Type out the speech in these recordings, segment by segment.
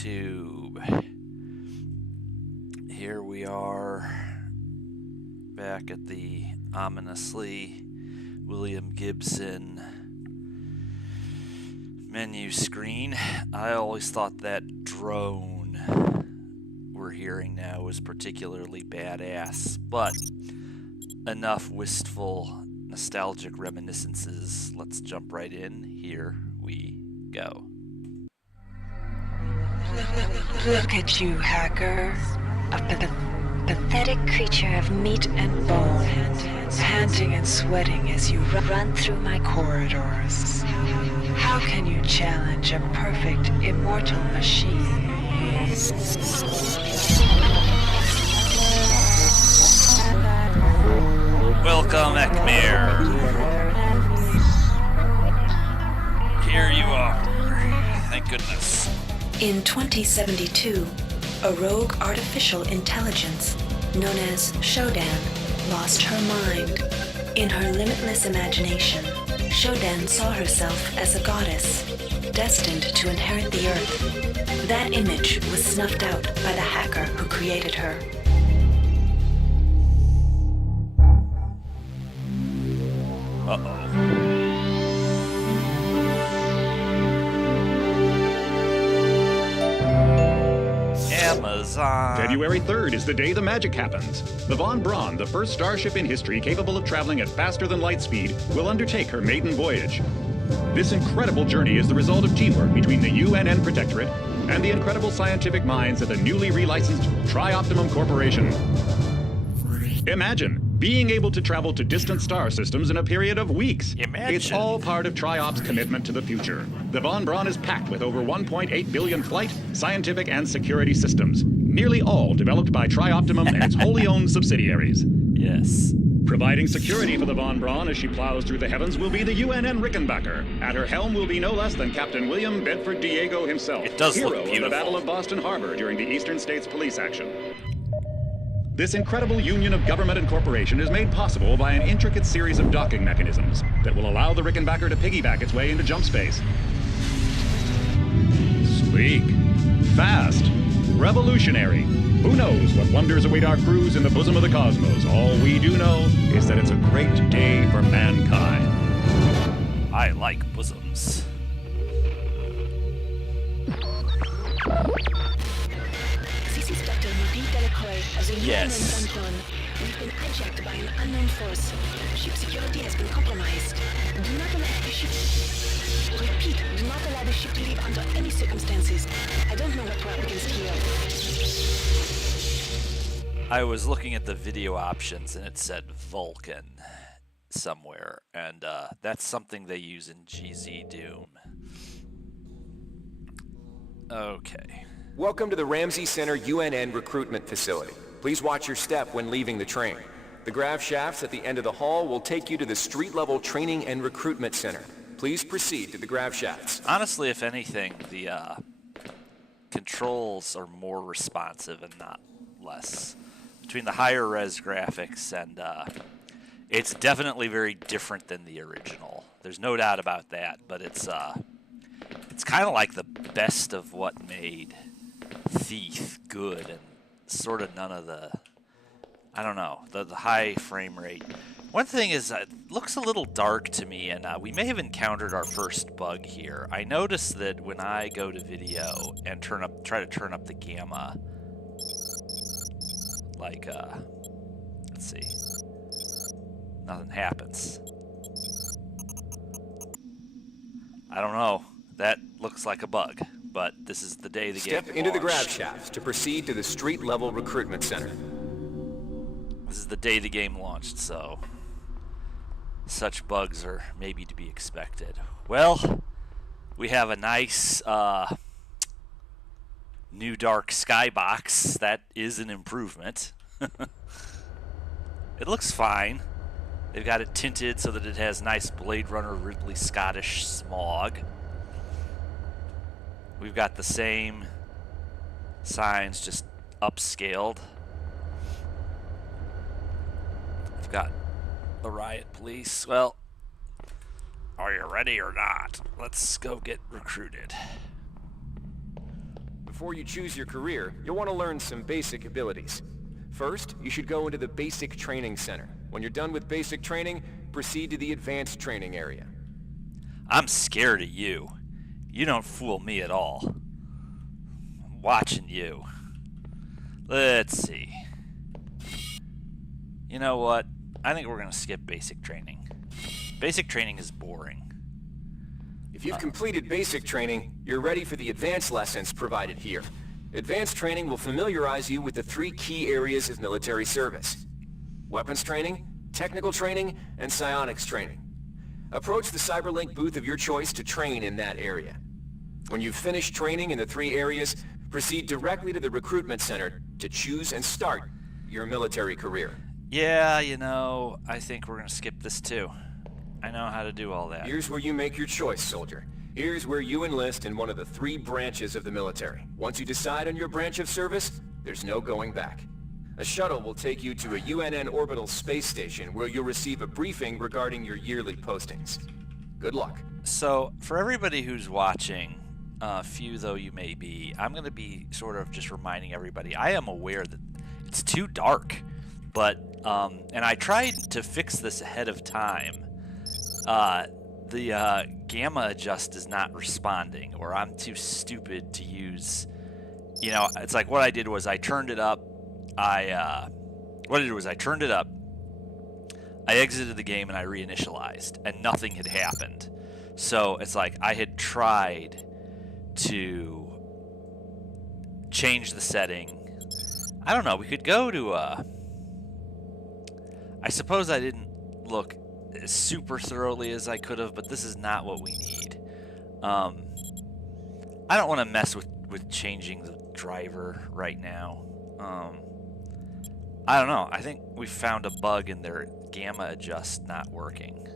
YouTube. Here we are back at the ominously William Gibson menu screen. I always thought that drone we're hearing now was particularly badass, but enough wistful, nostalgic reminiscences. Let's jump right in. Here we go. Look at you, hacker. A pathetic creature of meat and bone, panting and sweating as you run through my corridors. How can you challenge a perfect, immortal machine? Welcome, Ekmir. Here you are. Thank goodness. In 2072, a rogue artificial intelligence known as Shodan lost her mind. In her limitless imagination, Shodan saw herself as a goddess, destined to inherit the earth. That image was snuffed out by the hacker who created her. Uh-oh. Amazon. February 3rd is the day the magic happens. The Von Braun, the first starship in history capable of traveling at faster than light speed, will undertake her maiden voyage. This incredible journey is the result of teamwork between the UNN Protectorate and the incredible scientific minds at the newly relicensed Tri-Optimum Corporation. Imagine being able to travel to distant star systems in a period of weeks. Imagine. It's all part of Tri-Op's commitment to the future. The Von Braun is packed with over 1.8 billion flight, scientific, and security systems, nearly all developed by Tri-Optimum and its wholly owned subsidiaries. Yes. Providing security for the Von Braun as she plows through the heavens will be the UNN Rickenbacker. At her helm will be no less than Captain William Bedford Diego himself, It does hero look of the beautiful. Battle of Boston Harbor during the Eastern States Police action. This incredible union of government and corporation is made possible by an intricate series of docking mechanisms that will allow the Rickenbacker to piggyback its way into jump space. Sleek, fast, revolutionary. Who knows what wonders await our crews in the bosom of the cosmos? All we do know is that it's a great day for mankind. I like bosoms. This is Dr. Marie Delacroix of the Yes. UNN Von Braun. We've been hijacked by an unknown force. Ship security has been compromised. Do not allow the ship... Repeat, do not allow the ship to leave under any circumstances. I don't know what we're up against here. I was looking at the video options and it said Vulcan somewhere, and that's something they use in GZ Doom. Okay. Welcome to the Ramsey Center UNN recruitment facility. Please watch your step when leaving the train. The grav shafts at the end of the hall will take you to the street-level training and recruitment center. Please proceed to the grav shafts. Honestly, if anything, the controls are more responsive and not less. Between the higher res graphics and it's definitely very different than the original. There's no doubt about that, but it's kind of like the best of what made Thief good and sort of none of the, I don't know, the high frame rate. One thing is, it looks a little dark to me, and we may have encountered our first bug here. I noticed that when I go to video and try to turn up the gamma, like, let's see, nothing happens. I don't know. That looks like a bug, but this is the day the game Step into the grav launched. shafts to proceed to the street-level recruitment center. This is the day the game launched, so such bugs are maybe to be expected. Well, we have a nice new dark skybox. That is an improvement. It looks fine. They've got it tinted so that it has nice Blade Runner Ridley Scottish smog. We've got the same signs, just upscaled. We've got the riot police. Well, are you ready or not? Let's go get recruited. Before you choose your career, you'll want to learn some basic abilities. First, you should go into the Basic Training Center. When you're done with basic training, proceed to the Advanced Training area. I'm scared of you. You don't fool me at all. I'm watching you. Let's see. You know what? I think we're going to skip basic training. Basic training is boring. If you've completed basic training, you're ready for the advanced lessons provided here. Advanced training will familiarize you with the 3 key areas of military service: weapons training, technical training, and psionics training. Approach the Cyberlink booth of your choice to train in that area. When you've finished training in the 3 areas, proceed directly to the recruitment center to choose and start your military career. Yeah, you know, I think we're going to skip this too. I know how to do all that. Here's where you make your choice, soldier. Here's where you enlist in one of the 3 branches of the military. Once you decide on your branch of service, there's no going back. A shuttle will take you to a UNN orbital space station where you'll receive a briefing regarding your yearly postings. Good luck. So, for everybody who's watching, few though you may be, I'm going to be sort of just reminding everybody, I am aware that it's too dark, but, and I tried to fix this ahead of time. The gamma adjust is not responding, or I'm too stupid to use, you know, it's like what I did was I turned it up, I exited the game and I reinitialized, and nothing had happened. So it's like I had tried to change the setting. I don't know, we could go to, I suppose I didn't look as super thoroughly as I could have, but this is not what we need. I don't want to mess with changing the driver right now. I don't know. I think we found a bug in their gamma adjust not working.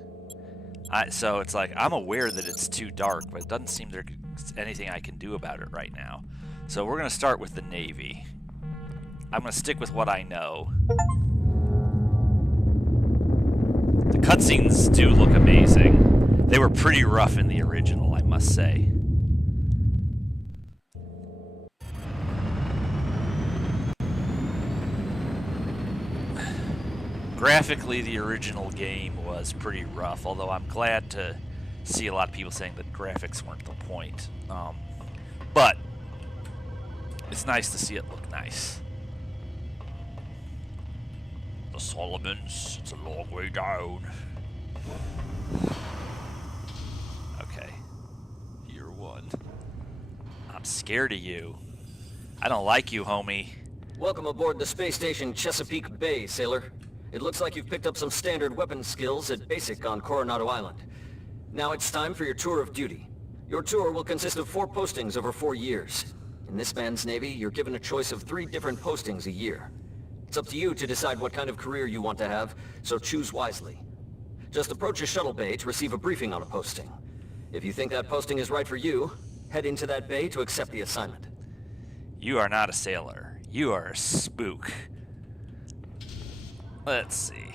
So it's like, I'm aware that it's too dark, but it doesn't seem there's anything I can do about it right now. So we're going to start with the Navy. I'm going to stick with what I know. The cutscenes do look amazing. They were pretty rough in the original, I must say. Graphically, the original game was pretty rough, although I'm glad to see a lot of people saying that graphics weren't the point. But it's nice to see it look nice. The Solomons, it's a long way down. Okay. Year 1. I'm scared of you. I don't like you, homie. Welcome aboard the space station Chesapeake Bay, sailor. It looks like you've picked up some standard weapons skills at Basic on Coronado Island. Now it's time for your tour of duty. Your tour will consist of 4 postings over 4 years. In this man's Navy, you're given a choice of 3 different postings a year. It's up to you to decide what kind of career you want to have, so choose wisely. Just approach a shuttle bay to receive a briefing on a posting. If you think that posting is right for you, head into that bay to accept the assignment. You are not a sailor. You are a spook. Let's see.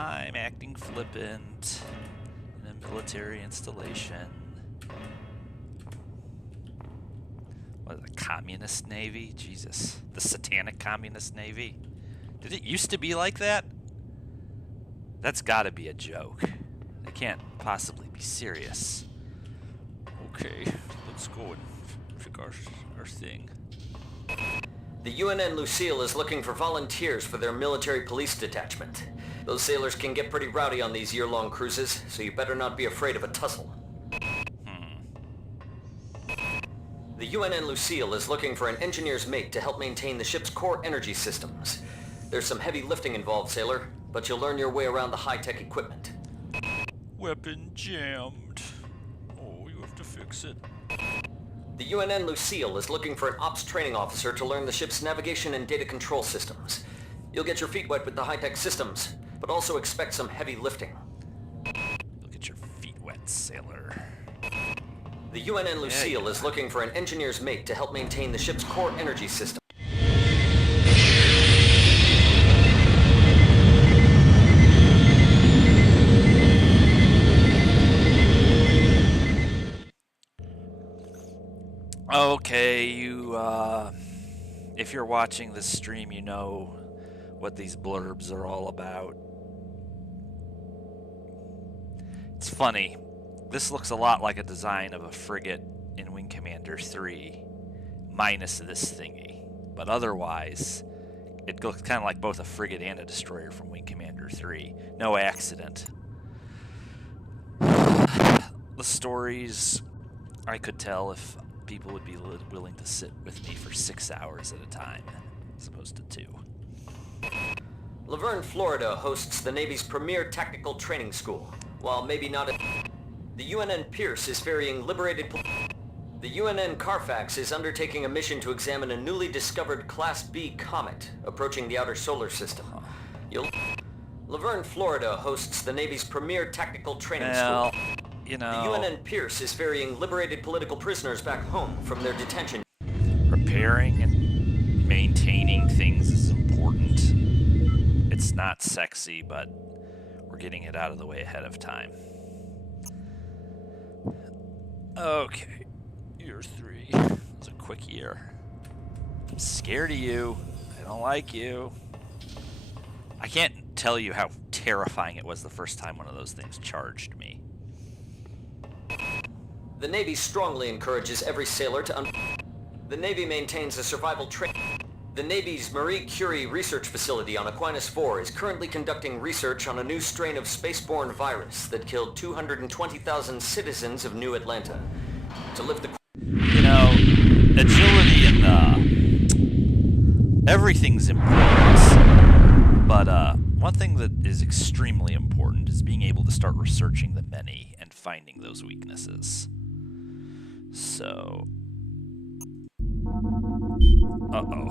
I'm acting flippant in a military installation. What, the communist navy? Jesus. The satanic communist navy? Did it used to be like that? That's gotta be a joke. It can't possibly be serious. Okay, let's go and pick our thing. The UNN Lucille is looking for volunteers for their military police detachment. Those sailors can get pretty rowdy on these year-long cruises, so you better not be afraid of a tussle. The UNN Lucille is looking for an engineer's mate to help maintain the ship's core energy systems. There's some heavy lifting involved, sailor, but you'll learn your way around the high-tech equipment. Weapon jammed. Oh, you have to fix it. The UNN Lucille is looking for an ops training officer to learn the ship's navigation and data control systems. You'll get your feet wet with the high-tech systems, but also expect some heavy lifting. You'll get your feet wet, sailor. The UNN Lucille is looking for an engineer's mate to help maintain the ship's core energy system. Okay, you, if you're watching this stream, you know what these blurbs are all about. It's funny. This looks a lot like a design of a frigate in Wing Commander 3, minus this thingy. But otherwise, it looks kind of like both a frigate and a destroyer from Wing Commander 3. No accident. The stories, I could tell if people would be willing to sit with me for 6 hours at a time, as opposed to 2. Laverne, Florida hosts the Navy's premier tactical training school. While maybe not the UNN Pierce is ferrying liberated... The UNN Carfax is undertaking a mission to examine a newly discovered Class B comet approaching the outer solar system. Laverne, Florida hosts the Navy's premier tactical training school. You know... The UNN Pierce is ferrying liberated political prisoners back home from their detention. Repairing and maintaining things is important. It's not sexy, but we're getting it out of the way ahead of time. Okay. Year 3. It was a quick year. I'm scared of you. I don't like you. I can't tell you how terrifying it was the first time one of those things charged me. The Navy strongly encourages every sailor to The Navy maintains a survival training. The Navy's Marie Curie research facility on Aquinas 4 is currently conducting research on a new strain of spaceborne virus that killed 220,000 citizens of New Atlanta. To lift the... You know, agility and everything's important, but one thing that is extremely important is being able to start researching the many and finding those weaknesses. So... Uh-oh.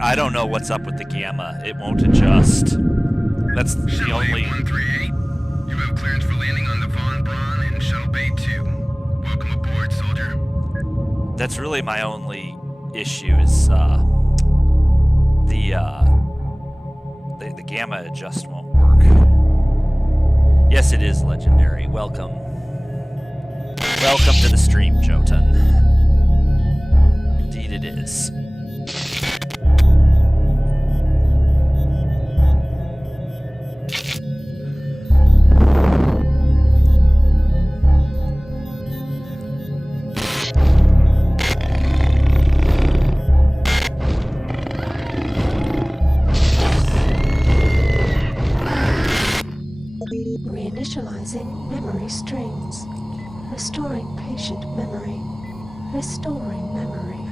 I don't know what's up with the gamma. It won't adjust. That's the only... 138. You have clearance for landing on the Von Braun in Shuttle Bay 2. Welcome aboard, soldier. That's really my only issue is the gamma adjust won't work. Yes, it is legendary. Welcome. Welcome to the stream, Jotun. Indeed it is. Reinitializing memory streams. Restoring patient memory. Restoring memory.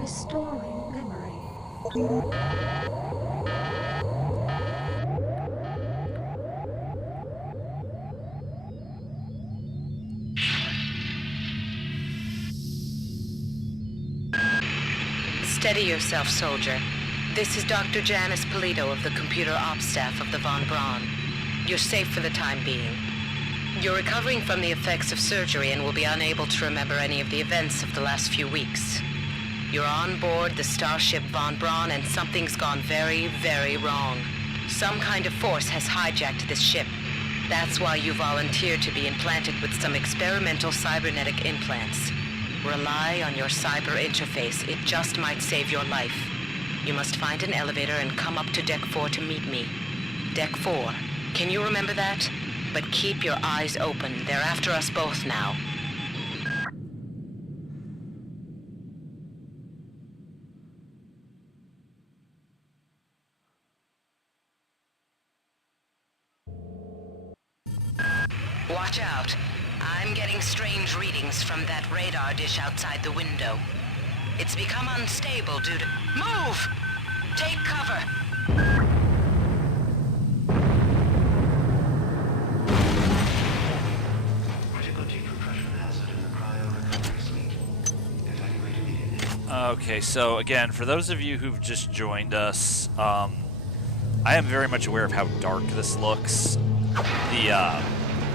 Restoring memory. Steady yourself, soldier. This is Dr. Janice Polito of the computer ops staff of the Von Braun. You're safe for the time being. You're recovering from the effects of surgery and will be unable to remember any of the events of the last few weeks. You're on board the Starship Von Braun and something's gone very, very wrong. Some kind of force has hijacked this ship. That's why you volunteered to be implanted with some experimental cybernetic implants. Rely on your cyber interface. It just might save your life. You must find an elevator and come up to Deck 4 to meet me. Deck 4. Can you remember that? But keep your eyes open. They're after us both now. Watch out. I'm getting strange readings from that radar dish outside the window. It's become unstable due to... Move! Take cover! Okay, so again, for those of you who've just joined us, I am very much aware of how dark this looks. I'm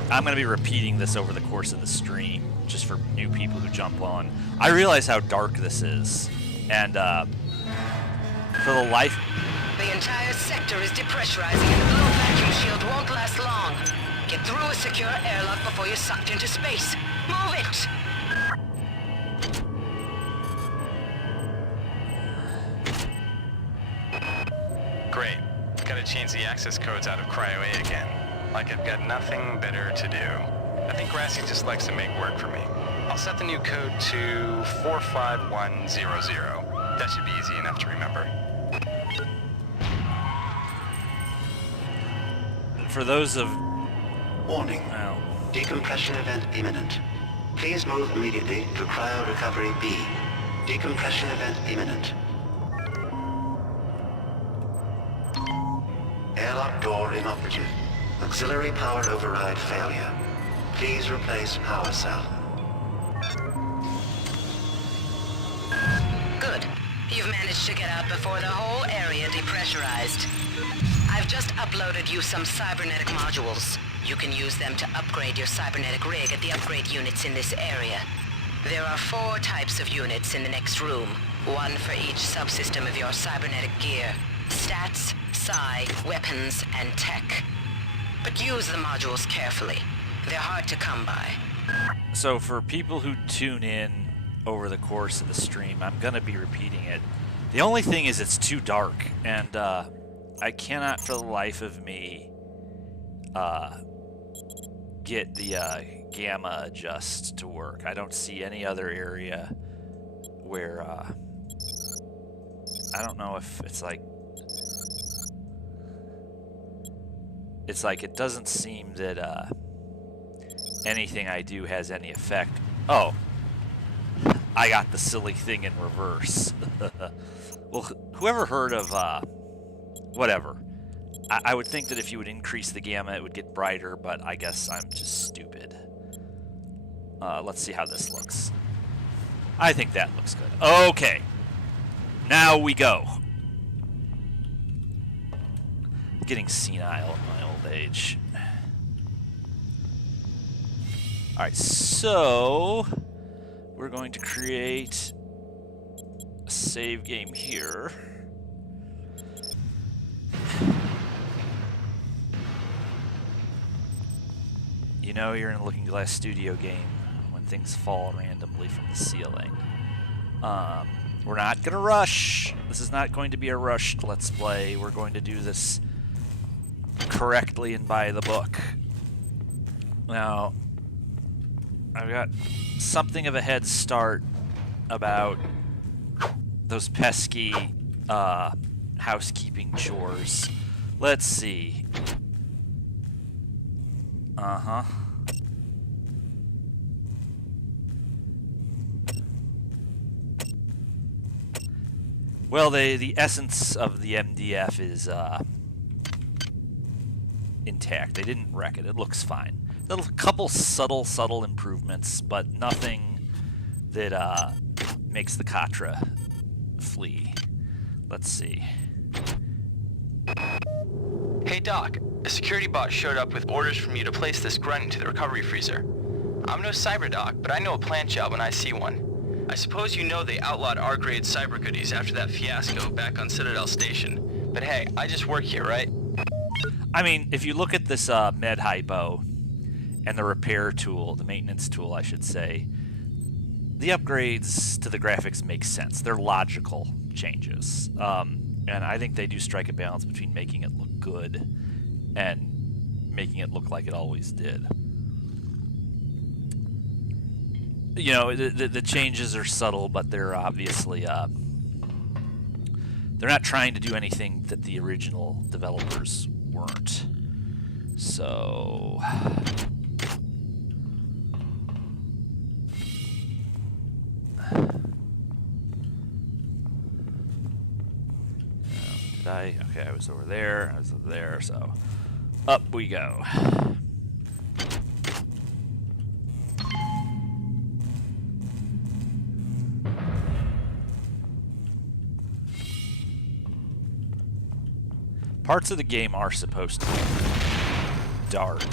going to be repeating this over the course of the stream, just for new people who jump on. I realize how dark this is, and for the life... The entire sector is depressurizing and the blow vacuum shield won't last long. Get through a secure airlock before you're sucked into space. Move it! Great. Gotta change the access codes out of Cryo A again. Like I've got nothing better to do. I think Grassy just likes to make work for me. I'll set the new code to 45100. That should be easy enough to remember. For those of... Warning. Well, Decompression event imminent. Please move immediately to Cryo Recovery B. Decompression event imminent. Airlock door inoperative. Auxiliary power override failure. Please replace power cell. Good. You've managed to get out before the whole area depressurized. I've just uploaded you some cybernetic modules. You can use them to upgrade your cybernetic rig at the upgrade units in this area. There are 4 types of units in the next room, one for each subsystem of your cybernetic gear. Stats, psi, weapons, and tech. But use the modules carefully. They're hard to come by. so for people who tune in over the course of the stream, I'm going to be repeating it. The only thing is it's too dark, and I cannot for the life of me get the gamma adjust to work. I don't see any other area where I don't know if it's like it doesn't seem that anything I do has any effect. Oh, I got the silly thing in reverse. Well, whoever heard of whatever. I would think that if you would increase the gamma, it would get brighter, but I guess I'm just stupid. Let's see how this looks. I think that looks good. Okay. Now we go. Getting senile in my old age. Alright, so we're going to create a save game here. You know you're in a Looking Glass Studio game when things fall randomly from the ceiling. We're not going to rush. This is not going to be a rushed Let's Play. We're going to do this correctly and by the book. Now, I've got something of a head start about those pesky housekeeping chores. Let's see. Uh-huh. Well, the essence of the MDF is intact. They didn't wreck it. It looks fine. A couple subtle improvements, but nothing that makes the Katra flee. Let's see. Hey Doc, a security bot showed up with orders from you to place this grunt into the recovery freezer. I'm no cyber doc, but I know a plant job when I see one. I suppose you know they outlawed R-grade cyber goodies after that fiasco back on Citadel Station. But hey, I just work here, right? I mean, if you look at this med hypo and the repair tool, the maintenance tool, I should say, the upgrades to the graphics make sense. They're logical changes. And I think they do strike a balance between making it look good and making it look like it always did. You know, the changes are subtle, but they're obviously they're not trying to do anything that the original developers weren't. So okay, I was over there, so up we go. Parts of the game are supposed to be dark,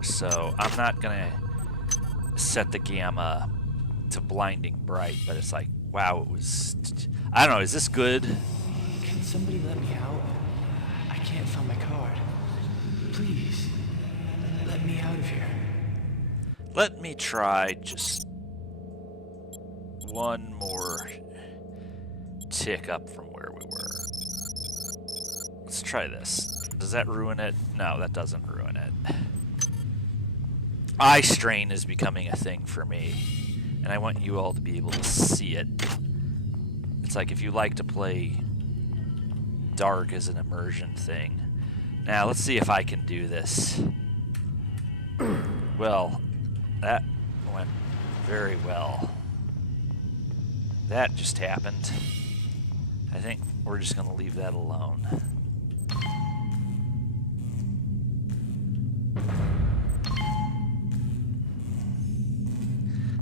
so I'm not gonna set the gamma to blinding bright, but it's like, wow, it was... I don't know, is this good? Can somebody let me out? I can't find my card. Please, let me out of here. Let me try just one more tick up from where we were. Let's try this. Does that ruin it? No, that doesn't ruin it. Eye strain is becoming a thing for me, and I want you all to be able to see it. It's like if you like to play dark as an immersion thing. Now, let's see if I can do this. Well, that went very well. That just happened. I think we're just going to leave that alone.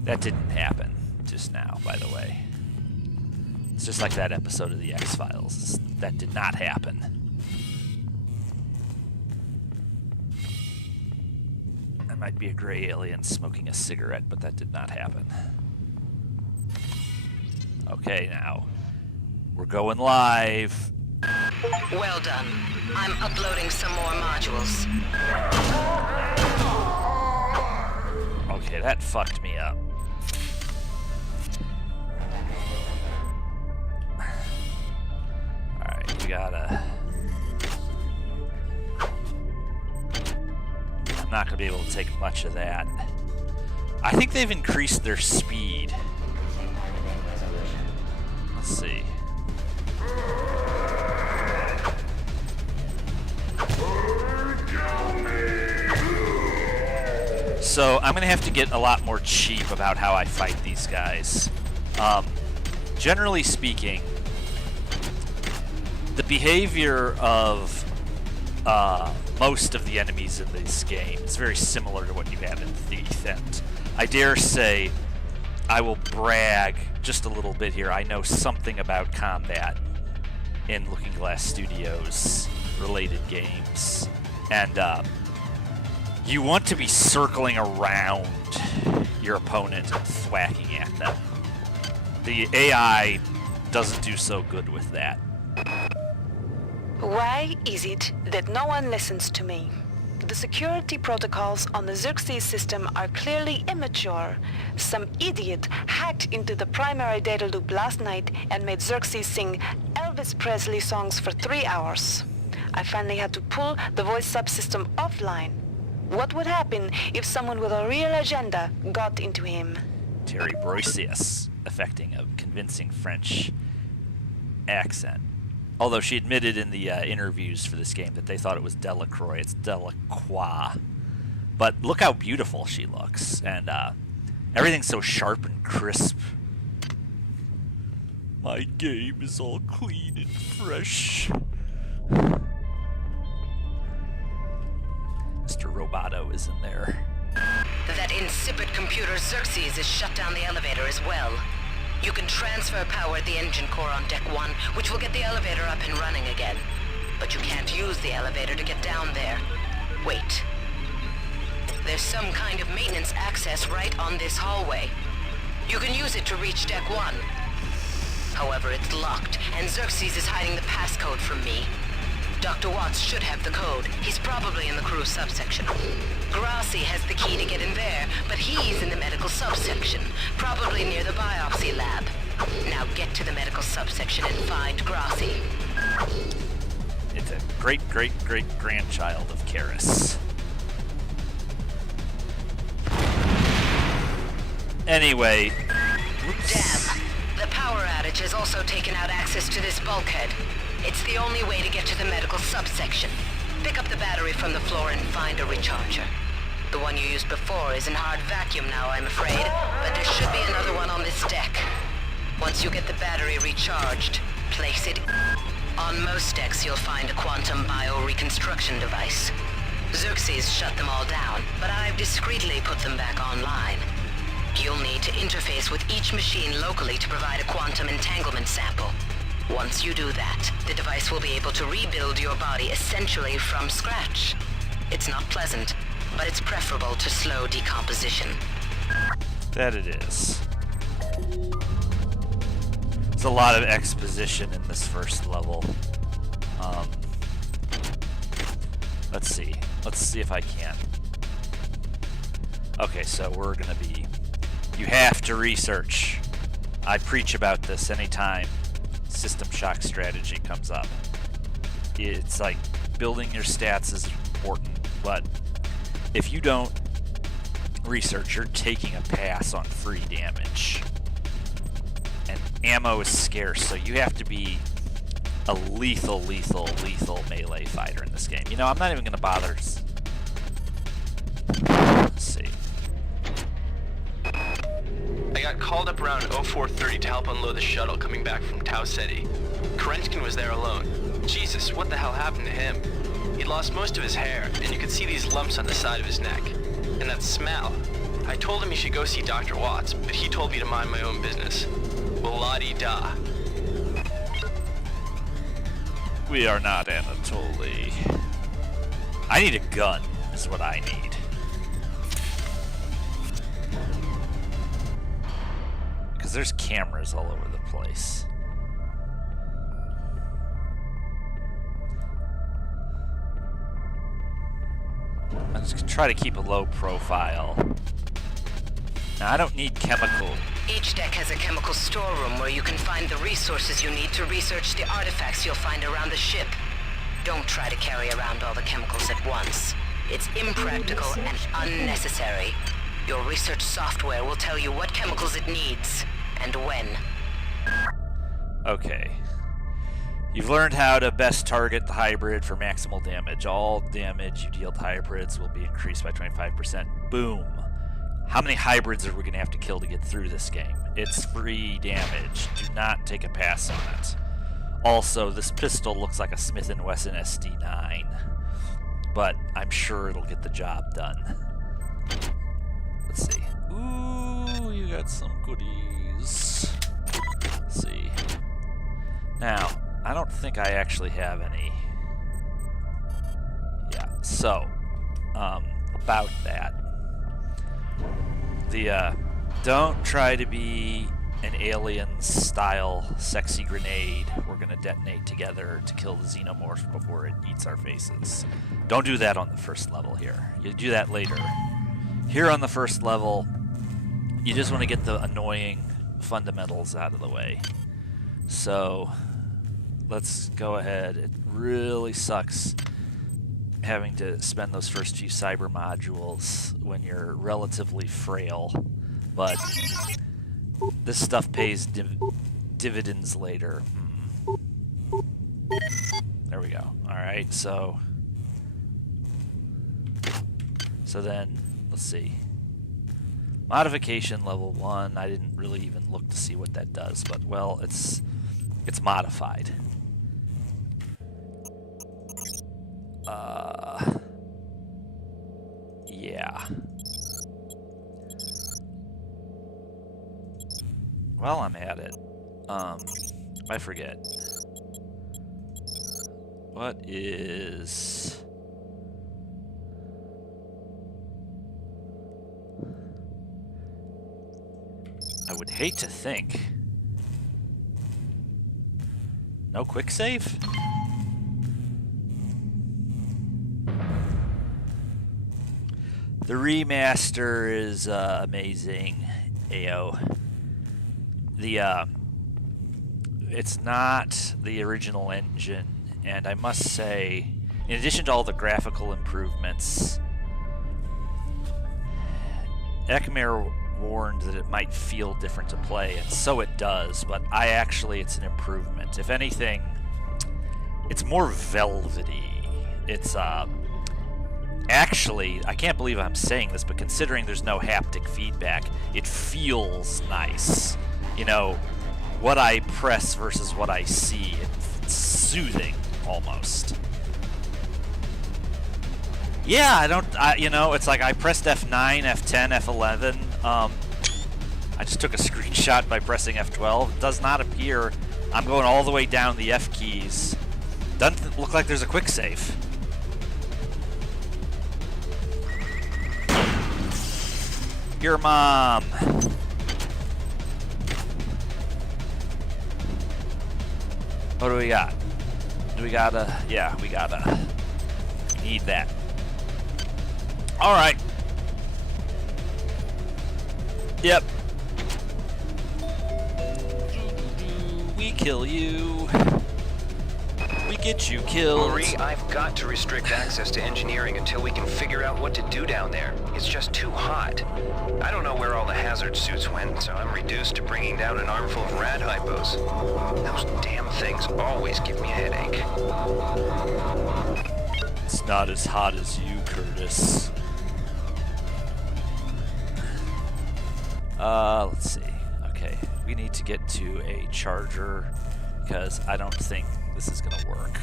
That didn't happen just now, by the way. It's just like that episode of The X-Files. That did not happen. That might be a gray alien smoking a cigarette, but that did not happen. Okay, now. We're going live. Well done. I'm uploading some more modules. Okay, that fucked me up. Alright, we gotta... I'm not gonna be able to take much of that. I think they've increased their speed. Let's see. So I'm gonna have to get a lot more cheap about how I fight these guys. Generally speaking, the behavior of most of the enemies in this game is very similar to what you have in Thief, and I dare say I will brag just a little bit here. I know something about combat in Looking Glass Studios related games, and you want to be circling around your opponent and thwacking at them. The AI doesn't do so good with that. Why is it that no one listens to me? The security protocols on the Xerxes system are clearly immature. Some idiot hacked into the primary data loop last night and made Xerxes sing Elvis Presley songs for 3 hours. I finally had to pull the voice subsystem offline. What would happen if someone with a real agenda got into him? Terry Broisius, affecting a convincing French accent. Although she admitted in the interviews for this game that they thought it was Delacroix. It's Delacroix. But look how beautiful she looks. And everything's so sharp and crisp. My game is all clean and fresh. Mr. Roboto is in there. That insipid computer Xerxes has shut down the elevator as well. You can transfer power at the engine core on Deck 1, which will get the elevator up and running again. But you can't use the elevator to get down there. Wait. There's some kind of maintenance access right on this hallway. You can use it to reach Deck 1. However, it's locked, and Xerxes is hiding the passcode from me. Dr. Watts should have the code. He's probably in the crew subsection. Grassi has the key to get in there, but he's in the medical subsection, probably near the biopsy lab. Now get to the medical subsection and find Grassi. It's a great-great-great-grandchild of Karis. Anyway... Oops. Damn. The power outage has also taken out access to this bulkhead. It's the only way to get to the medical subsection. Pick up the battery from the floor and find a recharger. The one you used before is in hard vacuum now, I'm afraid, but there should be another one on this deck. Once you get the battery recharged, place it... On most decks, you'll find a quantum bioreconstruction device. Xerxes shut them all down, but I've discreetly put them back online. You'll need to interface with each machine locally to provide a quantum entanglement sample. Once you do that, the device will be able to rebuild your body essentially from scratch. It's not pleasant, but it's preferable to slow decomposition. That it is. There's a lot of exposition in this first level. Let's see. Let's see if I can. Okay, so we're gonna be... You have to research. I preach about this anytime System Shock strategy comes up. It's like building your stats is important, but if you don't research, you're taking a pass on free damage. And ammo is scarce, so you have to be a lethal melee fighter in this game. You know, I'm not even going to bother. Let's see. I got called up around 0430 to help unload the shuttle coming back from Tau Ceti. Kerenskin was there alone. Jesus, what the hell happened to him? He'd lost most of his hair, and you could see these lumps on the side of his neck. And that smell. I told him he should go see Dr. Watts, but he told me to mind my own business. Well, la-di-da. We are not Anatoly. I need a gun, is what I need. Because there's cameras all over the place. I'm just gonna try to keep a low profile. Now, I don't need chemical. Each deck has a chemical storeroom where you can find the resources you need to research the artifacts you'll find around the ship. Don't try to carry around all the chemicals at once. It's impractical and unnecessary. Your research software will tell you what chemicals it needs and when. Okay. You've learned how to best target the hybrid for maximal damage. All damage you deal to hybrids will be increased by 25%. Boom. How many hybrids are we going to have to kill to get through this game? It's free damage. Do not take a pass on it. Also, this pistol looks like a Smith & Wesson SD9, but I'm sure it'll get the job done. Let's see. Ooh, you got some goodies. Let's see. Now, I don't think I actually have any. Yeah, so, about that. Don't try to be an alien-style sexy grenade we're going to detonate together to kill the xenomorph before it eats our faces. Don't do that on the first level here. You do that later. Here on the first level, you just want to get the annoying fundamentals out of the way. So, let's go ahead. It really sucks having to spend those first few cyber modules when you're relatively frail, but this stuff pays dividends later. There we go. Alright, so then, let's see. Modification level 1, I didn't really even look to see what that does, but, well, it's modified. Yeah. Well, I'm at it. I forget. What is... I would hate to think. No quick save? The remaster is amazing, AO. It's not the original engine, and I must say, in addition to all the graphical improvements, Ekmer warned that it might feel different to play, and so it does, but it's an improvement. If anything, it's more velvety. It's, actually, I can't believe I'm saying this, but considering there's no haptic feedback, it feels nice. You know, what I press versus what I see, it's soothing, almost. Yeah, it's like I pressed F9, F10, F11. I just took a screenshot by pressing F12. It does not appear I'm going all the way down the F keys. Doesn't look like there's a quick save. Your mom. What do we got? Do we gotta? Yeah, we gotta. Need that. All right. Yep. We kill you. We get you killed. Marie, I've got to restrict access to engineering until we can figure out what to do down there. It's just too hot. I don't know where all the hazard suits went, so I'm reduced to bringing down an armful of rad hypos. Those damn things always give me a headache. It's not as hot as you, Curtis. Let's see. Okay, we need to get to a charger because I don't think this is gonna work.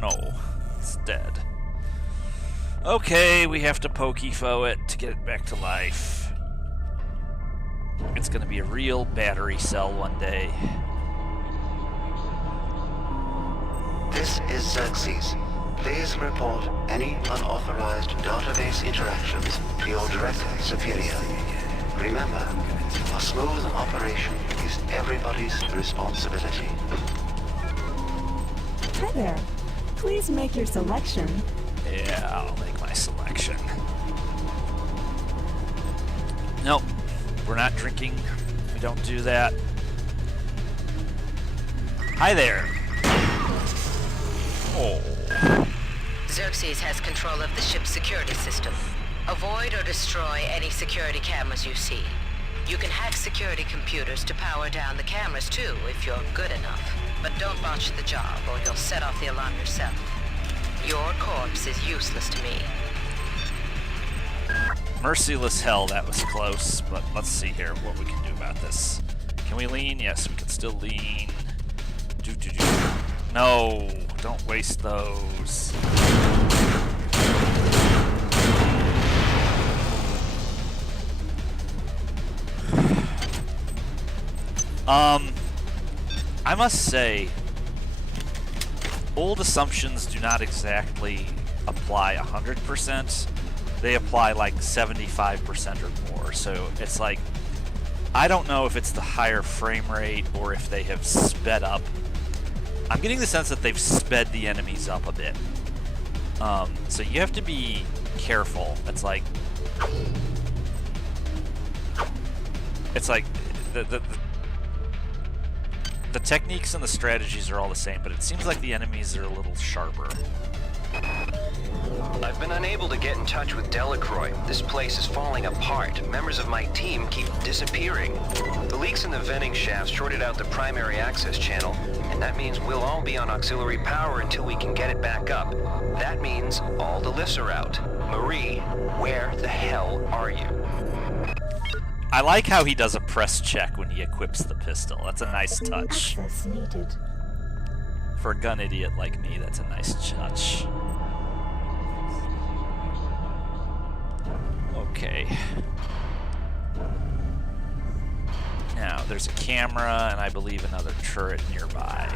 No, it's dead. Okay, we have to pokefo it to get it back to life. It's gonna be a real battery cell one day. This is Xerxes. Please report any unauthorized database interactions to your direct superior. Remember, a smooth operation is everybody's responsibility. Hi there. Please make your selection. Yeah, I'll make my selection. Nope, we're not drinking. We don't do that. Hi there. Oh. Xerxes has control of the ship's security system. Avoid or destroy any security cameras you see. You can hack security computers to power down the cameras too, if you're good enough. But don't botch the job, or you'll set off the alarm yourself. Your corpse is useless to me. Merciless hell, that was close, but let's see here what we can do about this. Can we lean? Yes, we can still lean. No, don't waste those. I must say, old assumptions do not exactly apply 100%. They apply like 75% or more. So it's like, I don't know if it's the higher frame rate or if they have sped up. I'm getting the sense that they've sped the enemies up a bit. So you have to be careful. It's like the techniques and the strategies are all the same, but it seems like the enemies are a little sharper. I've been unable to get in touch with Delacroix. This place is falling apart. Members of my team keep disappearing. The leaks in the venting shafts shorted out the primary access channel, and that means we'll all be on auxiliary power until we can get it back up. That means all the lifts are out. Marie, where the hell are you? I like how he does a press check when he equips the pistol. That's a nice touch. Access needed. For a gun idiot like me, that's a nice touch. Okay. Now, there's a camera and I believe another turret nearby.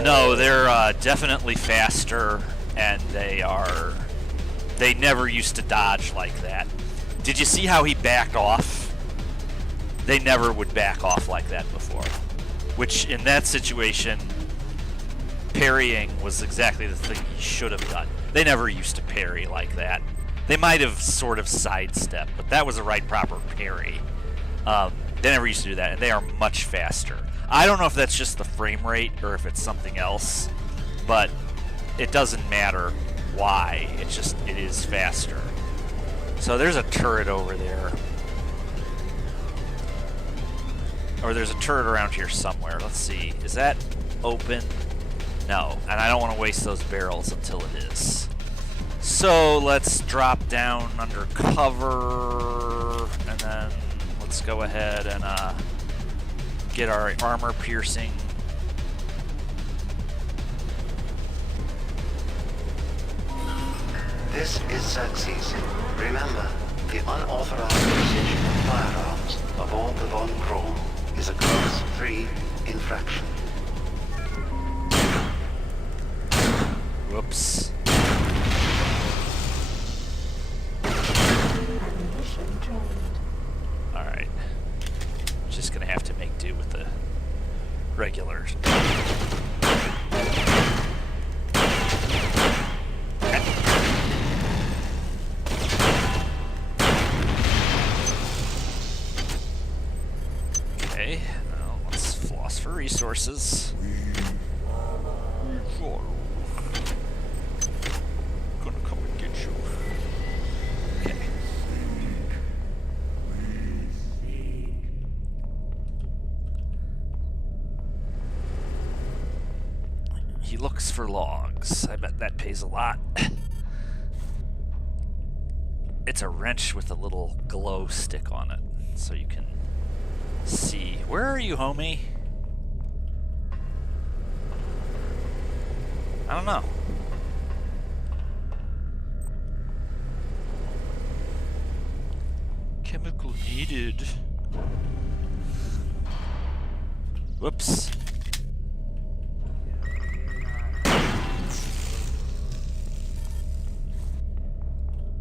No, they're definitely faster, and they never used to dodge like that. Did you see how he backed off? They never would back off like that before. Which, in that situation, parrying was exactly the thing he should have done. They never used to parry like that. They might have sort of sidestepped, but that was a right proper parry. They never used to do that, and they are much faster. I don't know if that's just the frame rate or if it's something else, but it doesn't matter why. It's just, it is faster. So there's a turret over there. Or there's a turret around here somewhere. Let's see. Is that open? No. And I don't want to waste those barrels until it is. So let's drop down under cover, and then let's go ahead and get our armor piercing. This is Xerxes. Remember, the unauthorized usage of firearms aboard the Von Braun is a Class 3 infraction. Whoops. Alright. Just gonna have to make do with the regulars. Okay, now let's floss for resources. Gonna come and get you. Okay. He looks for logs. I bet that pays a lot. It's a wrench with a little glow stick on it, so you can see. Where are you, homie? I don't know. Chemical needed. Whoops.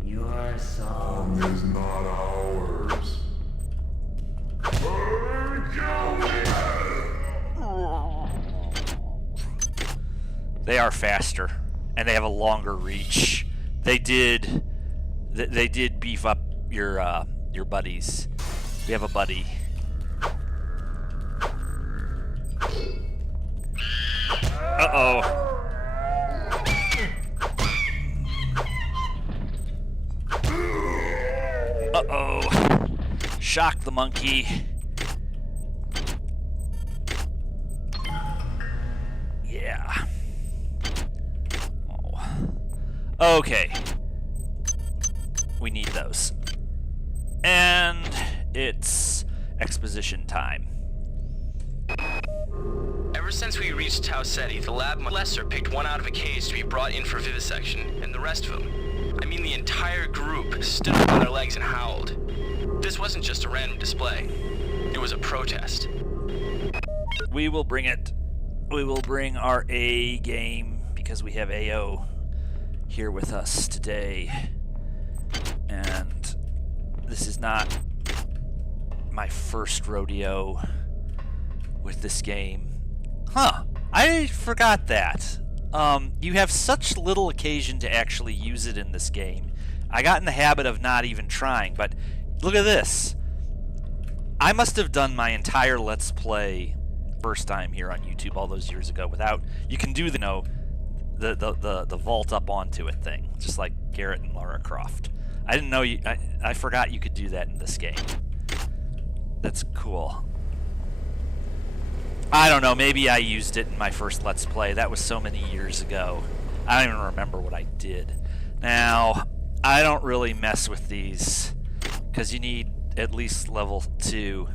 Your song is not ours. They are faster, and they have a longer reach. They did beef up your buddies. We have a buddy. Uh-oh. Uh-oh. Shock the monkey. Yeah. Oh. Okay. We need those. And it's exposition time. Ever since we reached Tau Ceti, the lab Lesser picked one out of a case to be brought in for vivisection, and the rest of them, I mean the entire group, stood up on their legs and howled. This wasn't just a random display. It was a protest. We will bring it. We will bring our A game because we have AO here with us today. And this is not my first rodeo with this game. Huh. I forgot that. You have such little occasion to actually use it in this game. I got in the habit of not even trying, but look at this. I must have done my entire Let's Play first time here on YouTube all those years ago without... You can do the vault up onto it thing, just like Garrett and Lara Croft. I didn't know you... I forgot you could do that in this game. That's cool. I don't know, maybe I used it in my first Let's Play. That was so many years ago. I don't even remember what I did. Now, I don't really mess with these, because you need at least level 2.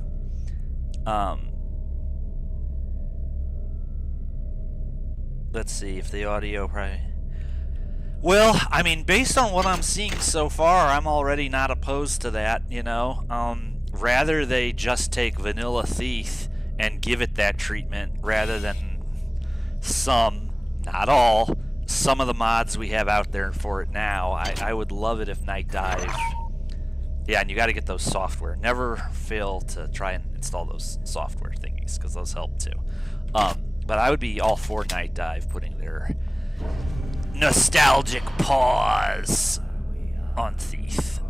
Let's see if the audio probably... Well, I mean, based on what I'm seeing so far, I'm already not opposed to that, you know? Rather they just take Vanilla Thief and give it that treatment rather than some, not all, some of the mods we have out there for it now. I would love it if Night Dive... Yeah, and you got to get those software. Never fail to try and install those software thingies, because those help too. But I would be all for Night Dive putting their nostalgic paws on Thief,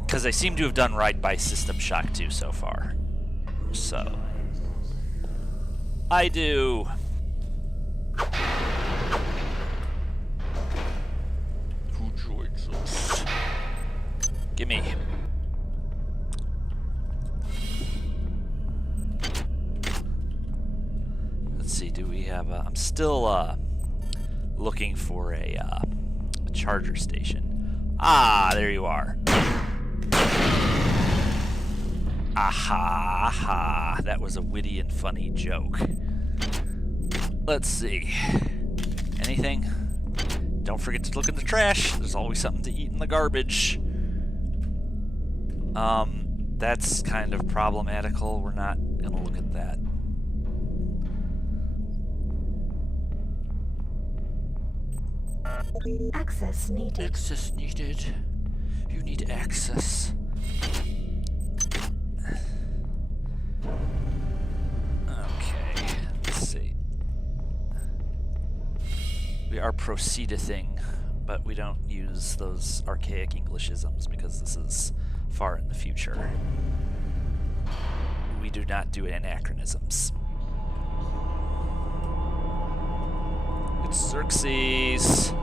because they seem to have done right by System Shock 2 so far. So, I do. Who joins us? Gimme. Let's see, do we have I'm still looking for a charger station. Ah, there you are. Aha, aha. That was a witty and funny joke. Let's see. Anything? Don't don't forget to look in the trash. There's always something to eat in the garbage. That's kind of problematical. We're not going to look at that. Access needed. Access needed. You need access. Okay, let's see. We are proceedithing, but we don't use those archaic Englishisms because this is far in the future. We do not do anachronisms. It's Xerxes.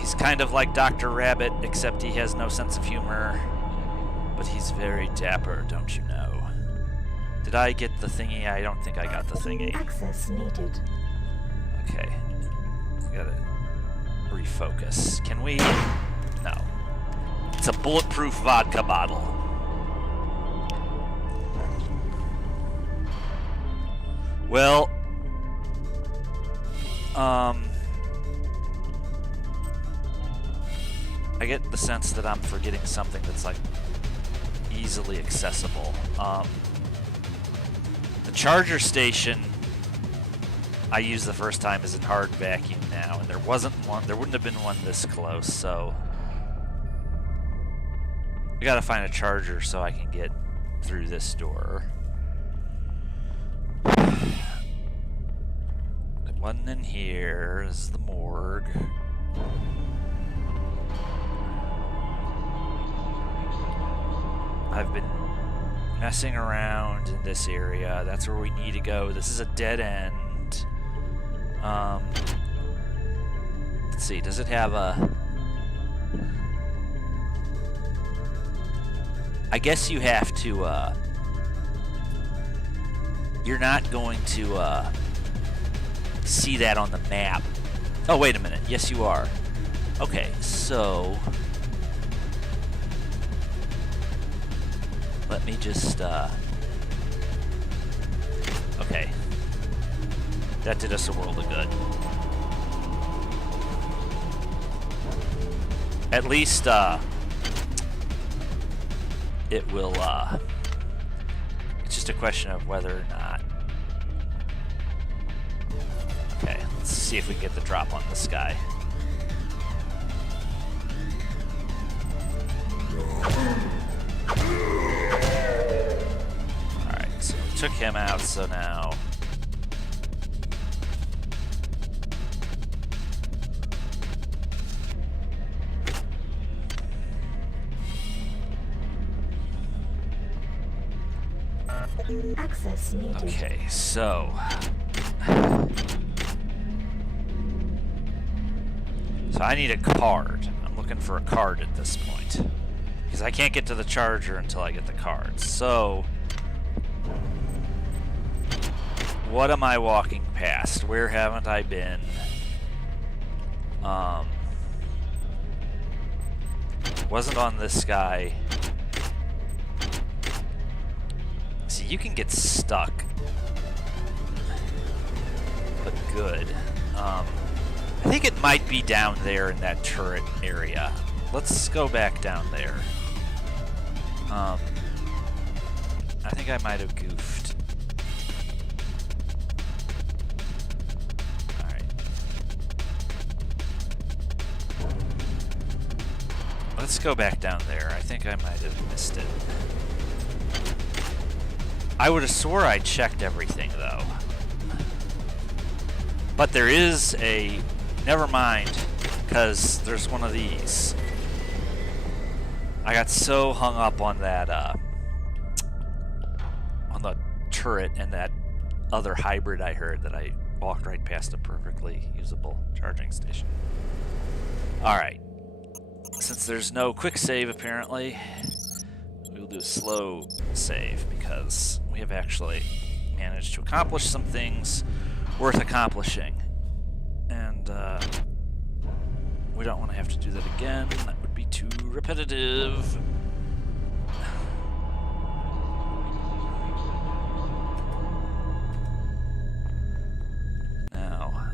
He's kind of like Dr. Rabbit, except he has no sense of humor. But he's very dapper, don't you know? Did I get the thingy? I don't think I got the thingy. Access needed. Okay. We gotta refocus. Can we? No. It's a bulletproof vodka bottle. Well, I get the sense that I'm forgetting something that's like easily accessible. The charger station I used the first time is in hard vacuum now, and there wasn't one. There wouldn't have been one this close, so I gotta find a charger so I can get through this door. It wasn't in here. This is the morgue. I've been messing around in this area. That's where we need to go. This is a dead end. Let's see. Does it have a... I guess you have to, you're not going to, see that on the map. Oh, wait a minute. Yes, you are. Okay, so... let me just, okay. That did us a world of good. At least, it will, it's just a question of whether or not. Okay, let's see if we can get the drop on this guy. Alright, so we took him out, so now... Access needed. Okay, so... so I need a card. I'm looking for a card at this point. Because I can't get to the charger until I get the card. So... what am I walking past? Where haven't I been? Wasn't on this guy. See, you can get stuck. But good. I think it might be down there in that turret area. Let's go back down there. I think I might have goofed. Alright. Let's go back down there. I think I might have missed it. I would have swore I checked everything, though. But there is a... never mind, because there's one of these. I got so hung up on that, on the turret and that other hybrid I heard that I walked right past a perfectly usable charging station. Alright. Since there's no quick save, apparently, we'll do a slow save, because we have actually managed to accomplish some things worth accomplishing. And, we don't want to have to do that again. That would be too repetitive. Now,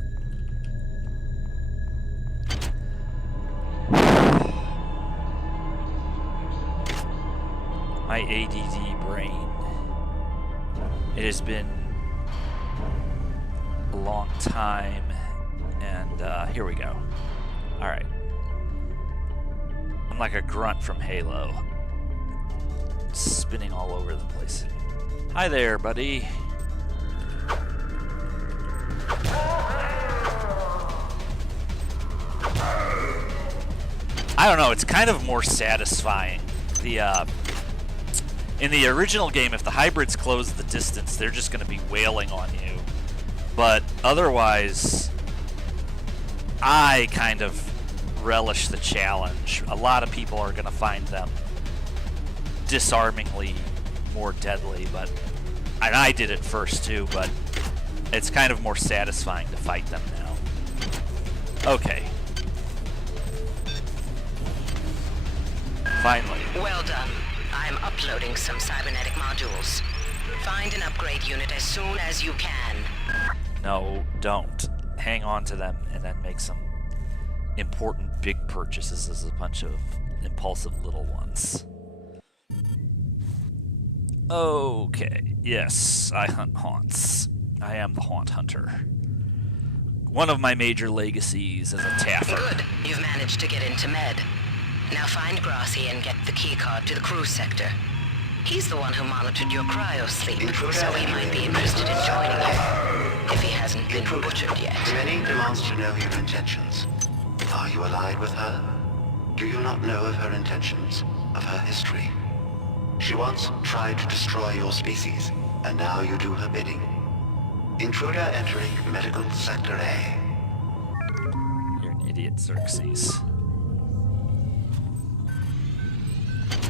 my ADD brain. It has been a long time, and here we go. Alright. I'm like a grunt from Halo. Spinning all over the place. Hi there, buddy. I don't know, it's kind of more satisfying. In the original game, if the hybrids close the distance, they're just going to be wailing on you. But otherwise, I kind of relish the challenge. A lot of people are going to find them disarmingly more deadly, and I did it first too, but it's kind of more satisfying to fight them now. Okay. Finally. Well done. I'm uploading some cybernetic modules. Find an upgrade unit as soon as you can. No, don't. Hang on to them and then make some important big purchases as a bunch of impulsive little ones. Okay. Yes, I hunt haunts. I am the haunt hunter. One of my major legacies as a taffer. Good. You've managed to get into Med. Now find Grassi and get the keycard to the cruise sector. He's the one who monitored your cryo-sleep, so he might be interested in joining you, if he hasn't been butchered yet. Many demands to know your intentions. Are you allied with her? Do you not know of her intentions, of her history? She once tried to destroy your species, and now you do her bidding. Intruder entering Medical Sector A. You're an idiot, Xerxes.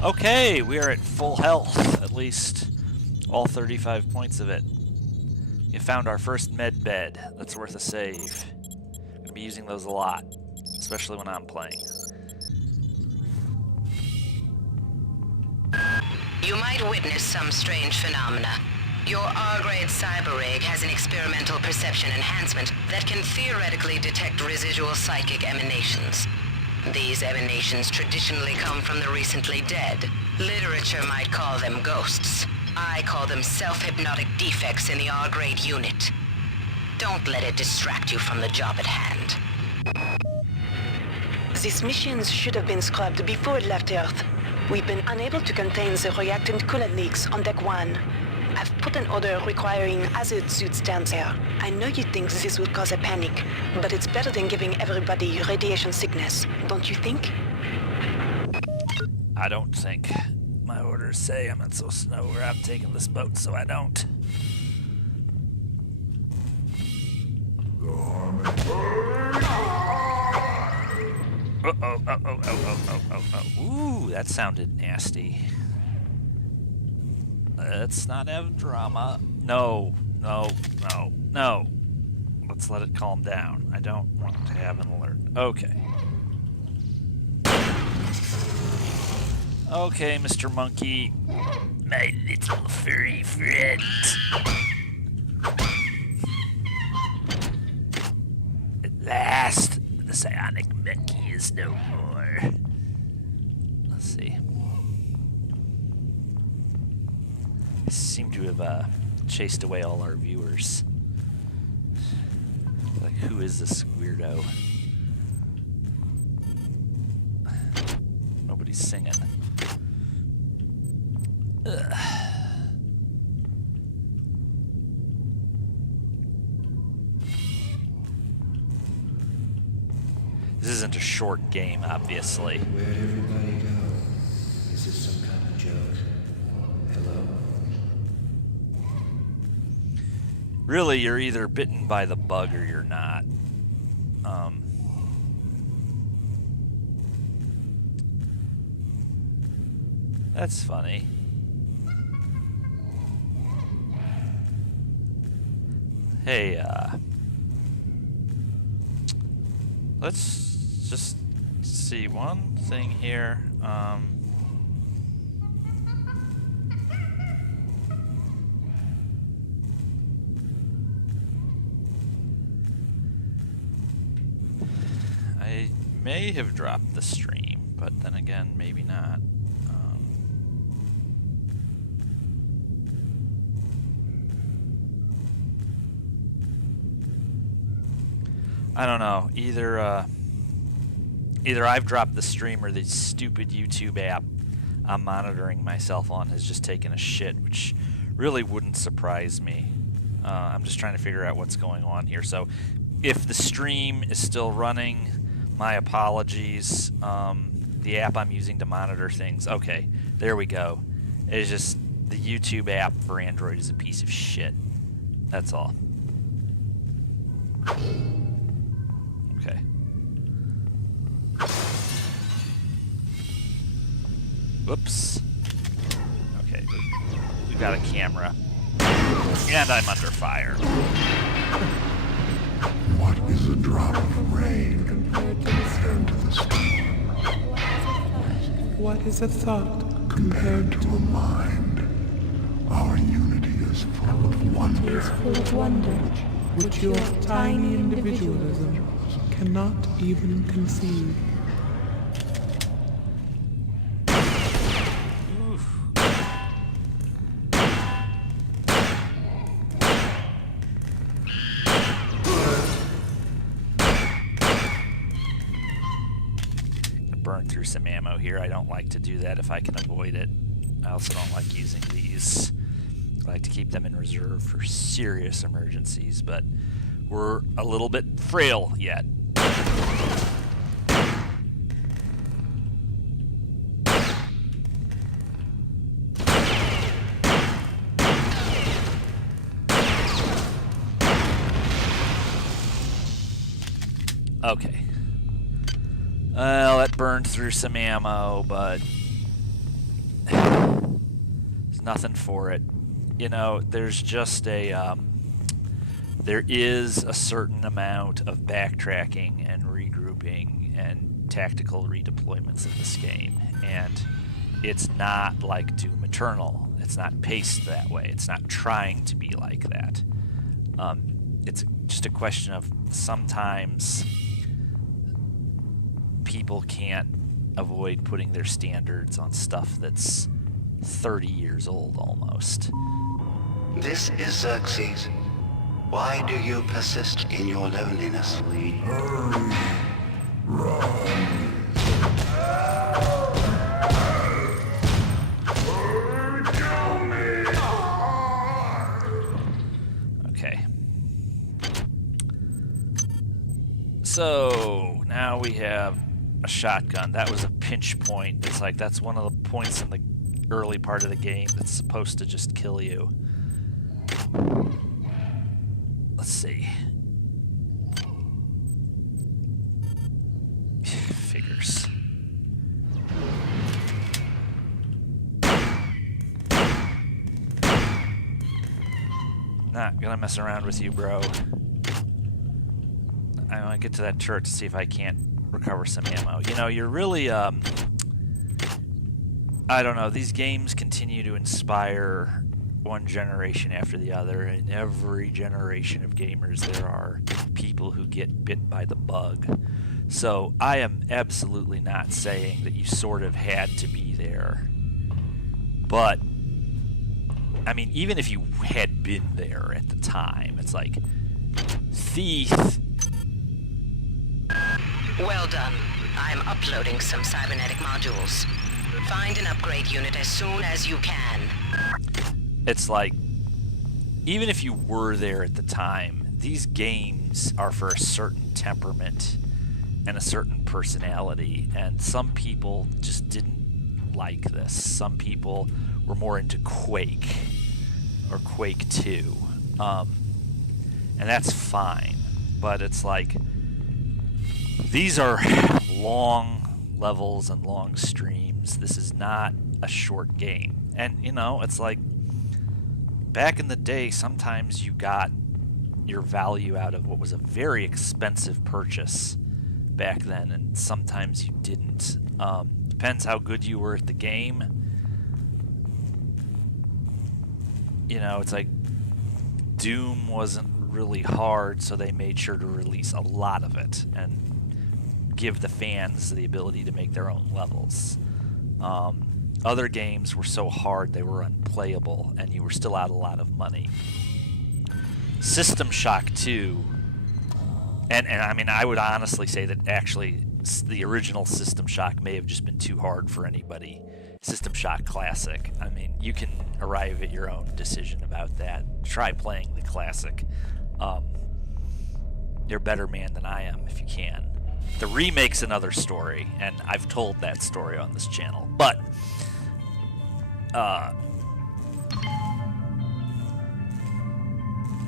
Okay, we are at full health, at least all 35 points of it. We found our first med bed. That's worth a save. I'm going to be using those a lot, especially when I'm playing. You might witness some strange phenomena. Your R-grade cyber rig has an experimental perception enhancement that can theoretically detect residual psychic emanations. These emanations traditionally come from the recently dead. Literature might call them ghosts. I call them self-hypnotic defects in the R-grade unit. Don't let it distract you from the job at hand. These missions should have been scrubbed before it left Earth. We've been unable to contain the reactant coolant leaks on Deck 1. I've put an order requiring hazard suits down there. I know you think this would cause a panic, but it's better than giving everybody radiation sickness, don't you think? I don't think. My orders say I'm not supposed to know where I'm taking this boat, so I don't. Ooh, that sounded nasty. Let's not have drama. No. Let's let it calm down. I don't want to have an alert. Okay. Okay, Mr. Monkey. My little furry friend. At last, the psionic monkey is no more. Let's see. I seem to have chased away all our viewers. Like, who is this weirdo? Nobody's singing. Ugh. This isn't a short game, obviously. Where'd everybody go? Is this some kind of joke? Hello? Really, you're either bitten by the bug or you're not. That's funny. Hey, let's just see one thing here. I may have dropped the stream, but then again, maybe not. I don't know. Either I've dropped the stream or the stupid YouTube app I'm monitoring myself on has just taken a shit, which really wouldn't surprise me. I'm just trying to figure out what's going on here. So if the stream is still running, my apologies. The app I'm using to monitor things. Okay, there we go. It's just the YouTube app for Android is a piece of shit. That's all. Okay. Whoops. Okay, we got a camera. And I'm under fire. What is a drop of rain compared to the storm? What is a thought Compared to a mind? Our unity is full of wonder. is full of wonder, which your tiny individualism cannot even conceive. Burn through some ammo here. I don't like to do that if I can avoid it. I also don't like using these. I like to keep them in reserve for serious emergencies, but we're a little bit frail yet. Okay. Well, that burned through some ammo, but there's nothing for it. You know, there's just a, there is a certain amount of backtracking and regrouping and tactical redeployments in this game, and it's not like Doom Eternal. It's not paced that way. It's not trying to be like that. It's just a question of sometimes people can't avoid putting their standards on stuff that's 30 years old almost. This is Xerxes. Why do you persist in your loneliness? Hurry! Run! Kill me! Okay. So now we have a shotgun. That was a pinch point. It's like that's one of the points in the early part of the game that's supposed to just kill you. Let's see. Figures. Not gonna mess around with you, bro. I want to get to that turret to see if I can't recover some ammo. You know, you're really, I don't know, these games continue to inspire one generation after the other. In every generation of gamers, there are people who get bit by the bug. So I am absolutely not saying that you sort of had to be there. But, I mean, even if you had been there at the time, it's like, Thief... Well done. I'm uploading some cybernetic modules. Find an upgrade unit as soon as you can. It's like, even if you were there at the time, these games are for a certain temperament and a certain personality, and some people just didn't like this. Some people were more into Quake or Quake 2, and that's fine, but it's like, these are long levels and long streams. This is not a short game. And, you know, it's like, back in the day, sometimes you got your value out of what was a very expensive purchase back then, and sometimes you didn't. Depends how good you were at the game. You know, it's like, Doom wasn't really hard, so they made sure to release a lot of it and give the fans the ability to make their own levels. Other games were so hard they were unplayable, and you were still out a lot of money. System Shock 2 And I mean, I would honestly say that actually the original System Shock may have just been too hard for anybody. System Shock Classic. I mean, you can arrive at your own decision about that. Try playing the Classic. You're a better man than I am if you can. The remake's another story, and I've told that story on this channel. But,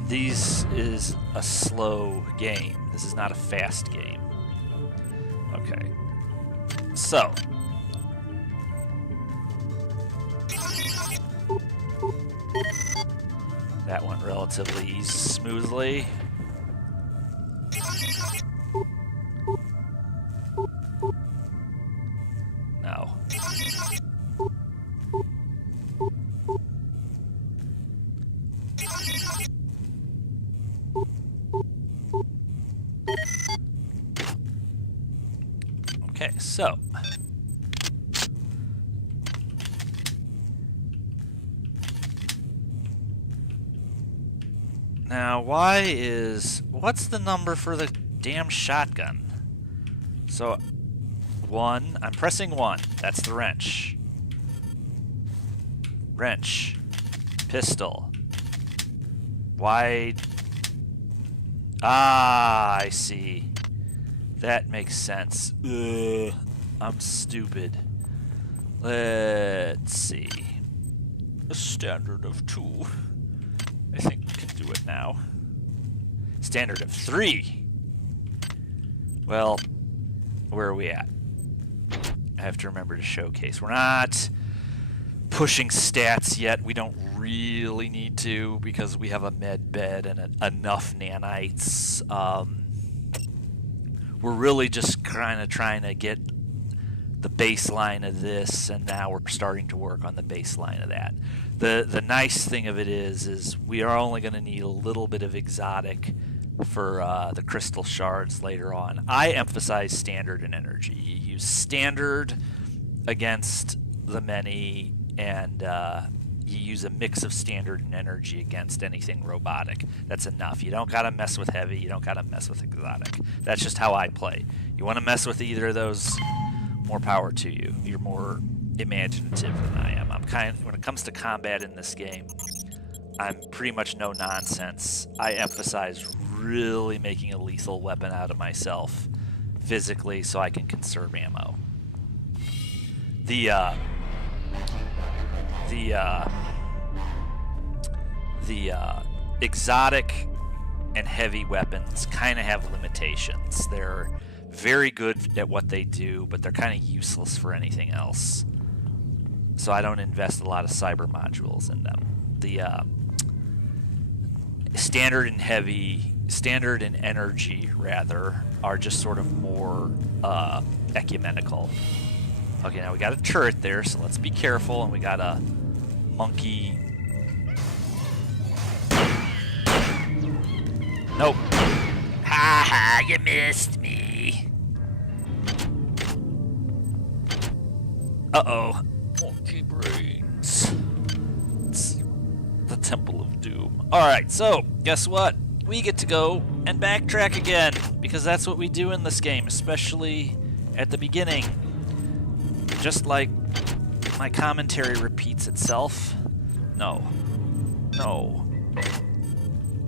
this is a slow game. This is not a fast game. Okay. So. That went relatively smoothly. No. Okay, so. Now, what's the number for the damn shotgun? So, 1, I'm pressing 1, that's the wrench. Wrench. Pistol. Wide. Ah, I see. That makes sense. Ugh, I'm stupid. Let's see. A standard of 2. I think we can do it now. Standard of 3. Well, where are we at? I have to remember to showcase. We're not pushing stats yet. We don't really need to because we have a med bed and enough nanites. We're really just kind of trying to get the baseline of this, and now we're starting to work on the baseline of that. The nice thing of it is we are only going to need a little bit of exotic for the crystal shards later on. I emphasize standard and energy. You use standard against the many, and you use a mix of standard and energy against anything robotic. That's enough. You don't got to mess with heavy. You don't got to mess with exotic. That's just how I play. You want to mess with either of those, more power to you. You're more imaginative than I am. When it comes to combat in this game, I'm pretty much no nonsense. I emphasize really making a lethal weapon out of myself physically so I can conserve ammo. The exotic and heavy weapons kind of have limitations. They're very good at what they do, but they're kind of useless for anything else. So I don't invest a lot of cyber modules in them. The standard and energy, rather, are just sort of more ecumenical. Okay, now we got a turret there, so let's be careful, and we got a monkey. Nope. Ha ha, you missed me. Uh-oh. Monkey brains. It's the Temple of Doom. Alright, so, guess what? We get to go and backtrack again, because that's what we do in this game, especially at the beginning. Just like my commentary repeats itself. No.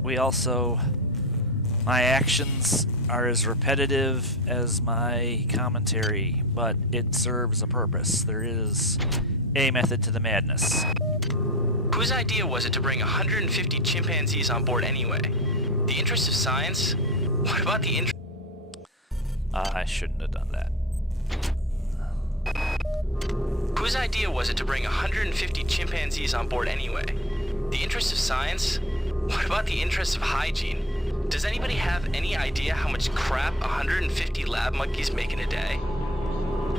We also... My actions are as repetitive as my commentary, but it serves a purpose. There is a method to the madness. Whose idea was it to bring 150 chimpanzees on board anyway? The interest of science? What about the interest... I shouldn't have done that. Whose idea was it to bring 150 chimpanzees on board anyway? The interest of science? What about the interest of hygiene? Does anybody have any idea how much crap 150 lab monkeys make in a day?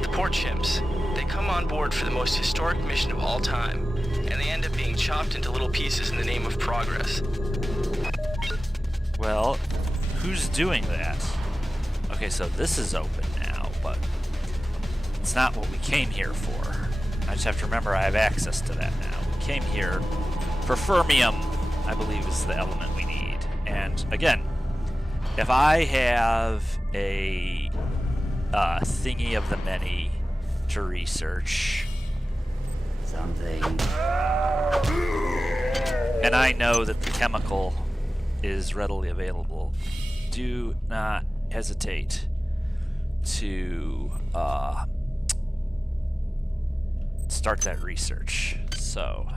The poor chimps. They come on board for the most historic mission of all time, and they end up being chopped into little pieces in the name of progress. Well, who's doing that? Okay, so this is open now, but it's not what we came here for. I just have to remember I have access to that now. We came here for fermium, I believe is the element we need. And again, If I have a thingy of the many to research, something, and I know that the chemical is readily available, do not hesitate to start that research. So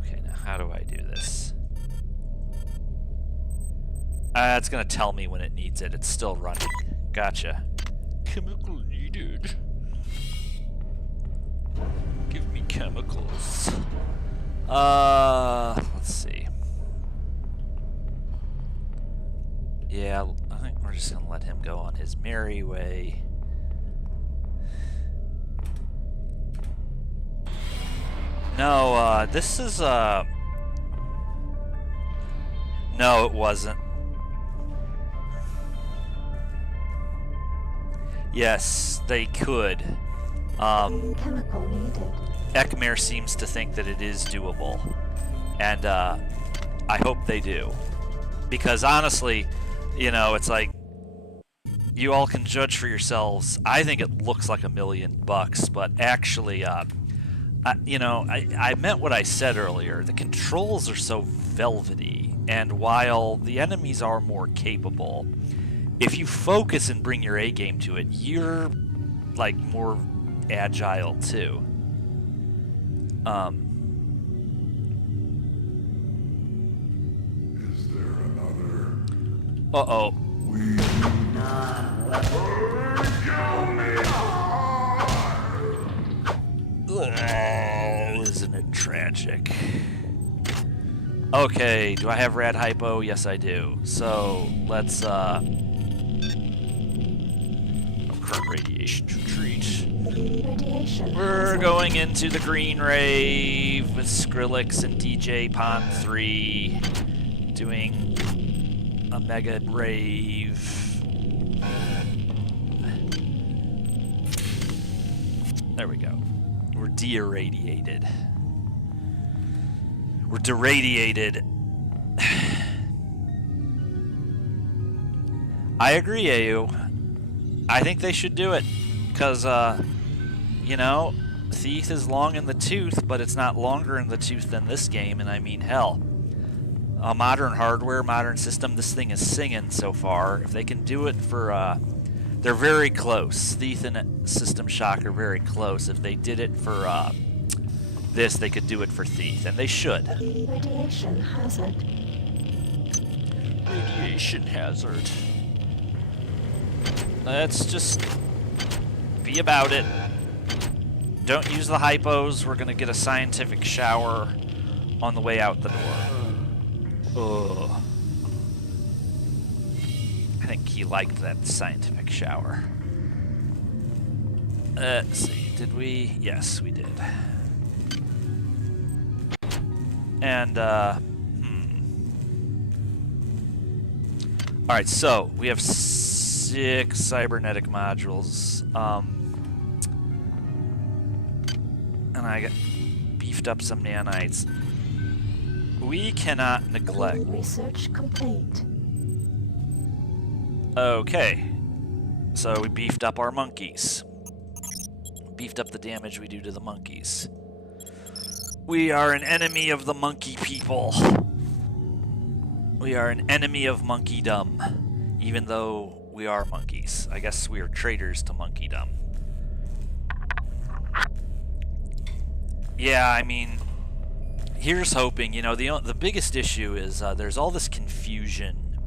okay, now how do I do this? It's gonna tell me when it needs it. It's still running. Gotcha. Chemical needed. Give me chemicals. Let's see. Yeah, I think we're just gonna let him go on his merry way. No, this is, no, it wasn't. Yes, they could. Chemical needed. Ekmer seems to think that it is doable. And, I hope they do. Because honestly, you know, it's like, you all can judge for yourselves. I think it looks like $1 million, but actually, you know, I meant what I said earlier. The controls are so velvety, and while the enemies are more capable, if you focus and bring your A game to it, you're, like, more agile, too. Is there another? Uh-oh. We do not kill me. Oh, isn't it tragic? Okay, do I have rad hypo? Yes, I do. So, let's, current radiation to treat. Radiation. We're going into the green rave with Skrillex and DJ Pond 3 doing a mega rave. There we go. We're de-irradiated. We're deradiated. I agree, AU. I think they should do it. Because, you know, Thief is long in the tooth, but it's not longer in the tooth than this game, and I mean, hell. Modern hardware, modern system, this thing is singing so far. If they can do it for, they're very close. Thief and System Shock are very close. If they did it for, this, they could do it for Thief, and they should. Radiation hazard. Radiation hazard. Let's just be about it. Don't use the hypos. We're gonna get a scientific shower on the way out the door. Ugh. I think he liked that scientific shower. Let's see. Did we? Yes, we did. And, Alright, so we have 6 cybernetic modules. And I got beefed up some nanites. We cannot neglect. Research complete. Okay. So we beefed up our monkeys. Beefed up the damage we do to the monkeys. We are an enemy of the monkey people. We are an enemy of monkeydom, even though we are monkeys. I guess we are traitors to monkeydom. Yeah, I mean, here's hoping. You know, the biggest issue is there's all this confusion.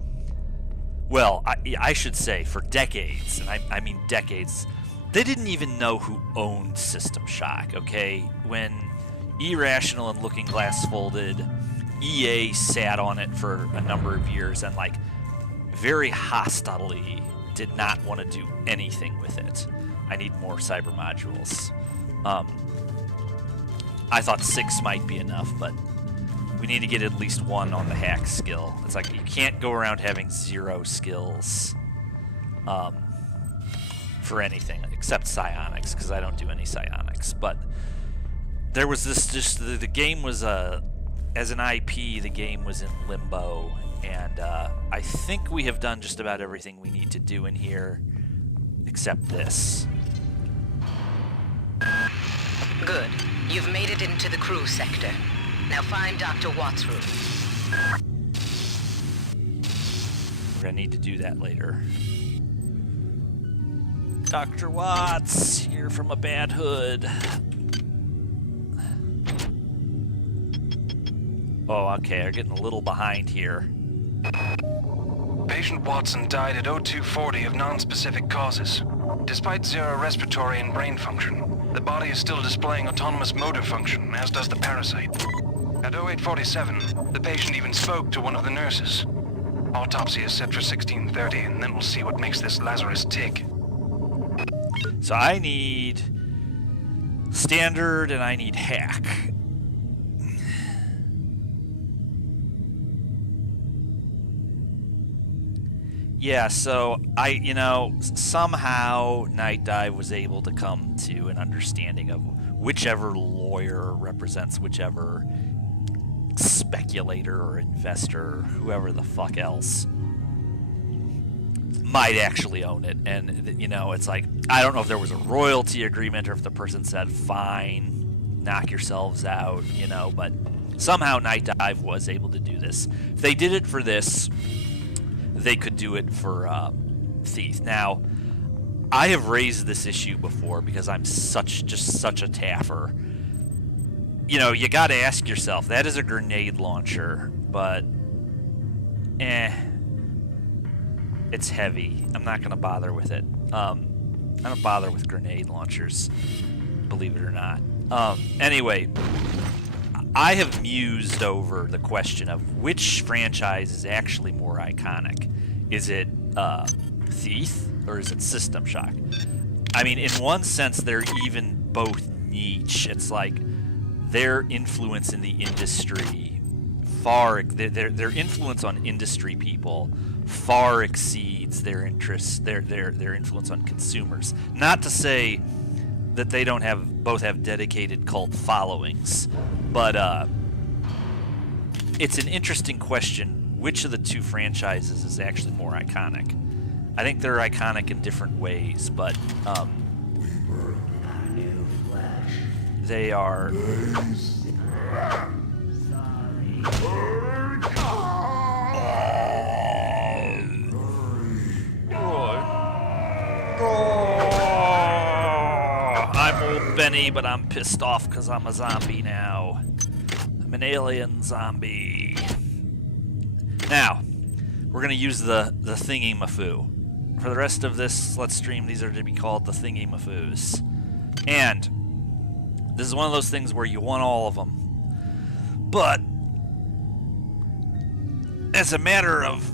Well, I should say for decades, and I mean decades, they didn't even know who owned System Shock. Okay, when Irrational and Looking Glass folded, EA sat on it for a number of years and, like, very hostilely did not want to do anything with it. I need more cyber modules. I thought 6 might be enough, but we need to get at least 1 on the hack skill. It's like you can't go around having 0 skills for anything except psionics, because I don't do any psionics. But there was this just the game was as an IP, the game was in limbo, and I think we have done just about everything we need to do in here, except this. Good. You've made it into the crew sector. Now find Dr. Watt's room. We're gonna need to do that later. Dr. Watts, here from a bad hood. Oh, okay, I'm getting a little behind here. Patient Watson died at 0240 of non-specific causes. Despite zero respiratory and brain function, the body is still displaying autonomous motor function, as does the parasite. At 0847, the patient even spoke to one of the nurses. Autopsy is set for 1630, and then we'll see what makes this Lazarus tick. So I need standard and I need hack. Yeah, so somehow Night Dive was able to come to an understanding of whichever lawyer represents whichever speculator or investor or whoever the fuck else might actually own it. And, it's like, I don't know if there was a royalty agreement or if the person said, fine, knock yourselves out, but somehow Night Dive was able to do this. If they did it for this, they could do it for Thief. Now, I have raised this issue before because I'm such a taffer. You got to ask yourself, that is a grenade launcher, but it's heavy. I'm not going to bother with it. I don't bother with grenade launchers, believe it or not. Anyway, I have mused over the question of which franchise is actually more iconic. Is it Thief or is it System Shock? I mean, in one sense, they're even both niche. It's like their influence in the industry their influence on industry people far exceeds their interest, their influence on consumers. Not to say that they don't both have dedicated cult followings, but it's an interesting question. Which of the two franchises is actually more iconic? I think they're iconic in different ways, but they are. I'm old Benny, but I'm pissed off because I'm a zombie now. I'm an alien zombie. Now, we're going to use the thingy-mafoo. For the rest of this Let's Stream, these are to be called the thingy-mafoos. And this is one of those things where you want all of them. But as a matter of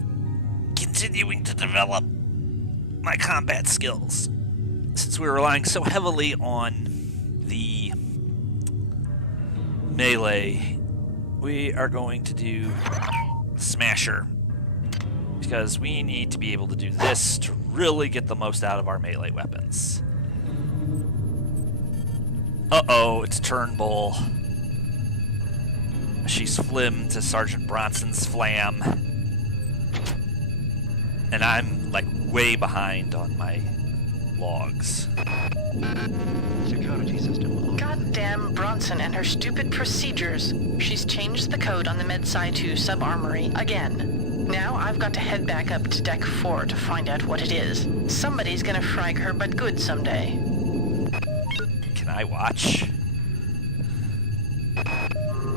continuing to develop my combat skills, since we're relying so heavily on the melee, we are going to do Smasher, because we need to be able to do this to really get the most out of our melee weapons. Uh-oh, it's Turnbull. She's flim to Sergeant Bronson's flam. And I'm, like, way behind on my logs. Security system. Goddamn Bronson and her stupid procedures. She's changed the code on the MedSci 2 sub-armory again. Now I've got to head back up to Deck 4 to find out what it is. Somebody's gonna frag her but good someday. Can I watch?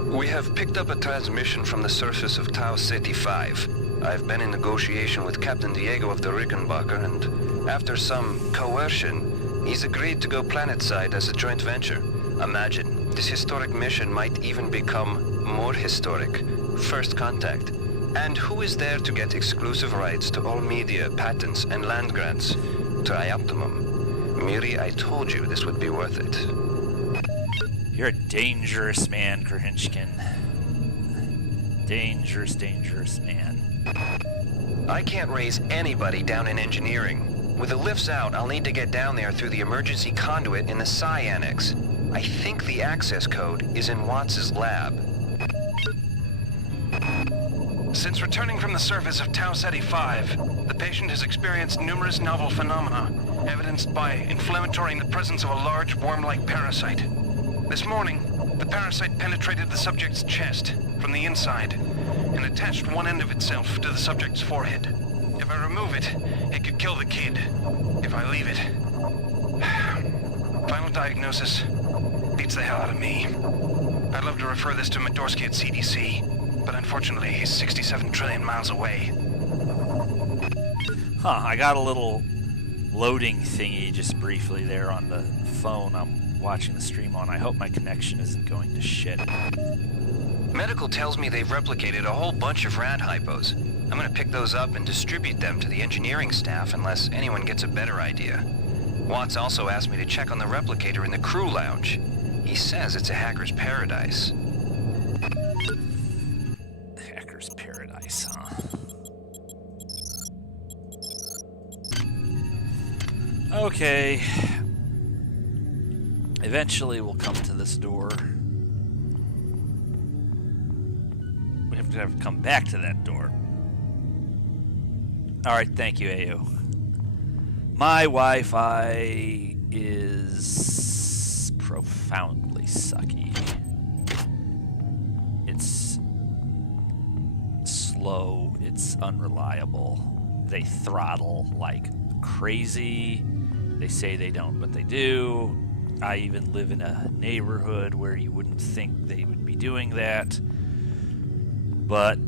We have picked up a transmission from the surface of Tau Ceti 5. I've been in negotiation with Captain Diego of the Rickenbacker, and after some coercion, he's agreed to go planetside as a joint venture. Imagine, this historic mission might even become more historic. First contact. And who is there to get exclusive rights to all media, patents, and land grants? Trioptimum. Miri, I told you this would be worth it. You're a dangerous man, Krahinchkin. Dangerous, dangerous man. I can't raise anybody down in engineering. With the lifts out, I'll need to get down there through the emergency conduit in the Psi Annex. I think the access code is in Watts' lab. Since returning from the surface of Tau Ceti 5, the patient has experienced numerous novel phenomena, evidenced by inflammatory in the presence of a large worm-like parasite. This morning, the parasite penetrated the subject's chest from the inside and attached one end of itself to the subject's forehead. If I remove it, it could kill the kid. If I leave it... Final diagnosis beats the hell out of me. I'd love to refer this to Medorsky at CDC, but unfortunately he's 67 trillion miles away. Huh, I got a little loading thingy just briefly there on the phone I'm watching the stream on. I hope my connection isn't going to shit. Medical tells me they've replicated a whole bunch of rad hypos. I'm gonna pick those up and distribute them to the engineering staff unless anyone gets a better idea. Watts also asked me to check on the replicator in the crew lounge. He says it's a hacker's paradise. Hacker's paradise, huh? Okay. Eventually we'll come to this door. We have to come back to that door. Alright, thank you, AU. My Wi-Fi is profoundly sucky. It's slow, it's unreliable. They throttle like crazy. They say they don't, but they do. I even live in a neighborhood where you wouldn't think they would be doing that. But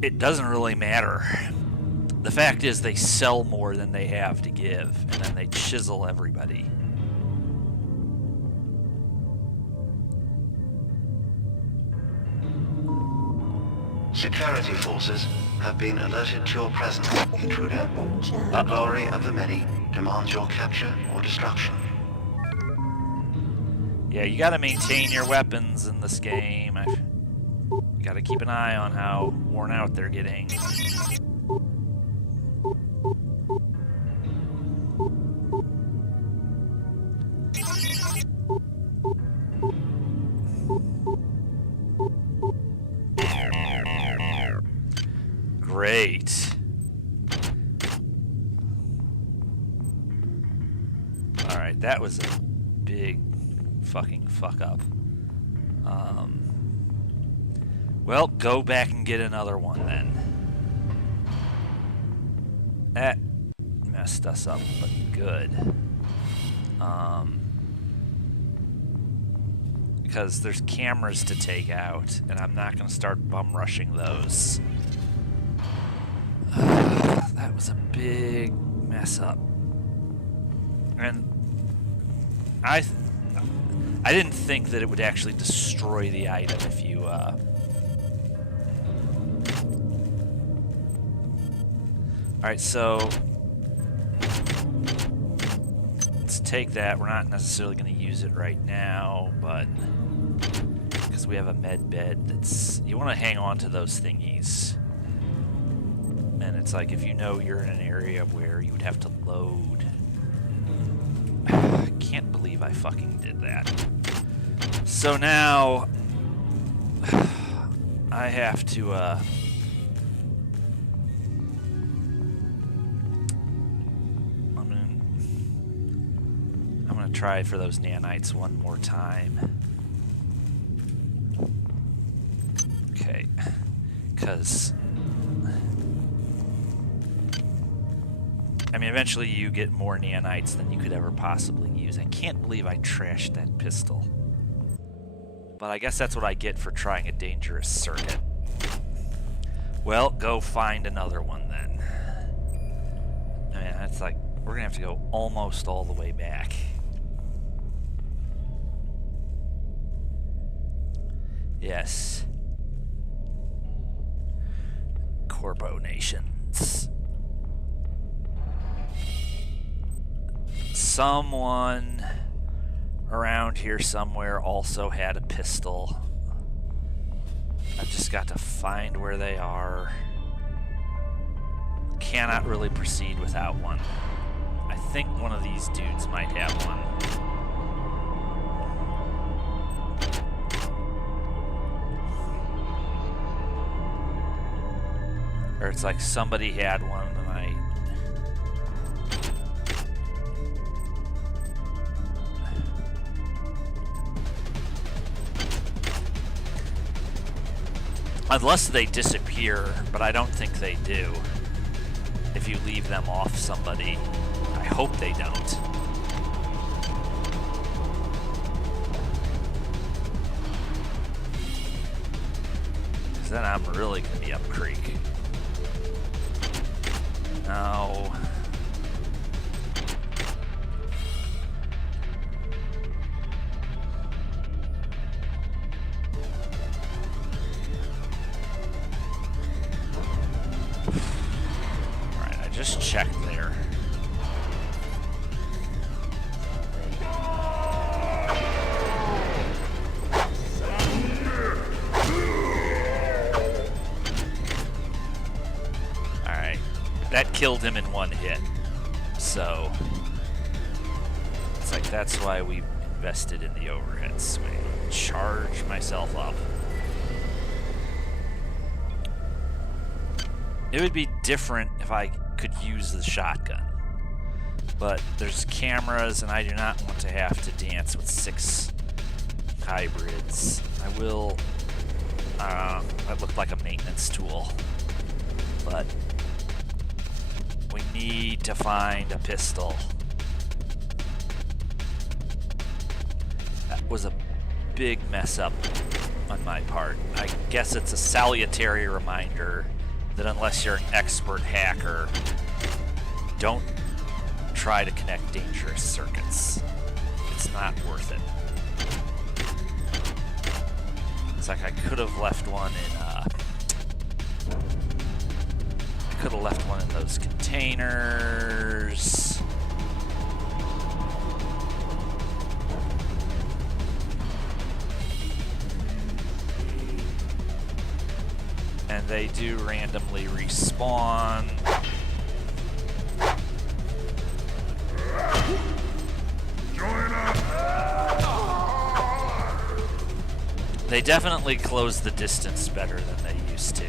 it doesn't really matter. The fact is they sell more than they have to give, and then they chisel everybody. Security forces have been alerted to your presence, intruder. The glory of the many demands your capture or destruction. Yeah, you gotta maintain your weapons in this game. You gotta keep an eye on how worn out they're getting. Great. Alright, that was a big fucking fuck up. Well, go back and get another one then. That messed us up, but good. Because there's cameras to take out, and I'm not going to start bum rushing those. That was a big mess up. And I didn't think that it would actually destroy the item if you, Alright, so let's take that. We're not necessarily going to use it right now, but because we have a med bed that's... You want to hang on to those thingies. And it's like if you know you're in an area where you would have to load. I can't believe I fucking did that. So now I have to I'm gonna try for those nanites one more time. Okay, because I mean, eventually you get more nanites than you could ever possibly use. I can't believe I trashed that pistol. But I guess that's what I get for trying a dangerous circuit. Well, go find another one then. I mean, that's like, we're gonna have to go almost all the way back. Yes. Corpo Nations. Someone around here somewhere also had a pistol. I've just got to find where they are. Cannot really proceed without one. I think one of these dudes might have one. Where it's like somebody had one and unless they disappear, but I don't think they do. If you leave them off somebody, I hope they don't. Because then I'm really going to be up creek. No. Alright, I just checked there. That killed him in one hit. So it's like that's why we invested in the overhead swing. Charge myself up. It would be different if I could use the shotgun. But there's cameras and I do not want to have to dance with 6 hybrids. I will that looked like a maintenance tool. But we need to find a pistol. That was a big mess up on my part. I guess it's a salutary reminder that unless you're an expert hacker, don't try to connect dangerous circuits. It's not worth it. It's like I could have left one in could have left one in those containers. And they do randomly respawn. Join us! They definitely close the distance better than they used to.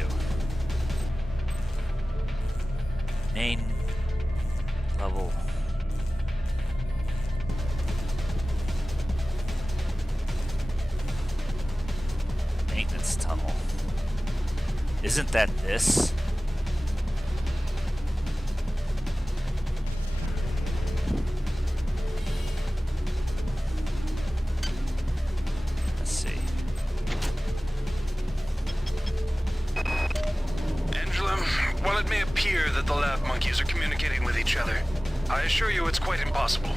Main level. Maintenance tunnel. Isn't that this? Let's see. Angela, while it may appear that the lab monkeys are communicating with each other, I assure you it's quite impossible.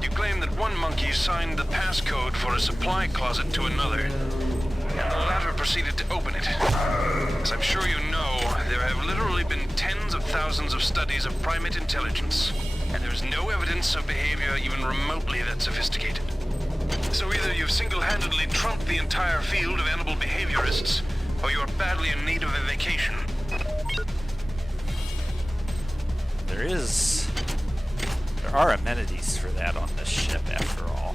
You claim that one monkey signed the passcode for a supply closet to another, and the latter proceeded to open it. As I'm sure you know, there have literally been tens of thousands of studies of primate intelligence, and there's no evidence of behavior even remotely that sophisticated. So either you've single-handedly trumped the entire field of animal behaviorists, or you're badly in need of a vacation. There are amenities for that on this ship, after all.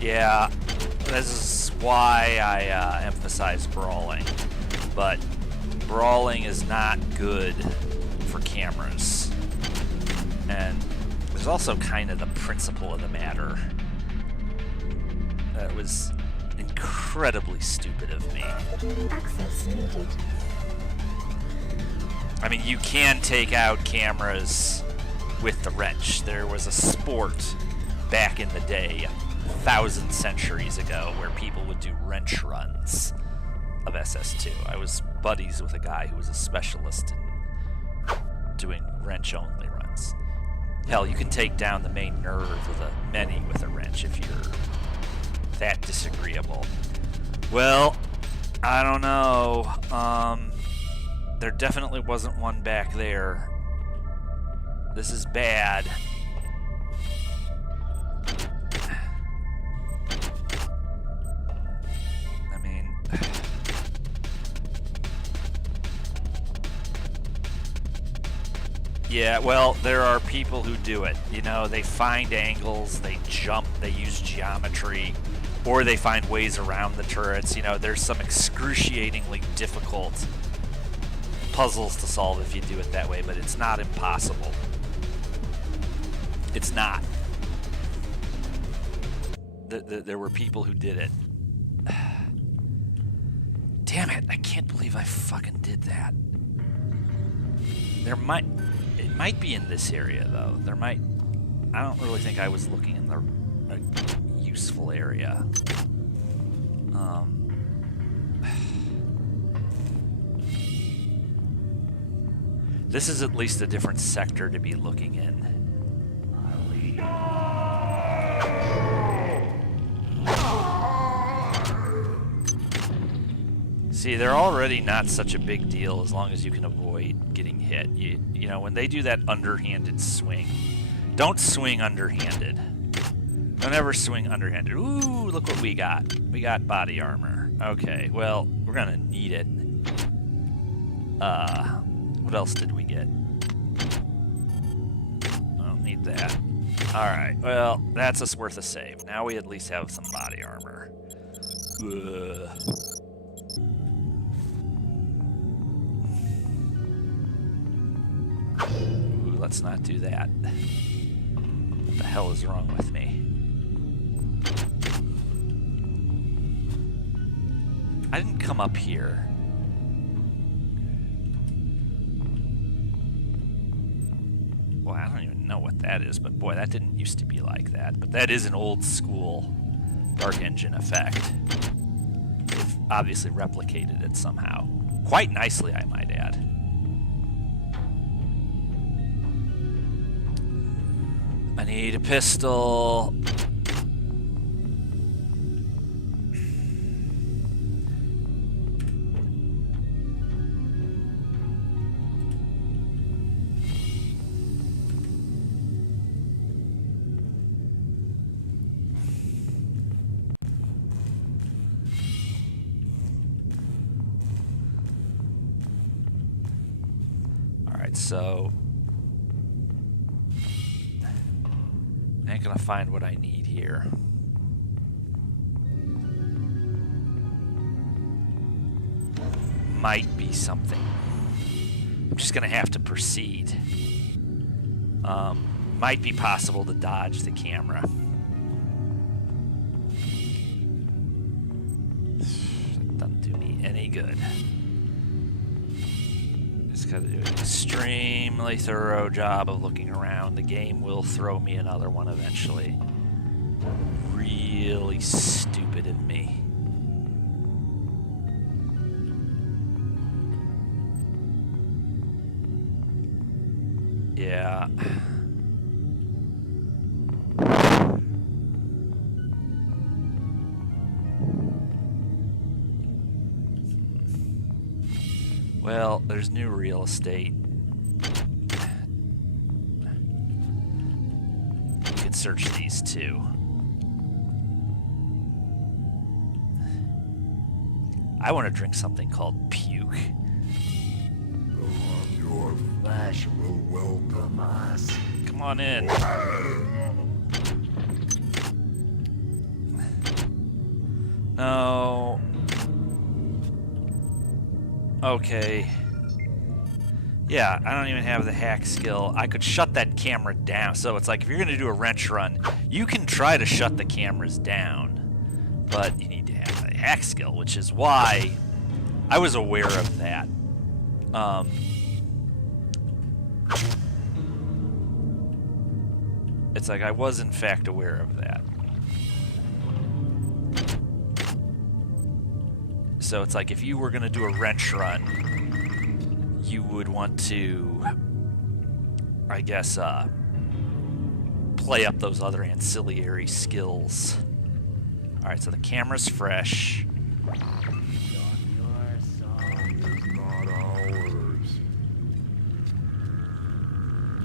Yeah, this is why I emphasize brawling. But brawling is not good for cameras. And there's also kind of the principle of the matter. That was incredibly stupid of me. Access needed. I mean, you can take out cameras with the wrench. There was a sport back in the day, 1,000 centuries ago, where people would do wrench runs of SS2. I was buddies with a guy who was a specialist in doing wrench-only runs. Hell, you can take down the main nerve of a many with a wrench if you're that disagreeable. Well, I don't know. There definitely wasn't one back there. This is bad. I mean... Yeah, well, there are people who do it. You know, they find angles, they jump, they use geometry. or they find ways around the turrets. You know, there's some excruciatingly difficult puzzles to solve if you do it that way, but it's not impossible. It's not. There were people who did it. Damn it, I can't believe I fucking did that. It might be in this area, though. I don't really think I was looking in the useful area. This is at least a different sector to be looking in. See, they're already not such a big deal as long as you can avoid getting hit. You know, when they do that underhanded swing, don't swing underhanded. Don't ever swing underhanded. Ooh, look what we got. We got body armor. Okay, well, we're gonna need it. What else did we get? I don't need that. Alright, well, that's us worth a save. Now we at least have some body armor. Ugh. Ooh, let's not do that. What the hell is wrong with me? I didn't come up here. Well, I don't even know what that is, but boy, that didn't used to be like that. But that is an old school Dark Engine effect. They've obviously replicated it somehow. Quite nicely, I might add. I need a pistol. All right, so I ain't gonna find what I need here. Might be something. I'm just gonna have to proceed. Might be possible to dodge the camera. That doesn't do me any good. Just gotta do an extremely thorough job of looking around. The game will throw me another one eventually. Really stupid of me. Yeah. Well, there's new real estate. You can search these too. I want to drink something called puke. Your flesh will welcome us. Come on in. No. Okay. Yeah, I don't even have the hack skill. I could shut that camera down. So it's like if you're going to do a wrench run, you can try to shut the cameras down, but you need to have the hack skill, which is why I was aware of that. It's like I was in fact aware of that. So it's like if you were going to do a wrench run, you would want to, I guess, play up those other ancillary skills. Alright, so the camera's fresh.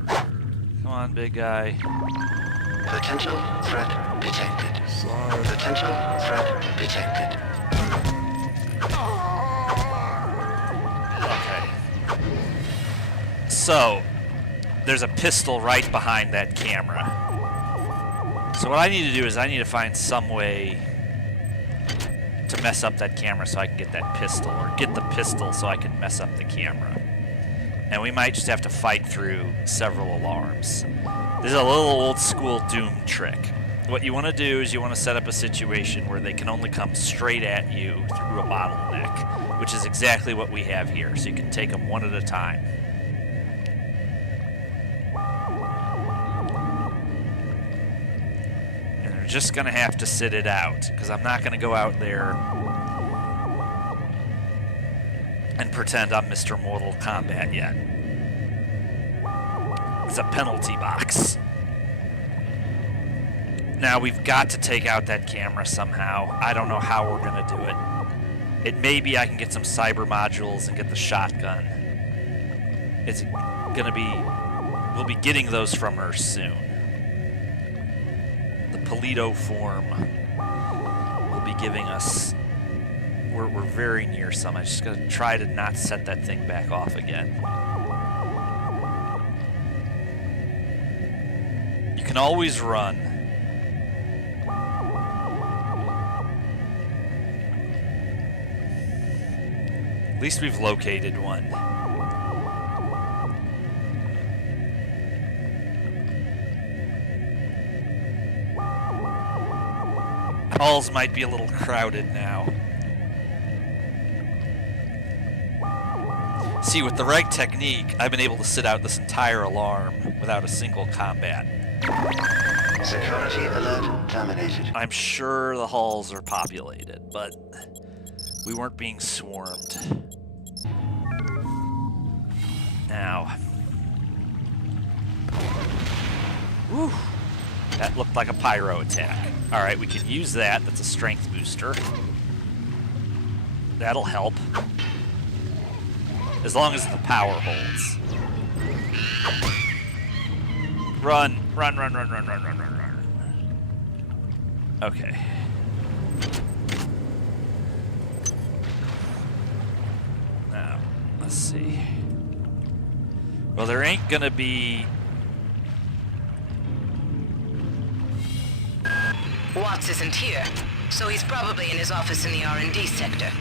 Come on, big guy. Potential threat detected. Potential threat detected. Okay. So, there's a pistol right behind that camera. So what I need to do is I need to find some way to mess up that camera so I can get that pistol, or get the pistol so I can mess up the camera. And we might just have to fight through several alarms. This is a little old school Doom trick. What you want to do is you want to set up a situation where they can only come straight at you through a bottleneck, which is exactly what we have here, so you can take them one at a time. And they're just going to have to sit it out, because I'm not going to go out there and pretend I'm Mr. Mortal Kombat yet. It's a penalty box. Now, we've got to take out that camera somehow. I don't know how we're going to do it. It may be I can get some cyber modules and get the shotgun. It's going to be... We'll be getting those from her soon. The Polito form will be giving us... We're very near some. I just got to try to not set that thing back off again. You can always run. At least we've located one. Halls might be a little crowded now. See, with the right technique, I've been able to sit out this entire alarm without a single combat. Security alert terminated. I'm sure the halls are populated, but we weren't being swarmed. Now. Whew. That looked like a pyro attack. Alright, we can use that. That's a strength booster. That'll help. As long as the power holds. Run. Run, run, run, run, run, run, run, run. Okay. Now, let's see. Well, there ain't gonna be... Watts isn't here, so he's probably in his office in the R&D sector.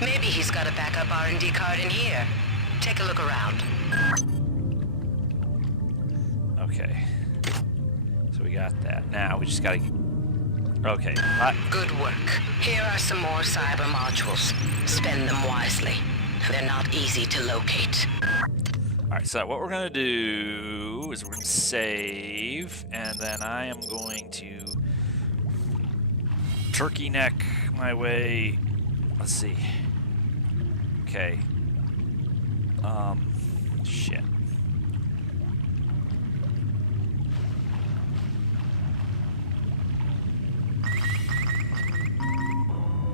Maybe he's got a backup R&D card in here. Take a look around. Okay. So we got that. Now we just gotta... Okay. Good work. Here are some more cyber modules. Spend them wisely. They're not easy to locate. Alright, so what we're gonna do is we're gonna save, and then I am going to turkey neck my way. Let's see. Okay. Shit.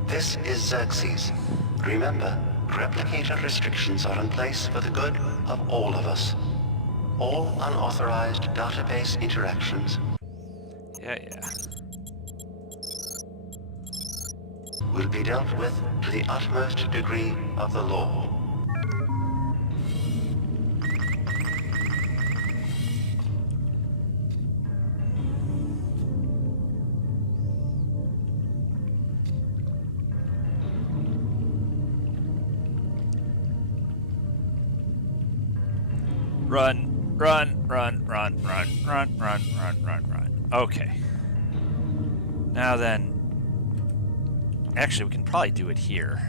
This is Xerxes. Remember, replicator restrictions are in place for the good of all of us. All unauthorized database interactions will be dealt with to the utmost degree of the law. Run, run, run, run, run, run, run, run, run, run. Okay. Now then, actually, we can probably do it here.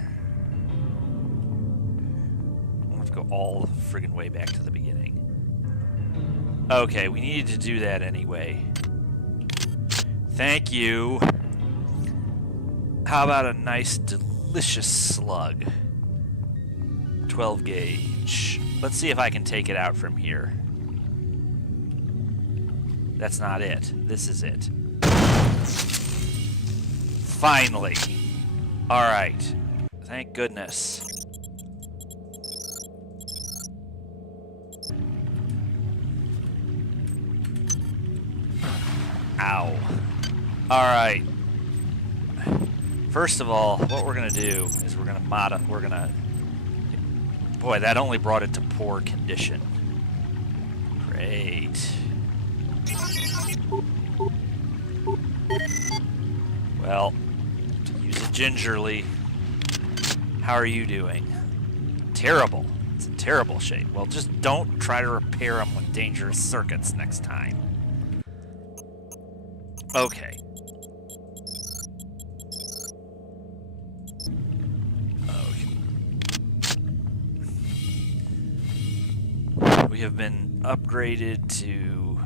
We'll have to go all the friggin' way back to the beginning. Okay, we needed to do that anyway. Thank you. How about a nice, delicious slug? 12 gauge. Let's see if I can take it out from here. That's not it. This is it. Finally. Alright. Thank goodness. Ow. Alright. First of all, what we're gonna do is we're gonna Boy, that only brought it to poor condition. Great. Well, to use it Gingerly, how are you doing? Terrible. It's in terrible shape. Well, just don't try to repair them with dangerous circuits next time. Okay. We have been upgraded to...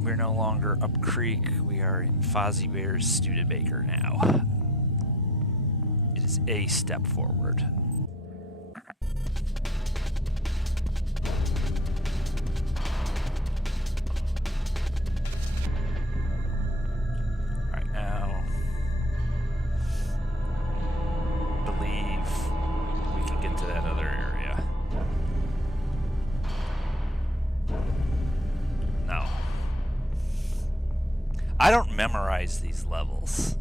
We're no longer up creek. We are in Fozzie Bear's Studebaker now. It is a step forward. Right now, I believe we can get to that other area. No. I don't memorize these levels.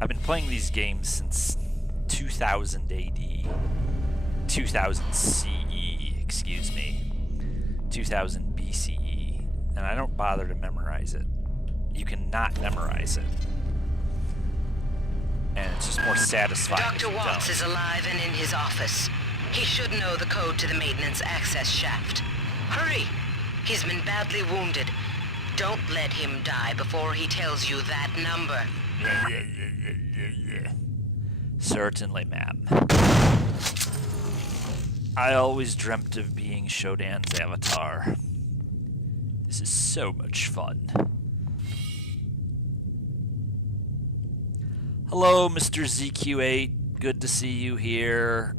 I've been playing these games since 2000 AD. 2000 CE, excuse me. 2000 BCE. And I don't bother to memorize it. You cannot memorize it. And it's just more satisfying. Dr. if you Watts don't. is alive and in his office. He should know the code to the maintenance access shaft. Hurry! He's been badly wounded. Don't let him die before he tells you that number. Certainly, ma'am. I always dreamt of being Shodan's avatar. This is so much fun. Hello, Mr. ZQ8. Good to see you here.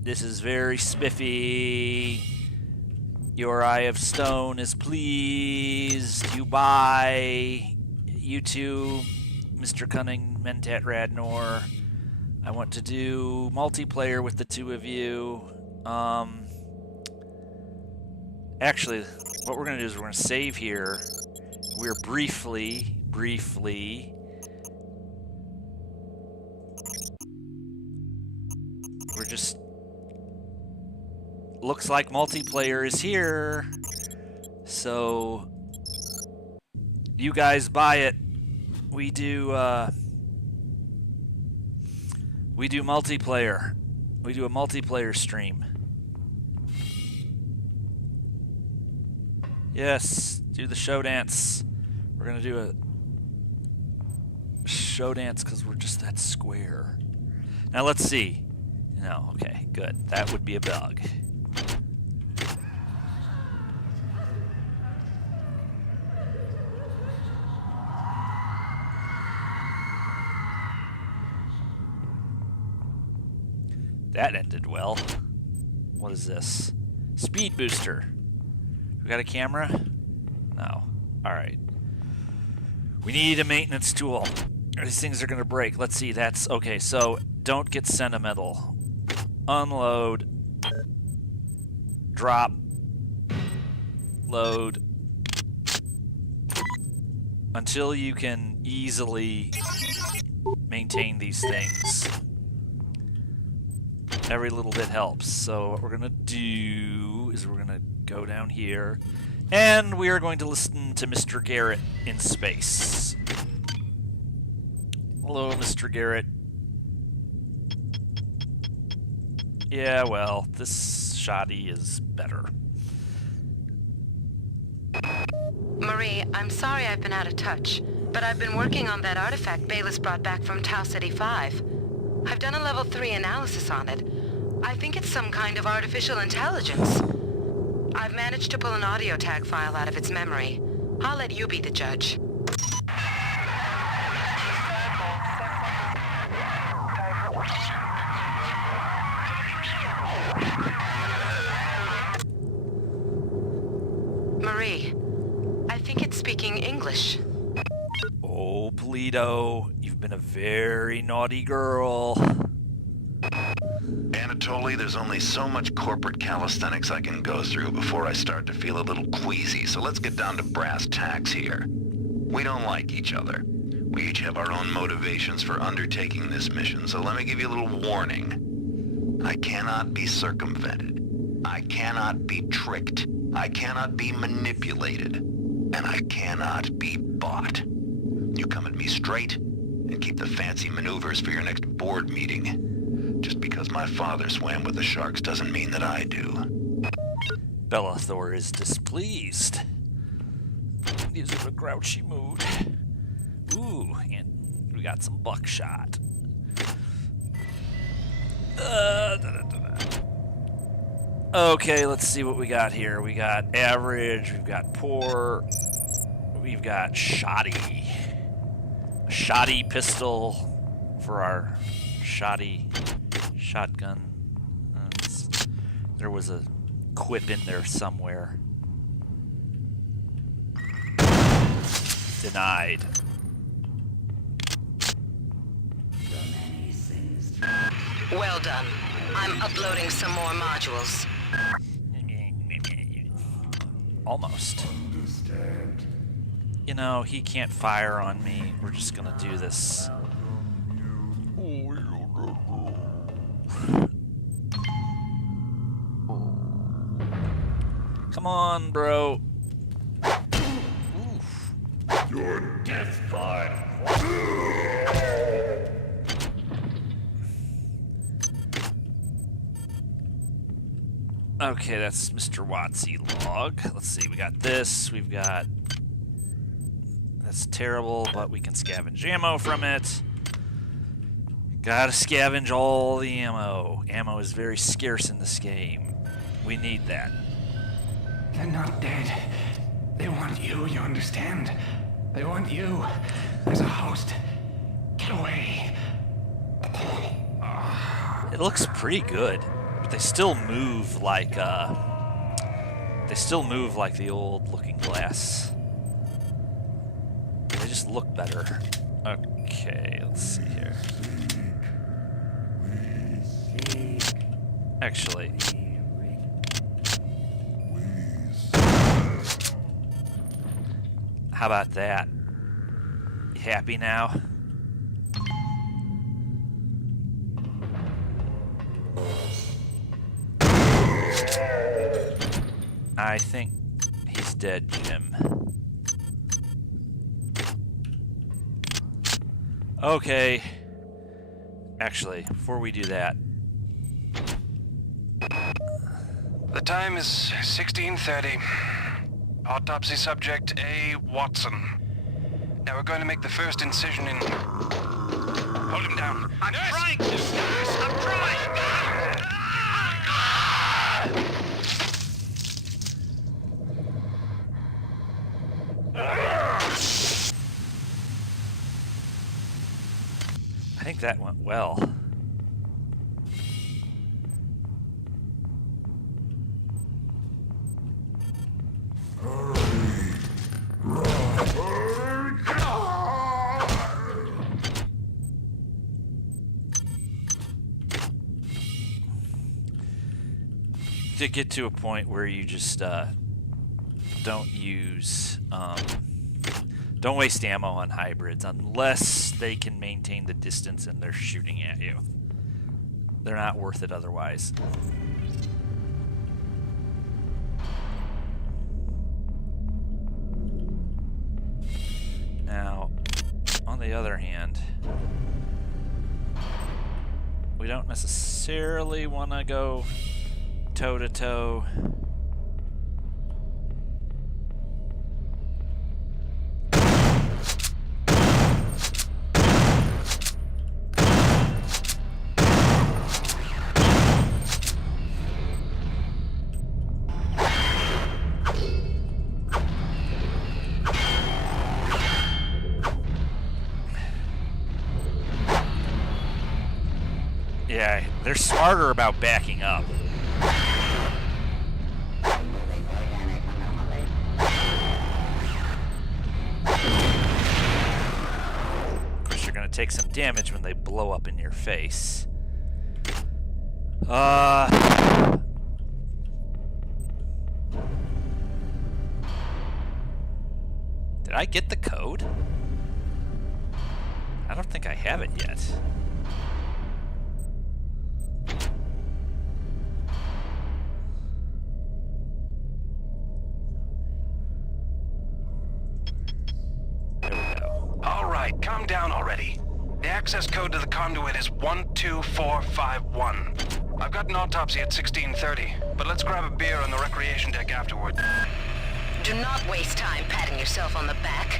This is very spiffy. Your Eye of Stone is pleased. You buy. You too, Mr. Cunning Mentat Radnor. I want to do multiplayer with the two of you. Actually, what we're going to do is we're going to save here. We're briefly... We're just... Looks like multiplayer is here. So... You guys buy it. We do multiplayer. We do a multiplayer stream. Yes, do the show dance. We're gonna do a show dance because we're just that square. Now let's see. No, okay, good. That would be a bug. That ended well. What is this? Speed booster. We got a camera? No. Alright. We need a maintenance tool. These things are gonna break. Let's see, that's... Okay, so don't get sentimental. Unload. Drop. Load. Until you can easily maintain these things. Every little bit helps. So what we're going to do is we're going to go down here, and we are going to listen to Mr. Garrett in space. Hello, Mr. Garrett. Yeah, well, this shoddy is better. Marie, I'm sorry I've been out of touch, but I've been working on that artifact Bayless brought back from Tau City 5. I've done a level 3 analysis on it. I think it's some kind of artificial intelligence. I've managed to pull an audio tag file out of its memory. I'll let you be the judge. Marie, I think it's speaking English. Oh, Polito, you've been a very naughty girl. Anatoly, there's only so much corporate calisthenics I can go through before I start to feel a little queasy, so let's get down to brass tacks here. We don't like each other. We each have our own motivations for undertaking this mission, so let me give you a little warning. I cannot be circumvented. I cannot be tricked. I cannot be manipulated. And I cannot be bought. You come at me straight, And keep the fancy maneuvers for your next board meeting. Just because my father swam with the sharks doesn't mean that I do. Bellathor is displeased. He's in a grouchy mood. Ooh, and we got some buckshot. Okay, let's see what we got here. We got average, we've got poor, we've got shoddy. A shoddy pistol for our shoddy shotgun. There was a quip in there somewhere. Denied. Well done. I'm uploading some more modules. Almost. You know, he can't fire on me. We're just gonna do this. Come on, bro. Oof. Your death file. Okay, that's Mr. Watsy log. Let's see, we got this, we've got... That's terrible, but we can scavenge ammo from it. Gotta scavenge all the ammo. Ammo is very scarce in this game. We need that. They're not dead. They want you understand? They want you as a host. Get away. It looks pretty good, but they still move like the old Looking Glass. They just look better. Okay, let's see here. Actually, how about that? You happy now? I think he's dead, Jim. Okay. Actually, before we do that... The time is 16:30. Autopsy subject A. Watson. Now we're going to make the first incision in... Hold him down. I'm trying to! I'm trying! I think that went well. To get to a point where you just don't use don't waste ammo on hybrids unless they can maintain the distance and they're shooting at you. They're not worth it otherwise. Now, on the other hand, we don't necessarily want to go toe-to-toe. Yeah, they're smarter about backing up. Of course, you're going to take some damage when they blow up in your face. Did I get the code? I don't think I have it yet. All right, calm down already. The access code to the conduit is 12451. I've got an autopsy at 16:30, but let's grab a beer on the recreation deck afterward. Do not waste time patting yourself on the back.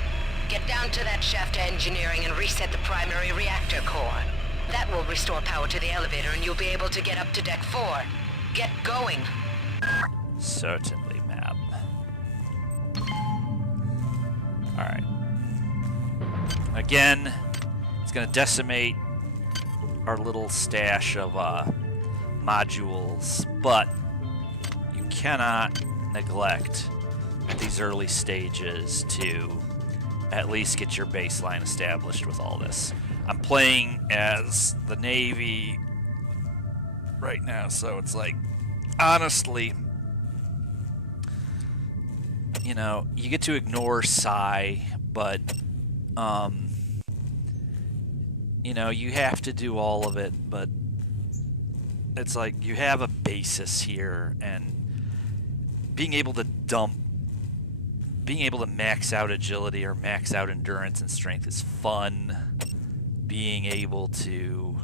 Get down to that shaft to engineering and reset the primary reactor core. That will restore power to the elevator and you'll be able to get up to Deck 4. Get going. Certainly, ma'am. Alright. Again, it's going to decimate our little stash of modules, but you cannot neglect at these early stages to at least get your baseline established with all this. I'm playing as the Navy right now, so it's like, honestly, you know, you get to ignore psi, but you know, you have to do all of it, but it's like you have a basis here, and being able to max out agility or max out endurance and strength is fun. Being able to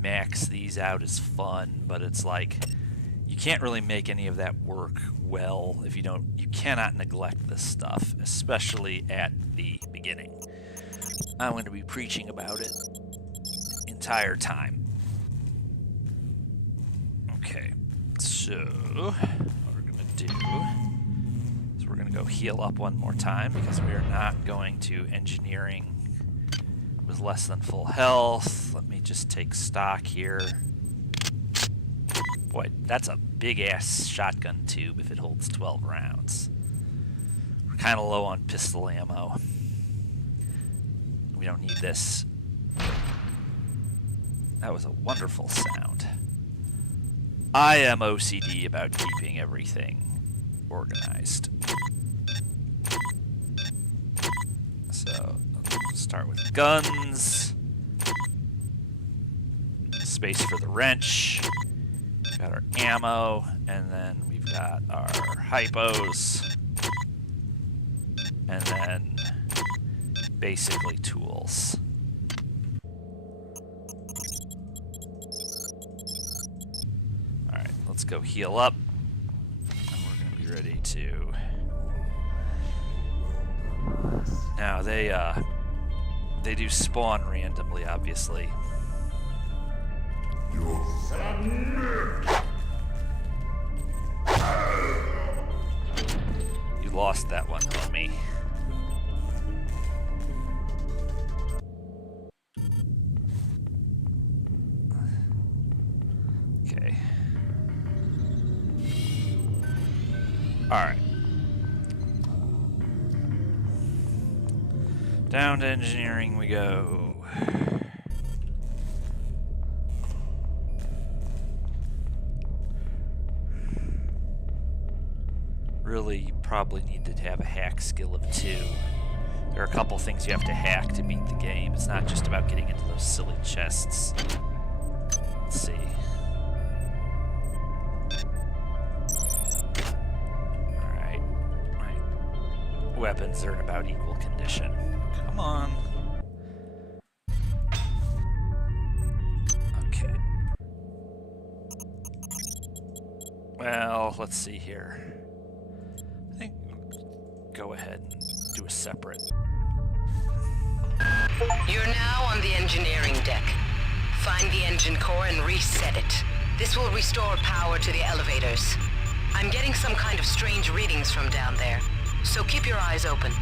max these out is fun, but it's like you can't really make any of that work well if you cannot neglect this stuff, especially at the beginning. I'm going to be preaching about it entire time. Okay, so what we're going to do is we're going to go heal up one more time because we are not going to engineering with less than full health. Let me just take stock here. Boy, that's a big-ass shotgun tube if it holds 12 rounds. We're kind of low on pistol ammo. We don't need this. That was a wonderful sound. I am OCD about keeping everything organized. So, let's start with guns. Space for the wrench. Got our ammo, and then we've got our hypos, and then basically tools. Alright, let's go heal up, and we're going to be ready to... Now, they do spawn randomly, obviously. You lost that one, homie. Okay. Alright. Down to engineering we go. Really, you probably need to have a hack skill of 2. There are a couple things you have to hack to beat the game. It's not just about getting into those silly chests. Let's see. Alright. My weapons are in about equal condition. Come on. Okay. Well, let's see here. I think go ahead and do a separate. You're now on the engineering deck. Find the engine core and reset it. This will restore power to the elevators. I'm getting some kind of strange readings from down there, so keep your eyes open.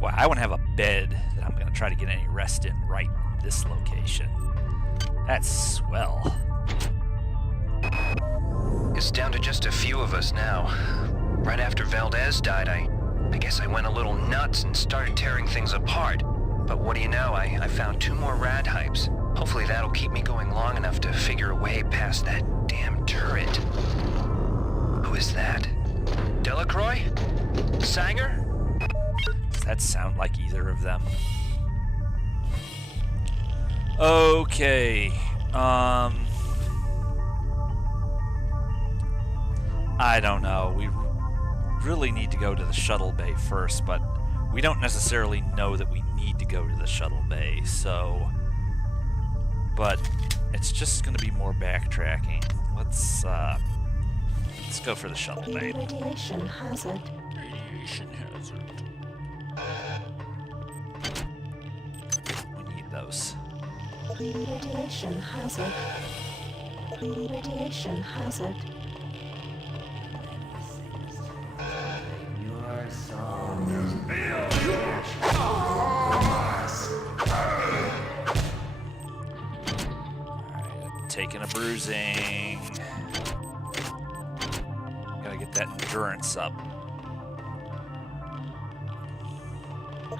Boy, I want to have a bed that I'm going to try to get any rest in right in this location. That's swell. It's down to just a few of us now. Right after Valdez died, I guess I went a little nuts and started tearing things apart. But what do you know, I found 2 more rad hypes. Hopefully that'll keep me going long enough to figure a way past that damn turret. Who is that? Delacroix? Sanger? Does that sound like either of them? Okay. I don't know. We really need to go to the shuttle bay first, but we don't necessarily know that we need to go to the shuttle bay, so but it's just going to be more backtracking. Let's go for the shuttle bay. Radiation hazard. Radiation hazard. We need those. Radiation hazard. Radiation hazard. Your song is Taking a bruising. Gotta get that endurance up.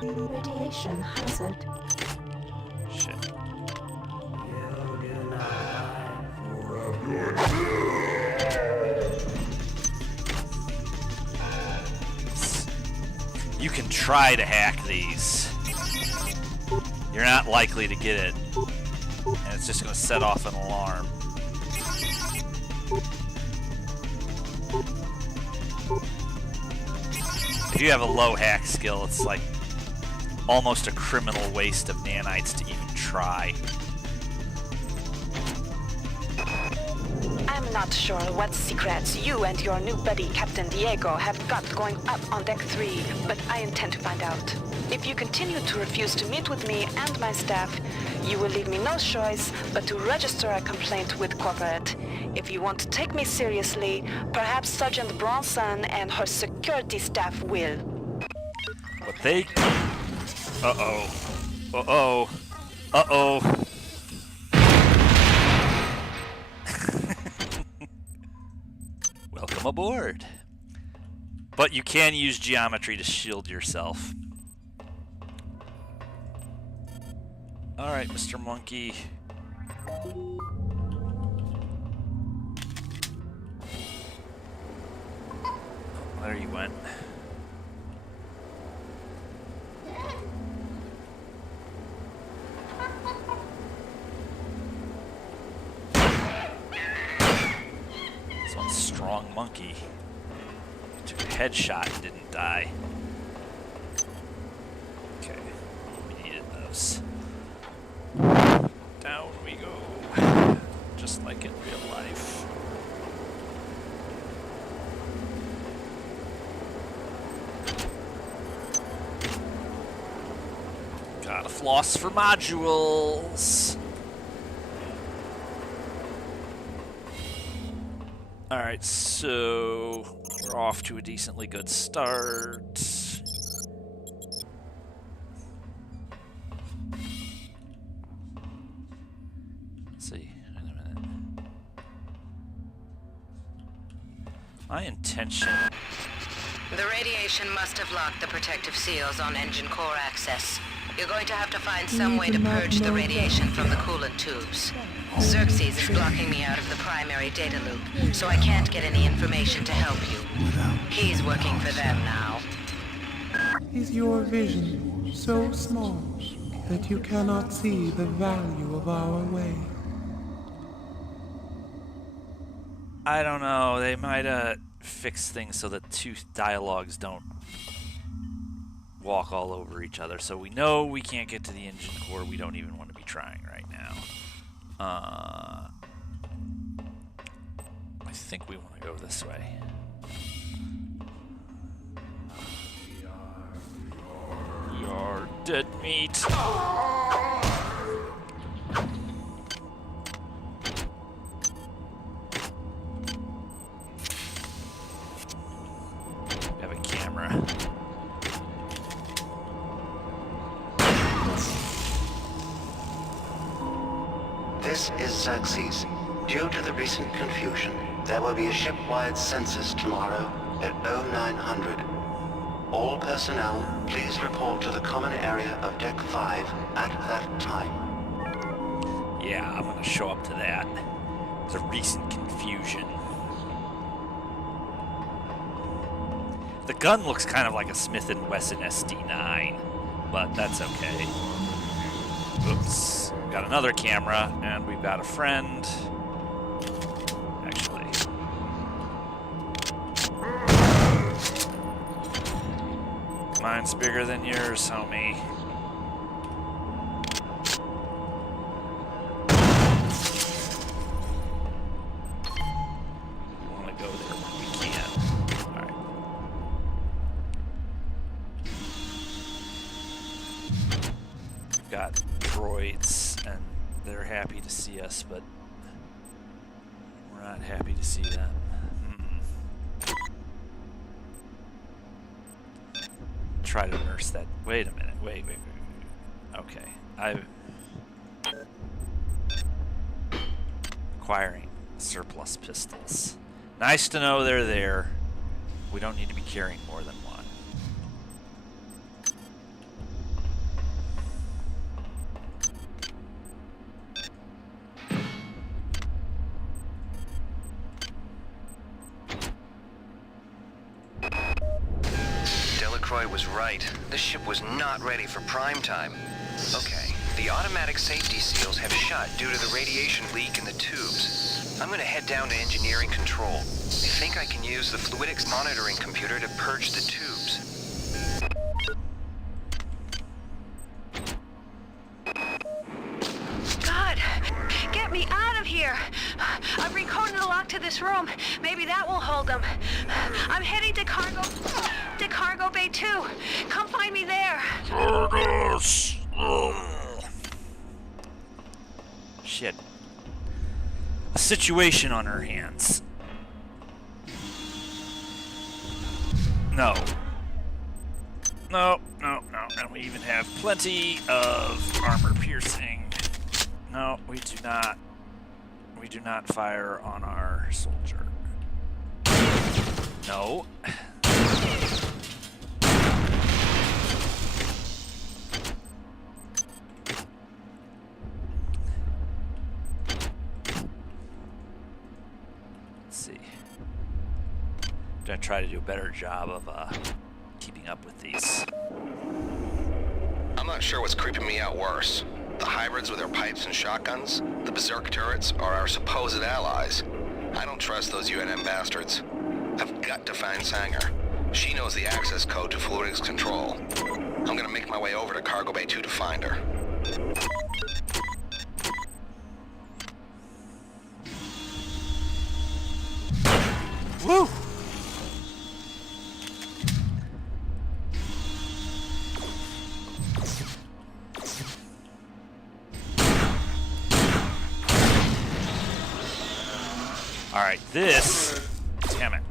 Radiation hazard. Shit. You can try to hack these. You're not likely to get it. And it's just going to set off an alarm. If you have a low hack skill, it's like almost a criminal waste of nanites to even try. I'm not sure what secrets you and your new buddy, Captain Diego, have got going up on Deck 3, but I intend to find out. If you continue to refuse to meet with me and my staff, you will leave me no choice but to register a complaint with corporate. If you want to take me seriously, perhaps Sergeant Bronson and her security staff will. What they... Uh-oh. Uh-oh. Uh-oh. Welcome aboard. But you can use geometry to shield yourself. Alright, Mr. Monkey. Oh, there you went. This one's a strong monkey. Took a headshot and didn't die. Okay, we needed those. Down we go. Just like in real life. Gotta floss for modules. Alright, so we're off to a decently good start. Let's see, wait a minute. My intention... The radiation must have locked the protective seals on engine core access. You're going to have to find some way to purge the radiation from the coolant tubes. Xerxes is blocking me out of the primary data loop, so I can't get any information to help you. He's working for them now. Is your vision so small that you cannot see the value of our way? I don't know, they might fix things so that two dialogues don't walk all over each other. So we know we can't get to the engine core. We don't even want to be trying right now. I think we want to go this way. We are dead meat. We have a camera. This is Xerxes. Due to the recent confusion, there will be a ship-wide census tomorrow at 0900. All personnel, please report to the common area of Deck 5 at that time. Yeah, I'm gonna show up to that. There's a recent confusion. The gun looks kind of like a Smith & Wesson SD9, but that's okay. Oops. We've got another camera, and we've got a friend. Actually. Mine's bigger than yours, homie. got droids, and they're happy to see us, but we're not happy to see them. Try to nurse that. Wait a minute. Wait. Okay. Acquiring surplus pistols. Nice to know they're there. We don't need to be carrying more than one. Delacroix was right. This ship was not ready for prime time. Okay, the automatic safety seals have shut due to the radiation leak in the tubes. I'm gonna head down to engineering control. I think I can use the fluidics monitoring computer to purge the tubes. God, get me out of here! I've recoded the lock to this room. Maybe that will hold them. I'm heading to cargo bay 2. Come find me there. Shit. A situation on her hands. No. No. And we even have plenty of armor piercing. No, we do not. We do not fire on our soldier. No. Let's see. I'm gonna try to do a better job of keeping up with these. I'm not sure what's creeping me out worse. The hybrids with their pipes and shotguns, the berserk turrets, or our supposed allies. I don't trust those UNM bastards. I've got to find Sanger. She knows the access code to fluidics control. I'm gonna make my way over to Cargo Bay 2 to find her. Woo! Alright, this... Damn it.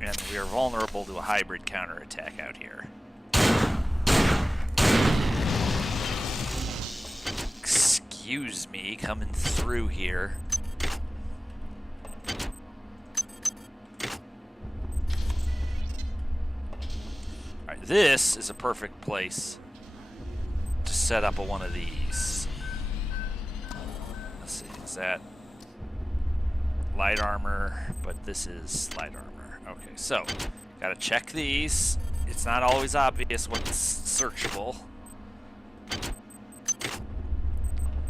And we are vulnerable to a hybrid counterattack out here. Excuse me, coming through here. Alright, this is a perfect place to set up one of these. Let's see, is that light armor? But this is light armor. Okay, so gotta check these. It's not always obvious what's searchable.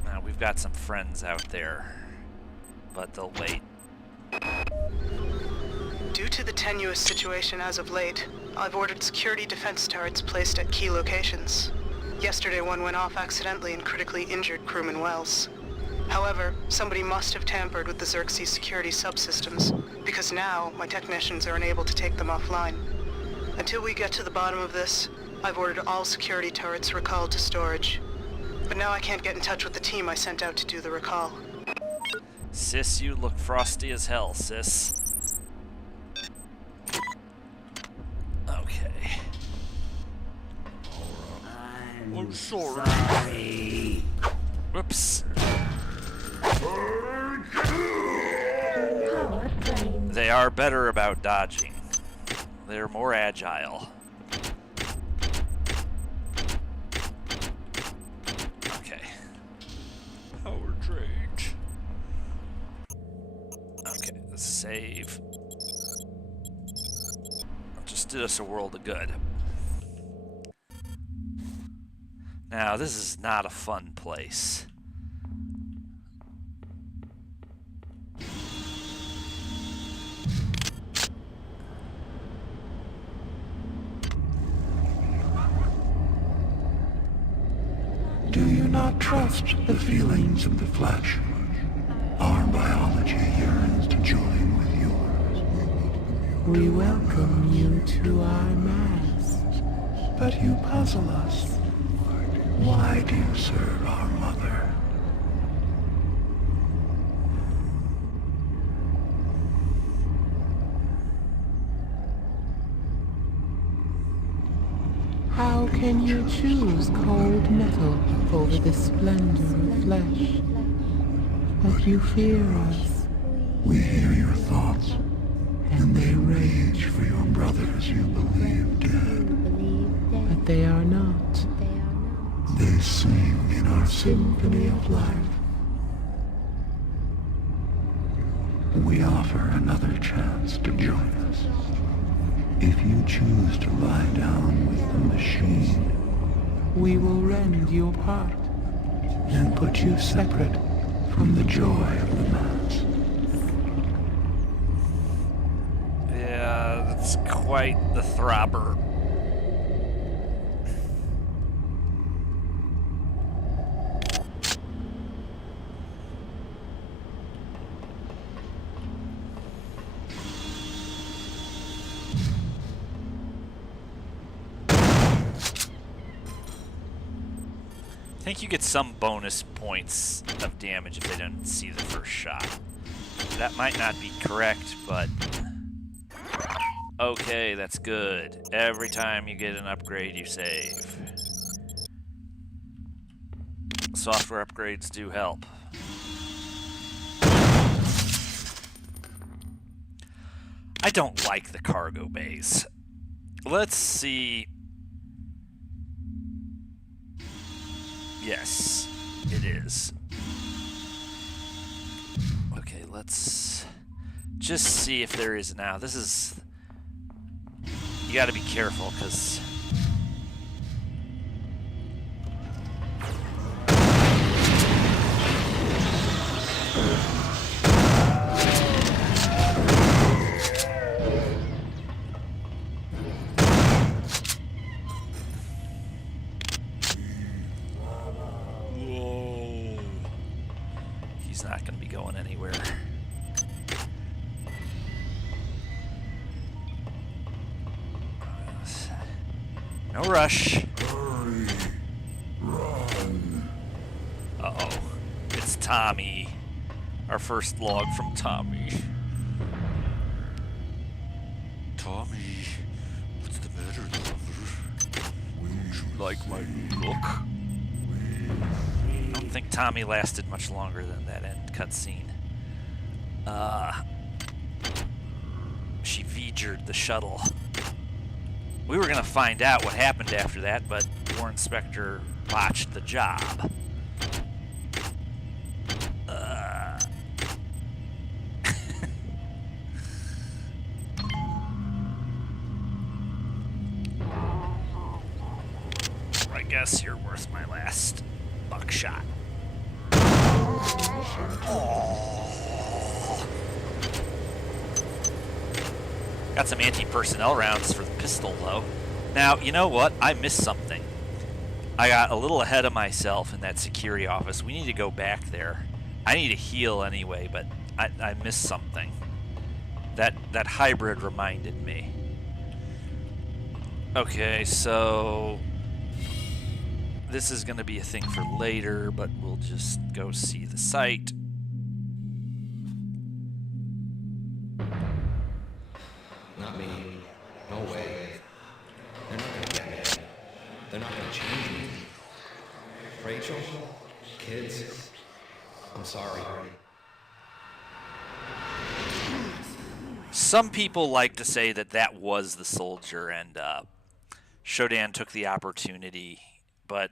Now we've got some friends out there, but they'll wait. Due to the tenuous situation as of late, I've ordered security defense turrets placed at key locations. Yesterday one went off accidentally and critically injured crewman Wells. However, somebody must have tampered with the Xerxes security subsystems, because now my technicians are unable to take them offline. Until we get to the bottom of this, I've ordered all security turrets recalled to storage. But now I can't get in touch with the team I sent out to do the recall. Sis, you look frosty as hell, sis. Okay. I'm sorry. Whoops. They are better about dodging. They're more agile. Okay. Power drain. Okay, let's save. Just did us a world of good. Now, this is not a fun place. Do you not trust the feelings of the flesh? Our biology yearns to join with yours. We welcome you to our mass. But you puzzle us. Why Why do you serve our mother? How can you choose cold metal over the splendor of flesh? But you fear us. We hear your thoughts, and they rage for your brothers you believe dead. But they are not. They sing in our symphony of life. We offer another chance to join us. If you choose to lie down with the machine, we will rend you apart and put you separate from the joy of the mass. Yeah, that's quite the throbber. I think you get some bonus points of damage if they don't see the first shot. That might not be correct, but okay, that's good. Every time you get an upgrade, you save. Software upgrades do help. I don't like the cargo bays. Let's see. Yes, it is. Okay, let's just see if there is now. This is... You gotta be careful, because... Not going to be going anywhere. No rush. Hurry. Run. Uh-oh. It's Tommy. Our first log from Tommy. Tommy, what's the matter, lover? Don't you like my look? I don't think Tommy lasted much longer than that end cutscene. She featured the shuttle. We were gonna find out what happened after that, but Warren Spector botched the job. I guess you're worth my last buckshot. Oh. Got some anti-personnel rounds for the pistol, though. Now, you know what? I missed something. I got a little ahead of myself in that security office. We need to go back there. I need to heal anyway, but I missed something. That hybrid reminded me. Okay, so... This is going to be a thing for later, but we'll just go see the site. Not me. No way. They're not going to get me. They're not going to change me. Rachel? Kids? I'm sorry. Some people like to say that that was the soldier, and Shodan took the opportunity. But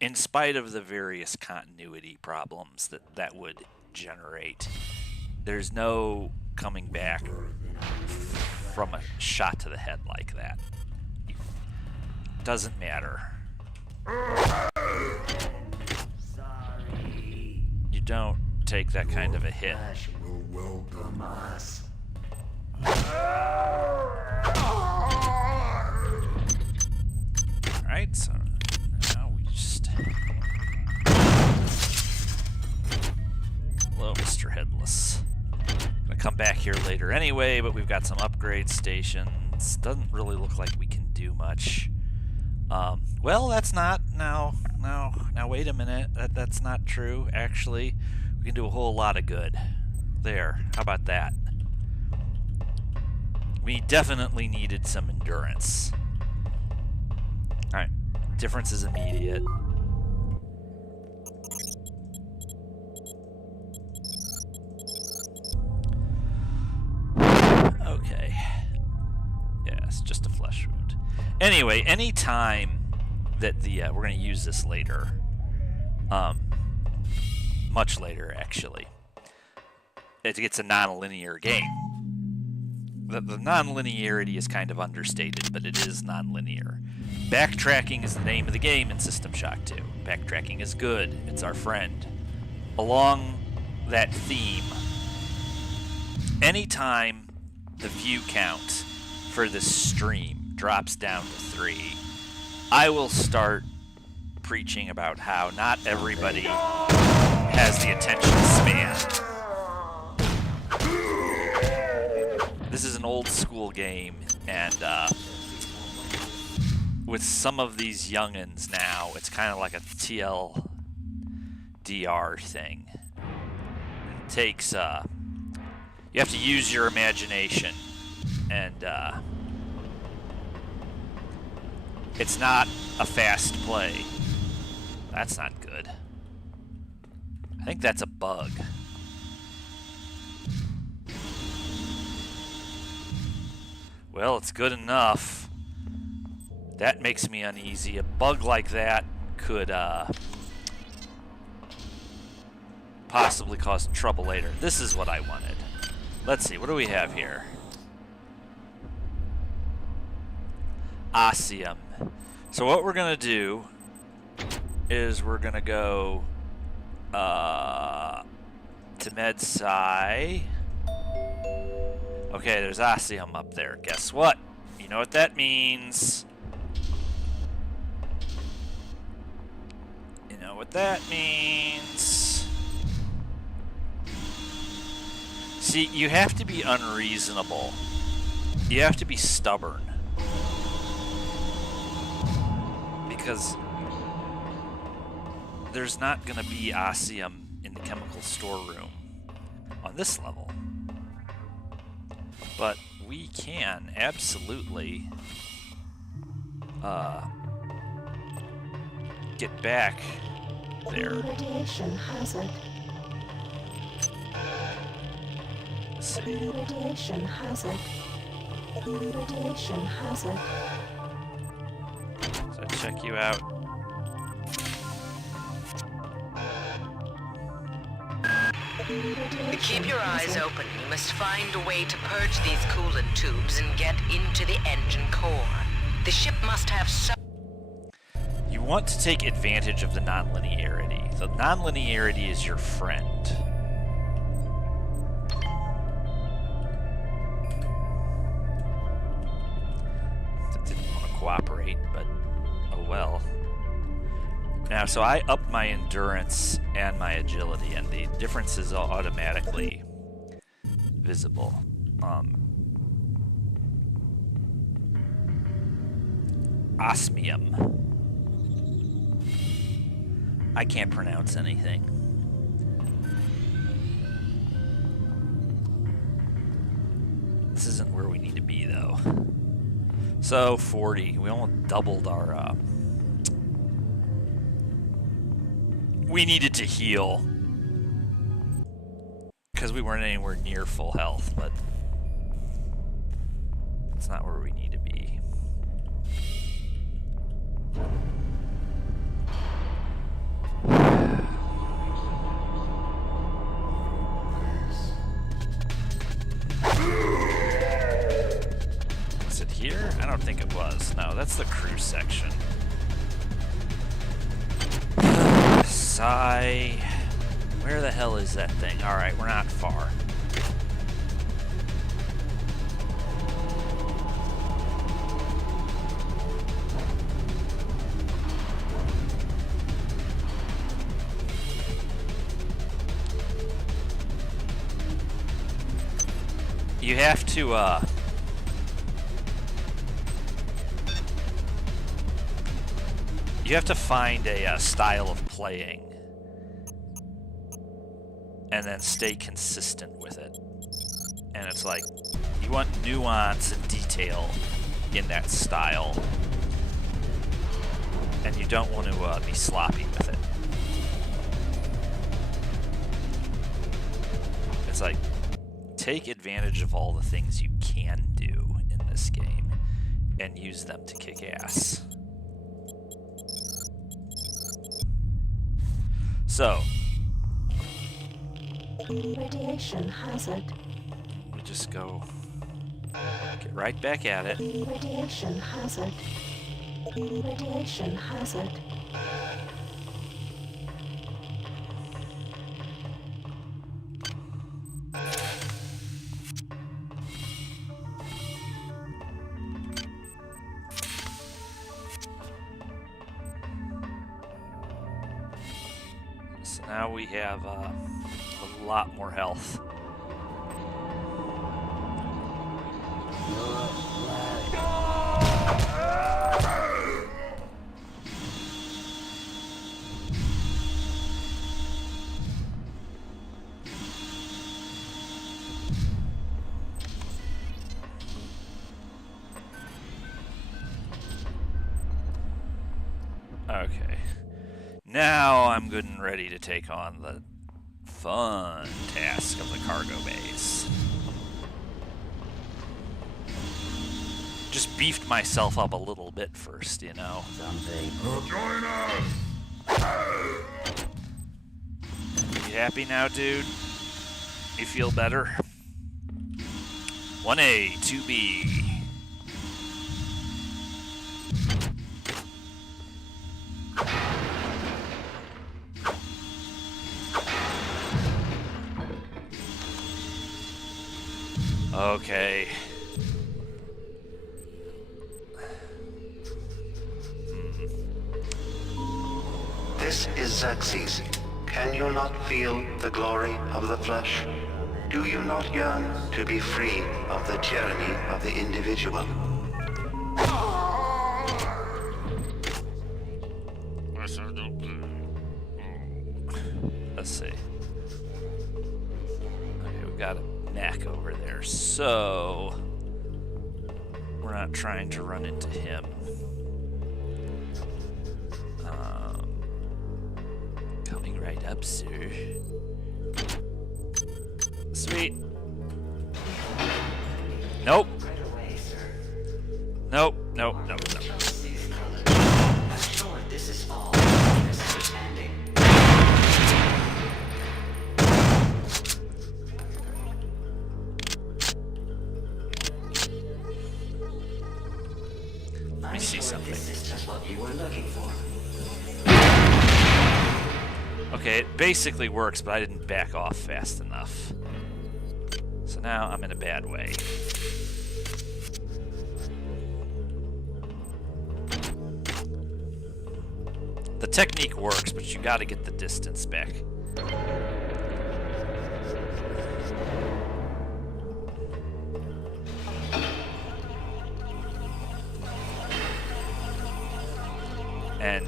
in spite of the various continuity problems that would generate, there's no coming back from a shot to the head like that. Doesn't matter. You don't take that kind of a hit. Will welcome us. Alright, so now we just... Hello, Mr. Headless. Gonna come back here later anyway, but we've got some upgrade stations. Doesn't really look like we can do much. Well, that's not... Now wait a minute. That's not true, actually. We can do a whole lot of good. There. How about that? We definitely needed some endurance. Alright. Difference is immediate. Okay. Yeah, it's just a flesh wound. Anyway, any time that the we're going to use this later, much later actually. It's a non-linear game. The non-linearity is kind of understated, but it is non-linear. Backtracking is the name of the game in System Shock 2. Backtracking is good. It's our friend. Along that theme, anytime the view count for this stream drops down to 3, I will start preaching about how not everybody has the attention span. This is an old school game, and with some of these youngins now, it's kind of like a TLDR thing. It takes, you have to use your imagination, and it's not a fast play. That's not good. I think that's a bug. Well, it's good enough. That makes me uneasy. A bug like that could possibly cause trouble later. This is what I wanted. Let's see, what do we have here? Osseum. So what we're going to do is we're going to go to Medsci. Okay, there's Osseum up there. Guess what? You know what that means. You know what that means. See, you have to be unreasonable. You have to be stubborn. Because there's not going to be Osseum in the chemical storeroom on this level. But we can absolutely get back there. Radiation hazard. Let's see. Radiation hazard. Radiation hazard. So check you out. Keep your eyes open. You must find a way to purge these coolant tubes and get into the engine core. The ship must have some... You want to take advantage of the non-linearity. The non-linearity is your friend. That didn't want to cooperate, but oh well. Now, so I upped my endurance and my agility, and the difference is automatically visible. Osmium. I can't pronounce anything. This isn't where we need to be, though. So, 40. We almost doubled our... We needed to heal. Because we weren't anywhere near full health, but... It's not where we need to be. Was it here? I don't think it was. No, that's the crew section. Sigh. Where the hell is that thing? Alright, we're not far. You have to, You have to find a style of playing and then stay consistent with it. And it's like, you want nuance and detail in that style. And you don't want to be sloppy with it. It's like, take advantage of all the things you can do in this game and use them to kick ass. So, Radiation hazard. we just go get right back at it. Radiation hazard. Radiation hazard. So now we have a lot more health. Okay. Now I'm good and ready to take on the fun task of the cargo bays. Just beefed myself up a little bit first, you know. Join us! You happy now, dude? You feel better? 1A, 2B. Okay. This is Xerxes. Can you not feel the glory of the flesh? Do you not yearn to be free of the tyranny of the individual? Let's see. Okay, we got a neck over there, so we're not trying to run into him. Coming right up, sir. Sweet. Nope. Nope, nope, nope, nope. This is all misunderstanding. Let me see something. This is just what you were looking for. Okay, it basically works, but I didn't back off fast enough. So now I'm in a bad way. The technique works, but you gotta get the distance back. And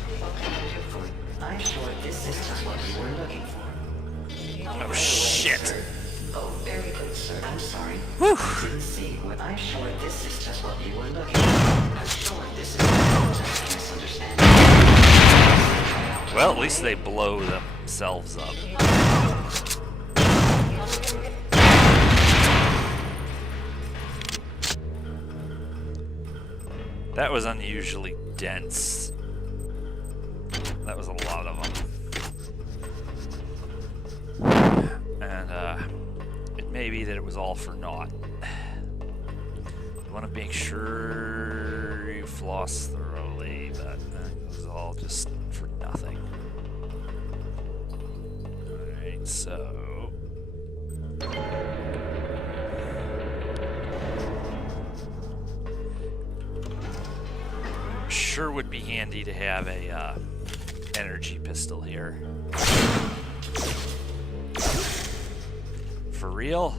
I'm sure this is just what you were looking for. oh shit! Oh, very good, sir. I'm sorry. Whew. I didn't see what I'm sure this is just what you were looking for. I'm sure this is just a misunderstanding. Well, at least they blow themselves up. That was unusually dense. That was a lot of them. And it may be that it was all for naught. You want to make sure you floss thoroughly, but it was all just for nothing. Alright, so... Sure would be handy to have a energy pistol here. For real?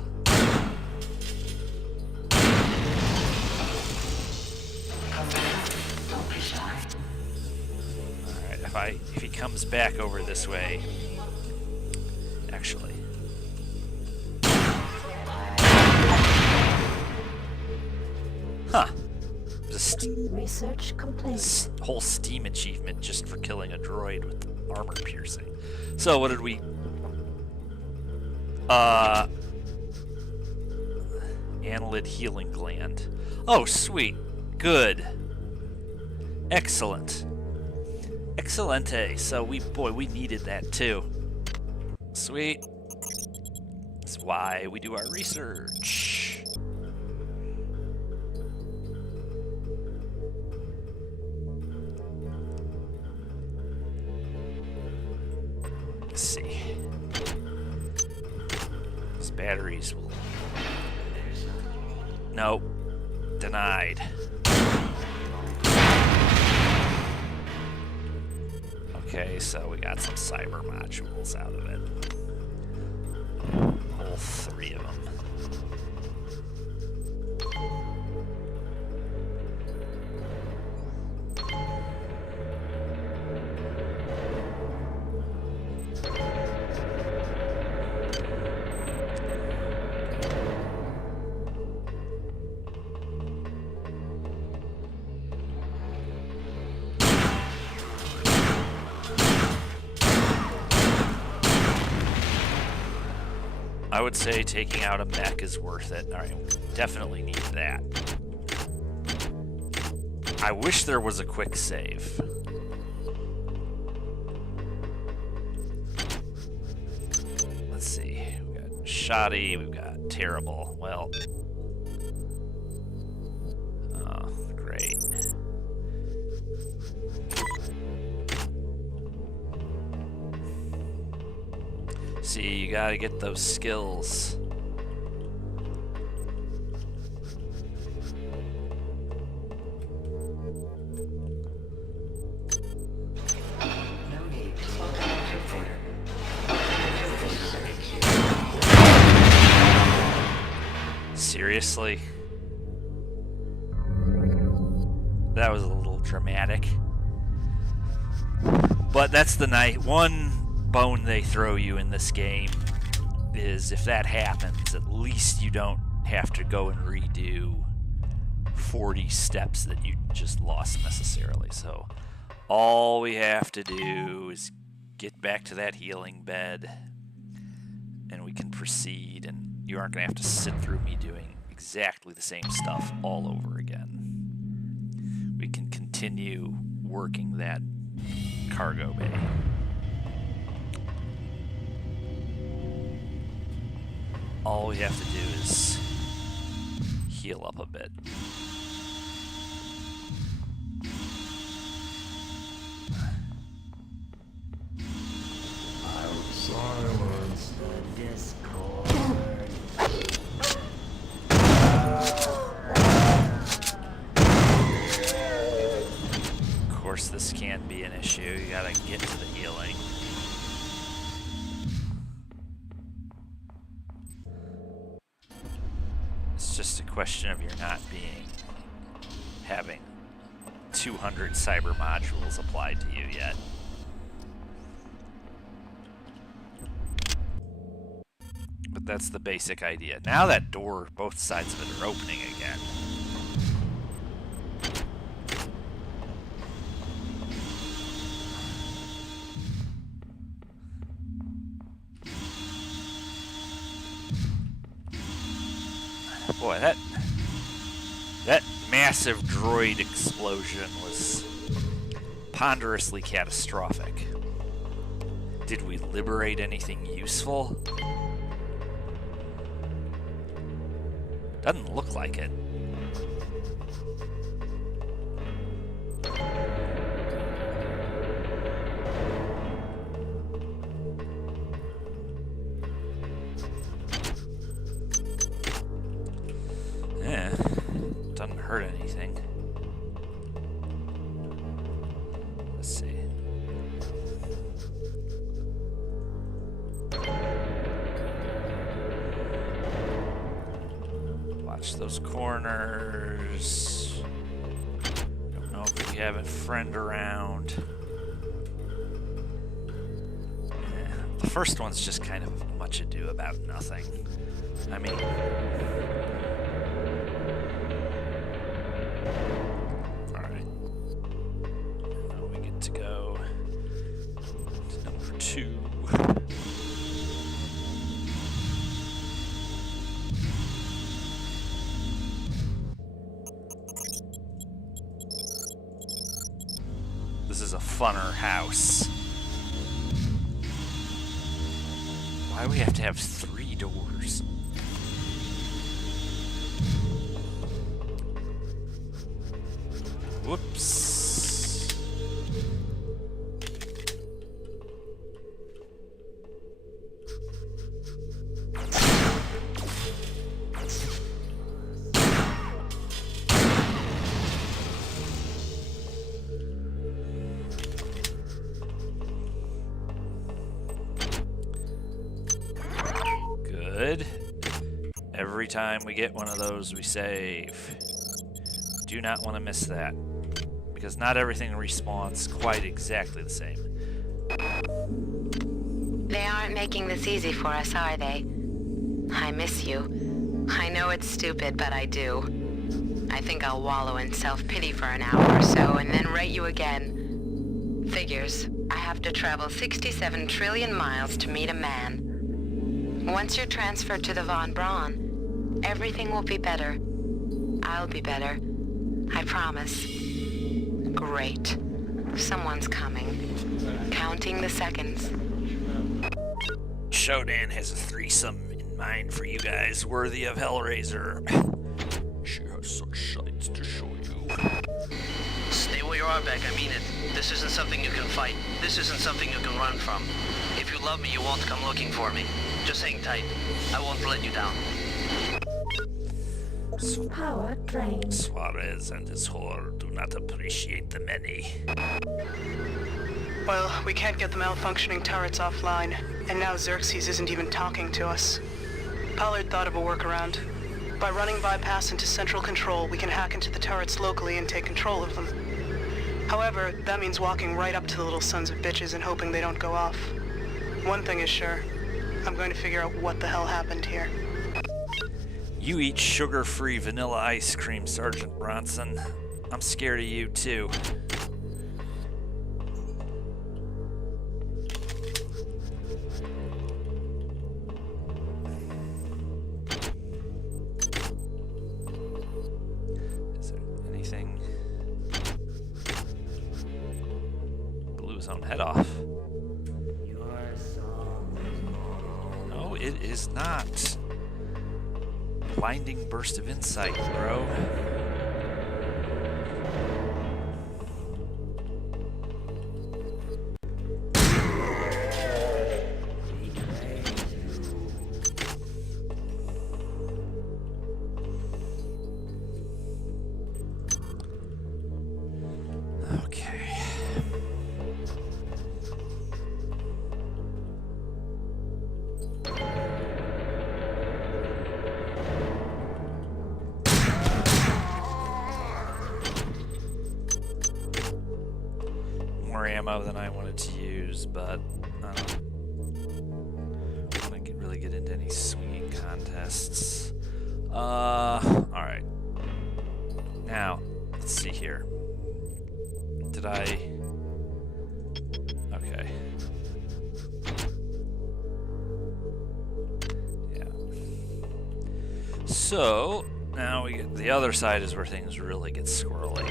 Don't be shy. if he comes back over this way, actually. Huh. There's a Research complete. whole Steam achievement just for killing a droid with armor piercing. So what did we... Annelid healing gland. Oh, sweet. Good. Excellent. Excelente. So we needed that too. Sweet. That's why we do our research. Let's see. These batteries will... Nope. Denied. Okay, so we got some cyber modules out of it. All 3 of them. I would say taking out a mech is worth it. Alright, definitely need that. I wish there was a quick save. Let's see. We've got shoddy, we've got terrible. Well. Oh, great. See, you gotta get those skills. Seriously? That was a little dramatic. But that's the night. One bone they throw you in this game is if that happens, at least you don't have to go and redo 40 steps that you just lost necessarily. So all we have to do is get back to that healing bed and we can proceed, and you aren't going to have to sit through me doing exactly the same stuff all over again. We can continue working that cargo bay. All we have to do is heal up a bit. I'll silence the discord. Of course, this can be an issue. You gotta get to the healing. It's just a question of you're not having 200 cyber modules applied to you yet. But that's the basic idea. Now that door, both sides of it are opening again. Boy, that massive droid explosion was ponderously catastrophic. Did we liberate anything useful? Doesn't look like it. Yeah, doesn't hurt anything. Let's see. Watch those corners. Don't know if we have a friend around. first one's just kind of much ado about nothing. I mean... Alright. Now we get to go to number 2. This is a funner house. Why do we have to have 3 doors? Whoops. Good. Every time we get one of those, we save. Do not want to miss that, because not everything respawns quite exactly the same. They aren't making this easy for us, are they? I miss you. I know it's stupid, but I do. I think I'll wallow in self-pity for an hour or so, and then write you again. Figures. I have to travel 67 trillion miles to meet a man. Once you're transferred to the Von Braun, everything will be better. I'll be better. I promise. Great. Someone's coming. Counting the seconds. Shodan has a threesome in mind for you guys, worthy of Hellraiser. She has such sights to show you. Stay where you are, Beck. I mean it. This isn't something you can fight. This isn't something you can run from. If you love me, you won't come looking for me. Just hang tight. I won't let you down. Power drained. Suarez and his whore do not appreciate the many. Well, we can't get the malfunctioning turrets offline, and now Xerxes isn't even talking to us. Pollard thought of a workaround. By running bypass into central control, we can hack into the turrets locally and take control of them. However, that means walking right up to the little sons of bitches and hoping they don't go off. One thing is sure. I'm going to figure out what the hell happened here. You eat sugar-free vanilla ice cream, Sergeant Bronson. I'm scared of you, too. Is there anything? Blew his own head off. No, it is not. Blinding burst of insight, bro. Okay. More ammo than I wanted to use, but I don't want to really get into any swinging contests. Alright. Now, let's see here. Did I... Okay. Yeah. So, now we get... The other side is where things really get squirrely.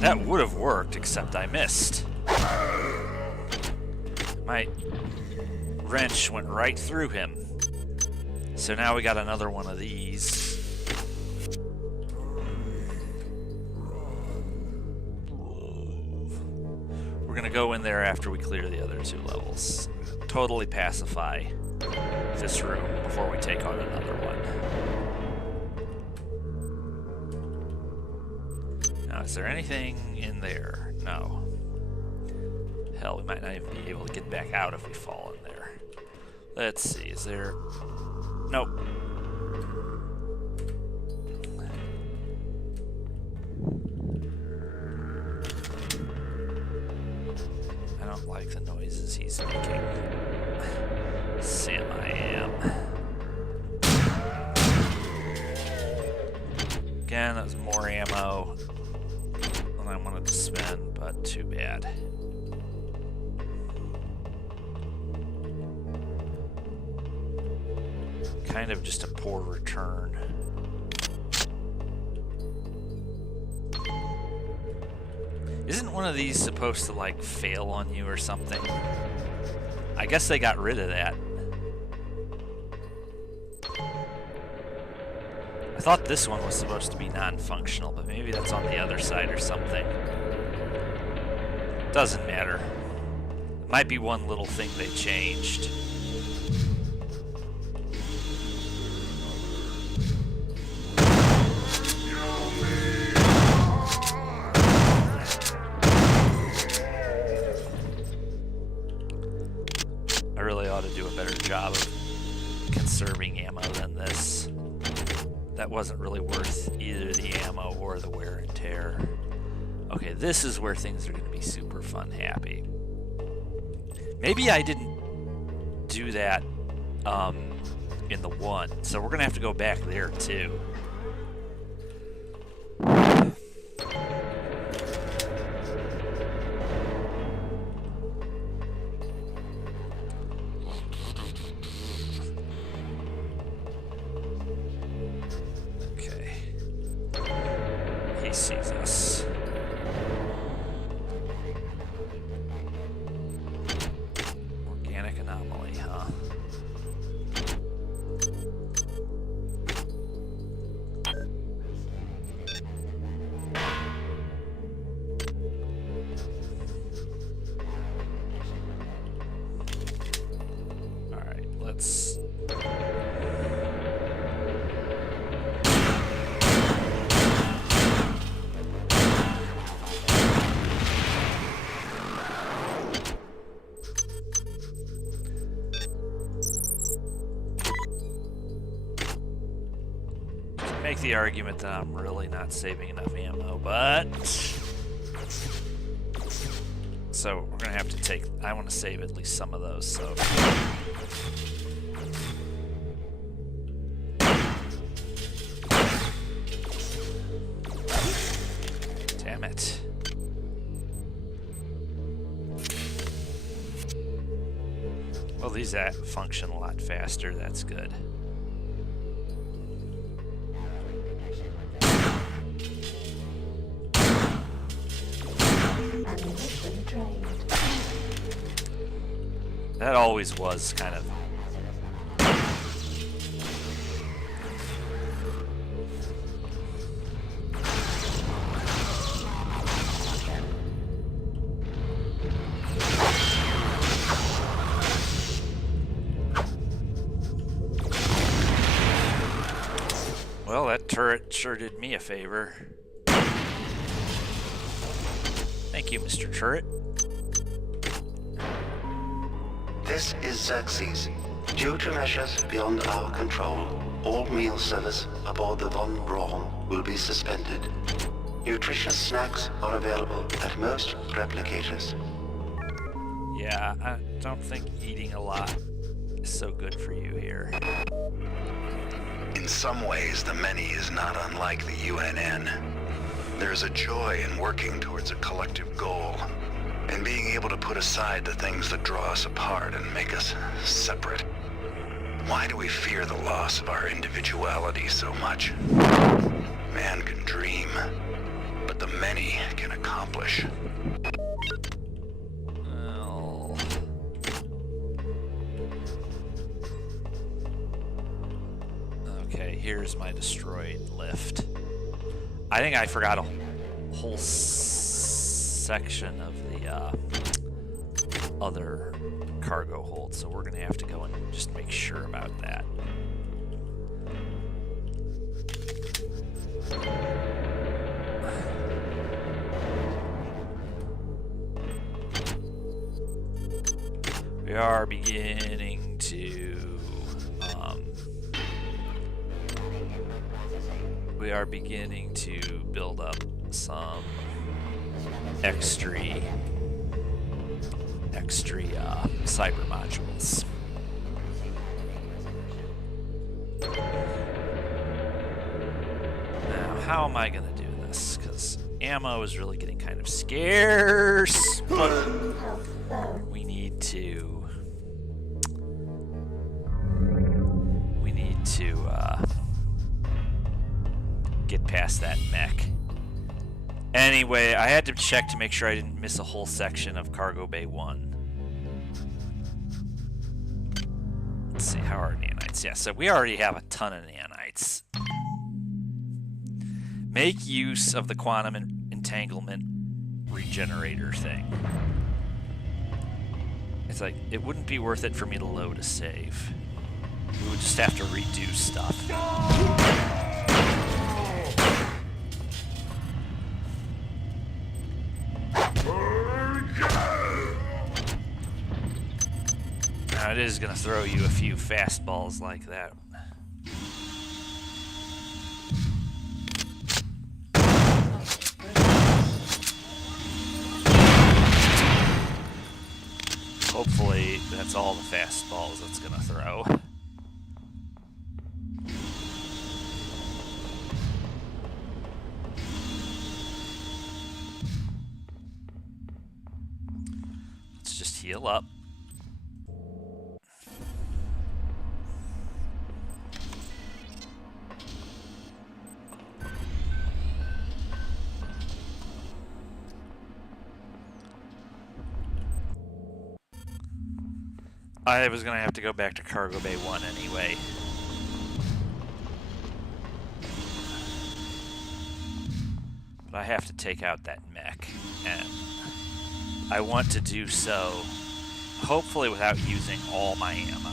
That would have worked, except I missed. My wrench went right through him. So now we got another one of these. We're gonna go in there after we clear the other 2 levels. Totally pacify this room before we take on another one. Now, is there anything in there? No. Hell, we might not even be able to get back out if we fall in there. Let's see, is there... Nope. I don't like the noises he's making. Sam, I am. Again, that was more ammo than I wanted to spend, but too bad. Kind of just a poor return. Isn't one of these supposed to, like, fail on you or something? I guess they got rid of that. I thought this one was supposed to be non-functional, but maybe that's on the other side or something. Doesn't matter. It might be one little thing they changed. Job of conserving ammo than this. That wasn't really worth either the ammo or the wear and tear. Okay, this is where things are going to be super fun happy. Maybe I didn't do that in the one, so we're going to have to go back there too. Sees us. Organic anomaly, huh? All right, let's... make the argument that I'm really not saving enough ammo, but... So, we're gonna have to take... I want to save at least some of those, so... Damn it. Well, these function a lot faster, that's good. That always was kind of... Well, that turret sure did me a favor. Thank you, Mr. Turret. This is Xerxes. Due to measures beyond our control, all meal service aboard the Von Braun will be suspended. Nutritious snacks are available at most replicators. Yeah, I don't think eating a lot is so good for you here. In some ways, the many is not unlike the UNN. There's a joy in working towards a collective goal, and being able to put aside the things that draw us apart and make us separate. Why do we fear the loss of our individuality so much? Man can dream, but the many can accomplish. Well... Okay, here's my destroyed lift. I think I forgot a whole section of the other cargo hold, so we're gonna have to go and just make sure about that. We are beginning to build up some extra cyber modules. Now, how am I going to do this? Because ammo is really getting kind of scarce. But we need to get past that mech. Anyway, I had to check to make sure I didn't miss a whole section of Cargo Bay 1. Let's see, how are nanites? Yeah, so we already have a ton of nanites. Make use of the quantum entanglement regenerator thing. It's like, it wouldn't be worth it for me to load a save. We would just have to redo stuff. Now it is going to throw you a few fastballs like that. Hopefully that's all the fastballs it's going to throw. Let's just heal up. I was going to have to go back to Cargo Bay 1 anyway. But I have to take out that mech, and I want to do so hopefully without using all my ammo.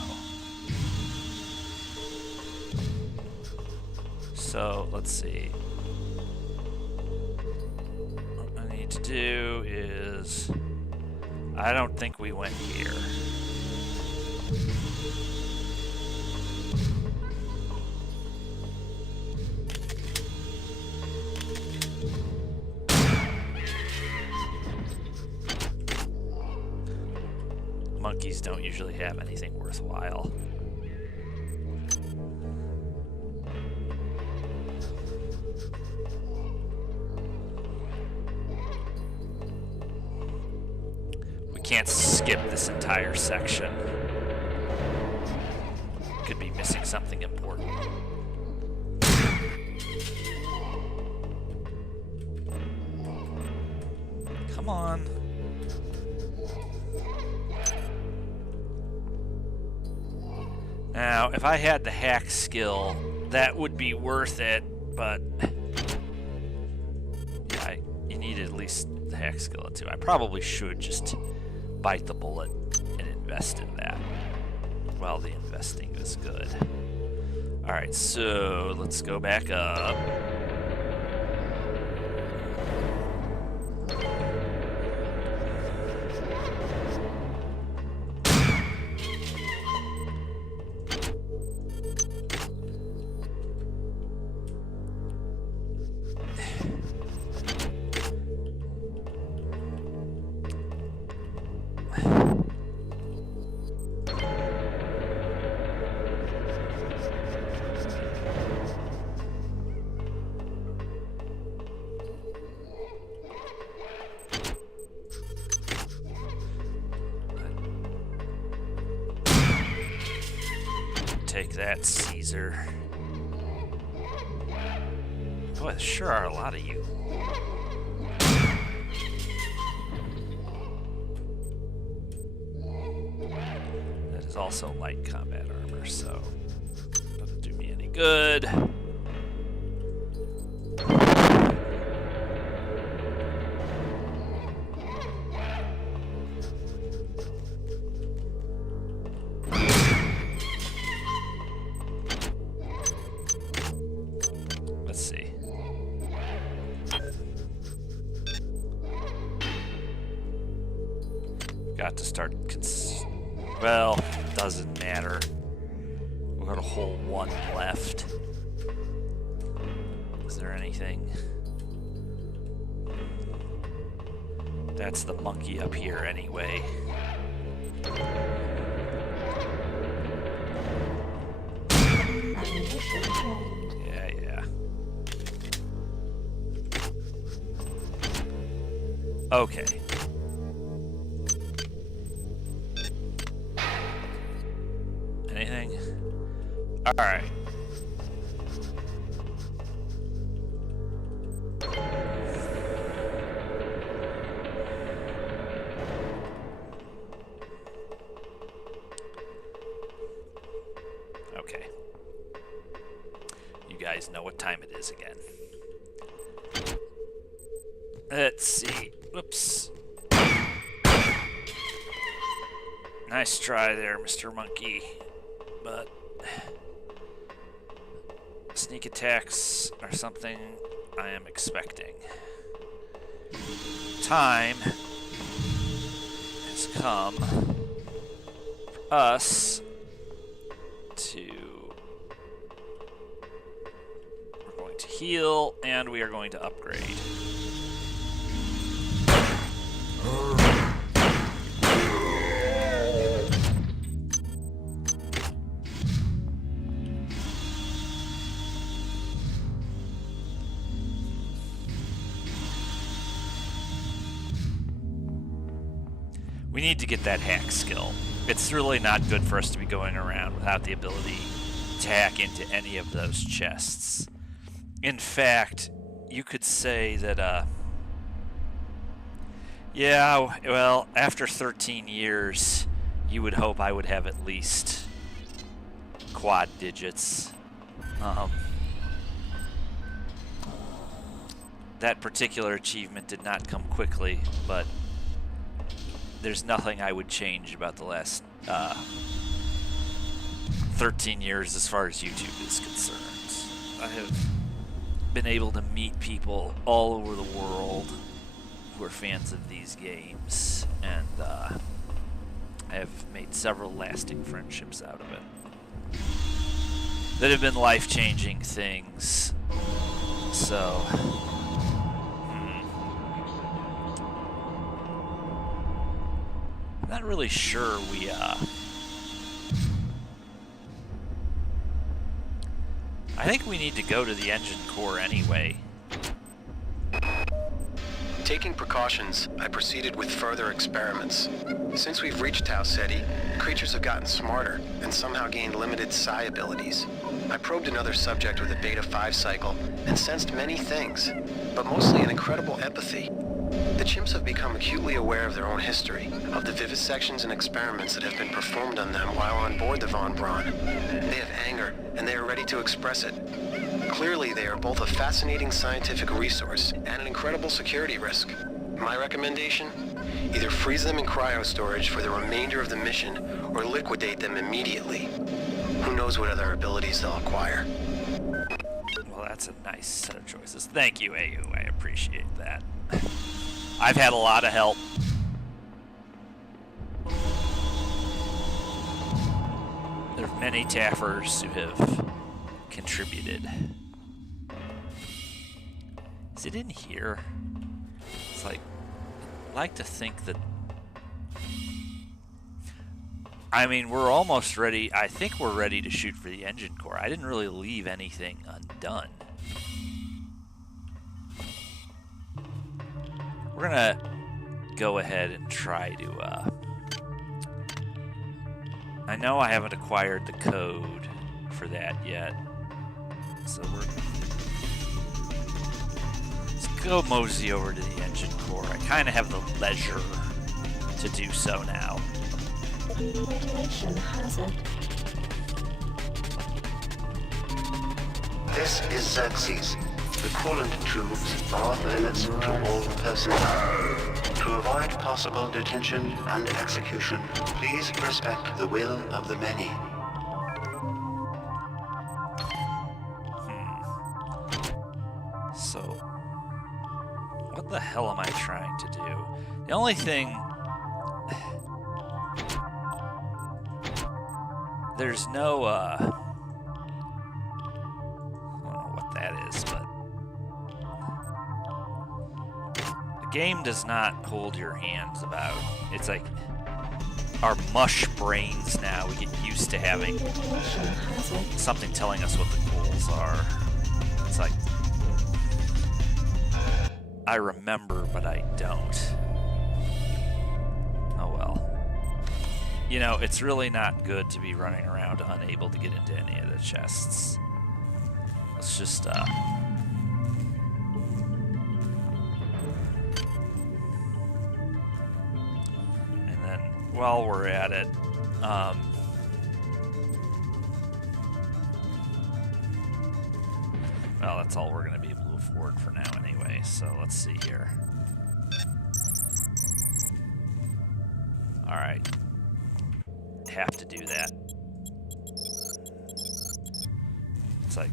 So, let's see. What I need to do is... I don't think we went here. Monkeys don't usually have anything worthwhile. We can't skip this entire section. Could be missing something important. Come on. Now, if I had the hack skill, that would be worth it, but yeah, you need at least the hack skill too. I probably should just bite the bullet and invest in that. Well, the investing is good. Alright, so let's go back up. Take that, Caesar. Boy, there sure are a lot of you. That is also light combat armor, so doesn't do me any good. Got to start Well, doesn't matter. We've got a whole one left. Is there anything? That's the monkey up here anyway. Yeah. Okay. Anything? Alright. Okay. You guys know what time it is again. Let's see. Whoops. Nice try there, Mr. Monkey. But sneak attacks are something I am expecting. Time has come for us to... We're going to heal, and we are going to upgrade. We need to get that hack skill. It's really not good for us to be going around without the ability to hack into any of those chests. In fact, you could say that, yeah, well, after 13 years, you would hope I would have at least quad digits. That particular achievement did not come quickly, but there's nothing I would change about the last 13 years as far as YouTube is concerned. I have been able to meet people all over the world who are fans of these games, and I have made several lasting friendships out of it that have been life-changing things. So not really sure we I think we need to go to the engine core anyway. Taking precautions, I proceeded with further experiments. Since we've reached Tau Ceti, creatures have gotten smarter and somehow gained limited psi abilities. I probed another subject with a Beta 5 cycle and sensed many things, but mostly an incredible empathy. The chimps have become acutely aware of their own history, of the vivisections and experiments that have been performed on them while on board the Von Braun. They have anger, and they are ready to express it. Clearly, they are both a fascinating scientific resource and an incredible security risk. My recommendation? Either freeze them in cryo-storage for the remainder of the mission, or liquidate them immediately. Who knows what other abilities they'll acquire. Well, that's a nice set of choices. Thank you, AU. I appreciate that. I've had a lot of help. There are many Taffers who have contributed. Is it in here? It's like, I like to think that... I mean, we're almost ready. I think we're ready to shoot for the engine core. I didn't really leave anything undone. We're gonna go ahead and try to, I know I haven't acquired the code for that yet, so let's go mosey over to the engine core. I kind of have the leisure to do so now. Radiation hazard. This is Xerxes. The coolant tubes are off limits to all personnel. To avoid possible detention and execution, please respect the will of the many. So, what the hell am I trying to do? The only thing... there's no, I don't know what that is, but the game does not hold your hands about. It's like our mush brains now, we get used to having something telling us what the goals are. It's like, I remember, but I don't. Oh well. You know, it's really not good to be running around unable to get into any of the chests. Let's just, and then, while we're at it, well, that's all we're going to be able to afford for now anyway, so let's see here. Alright. Have to do that. It's like,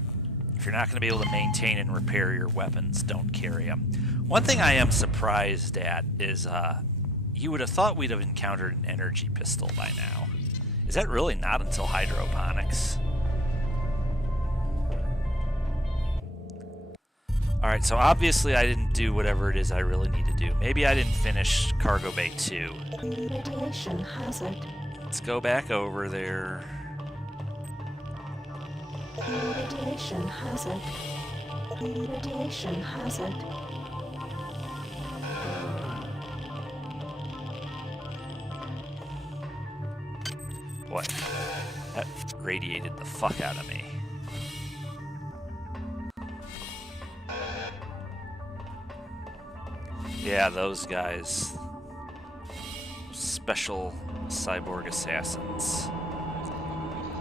if you're not going to be able to maintain and repair your weapons, don't carry them. One thing I am surprised at is, you would have thought we'd have encountered an energy pistol by now. Is that really not until hydroponics? Alright, so obviously I didn't do whatever it is I really need to do. Maybe I didn't finish Cargo Bay 2. Radiation hazard. Let's go back over there. Radiation hazard. Radiation hazard. What? That radiated the fuck out of me. Yeah, those guys. Special cyborg assassins.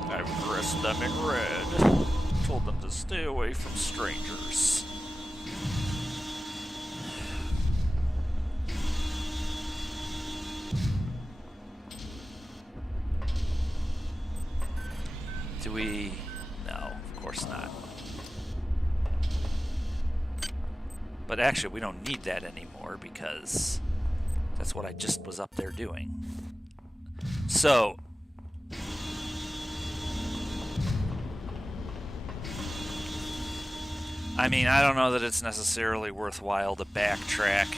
I've dressed them in red. Told them to stay away from strangers. Do we? No, of course not. But actually, we don't need that anymore because that's what I just was up there doing. So, I mean, I don't know that it's necessarily worthwhile to backtrack.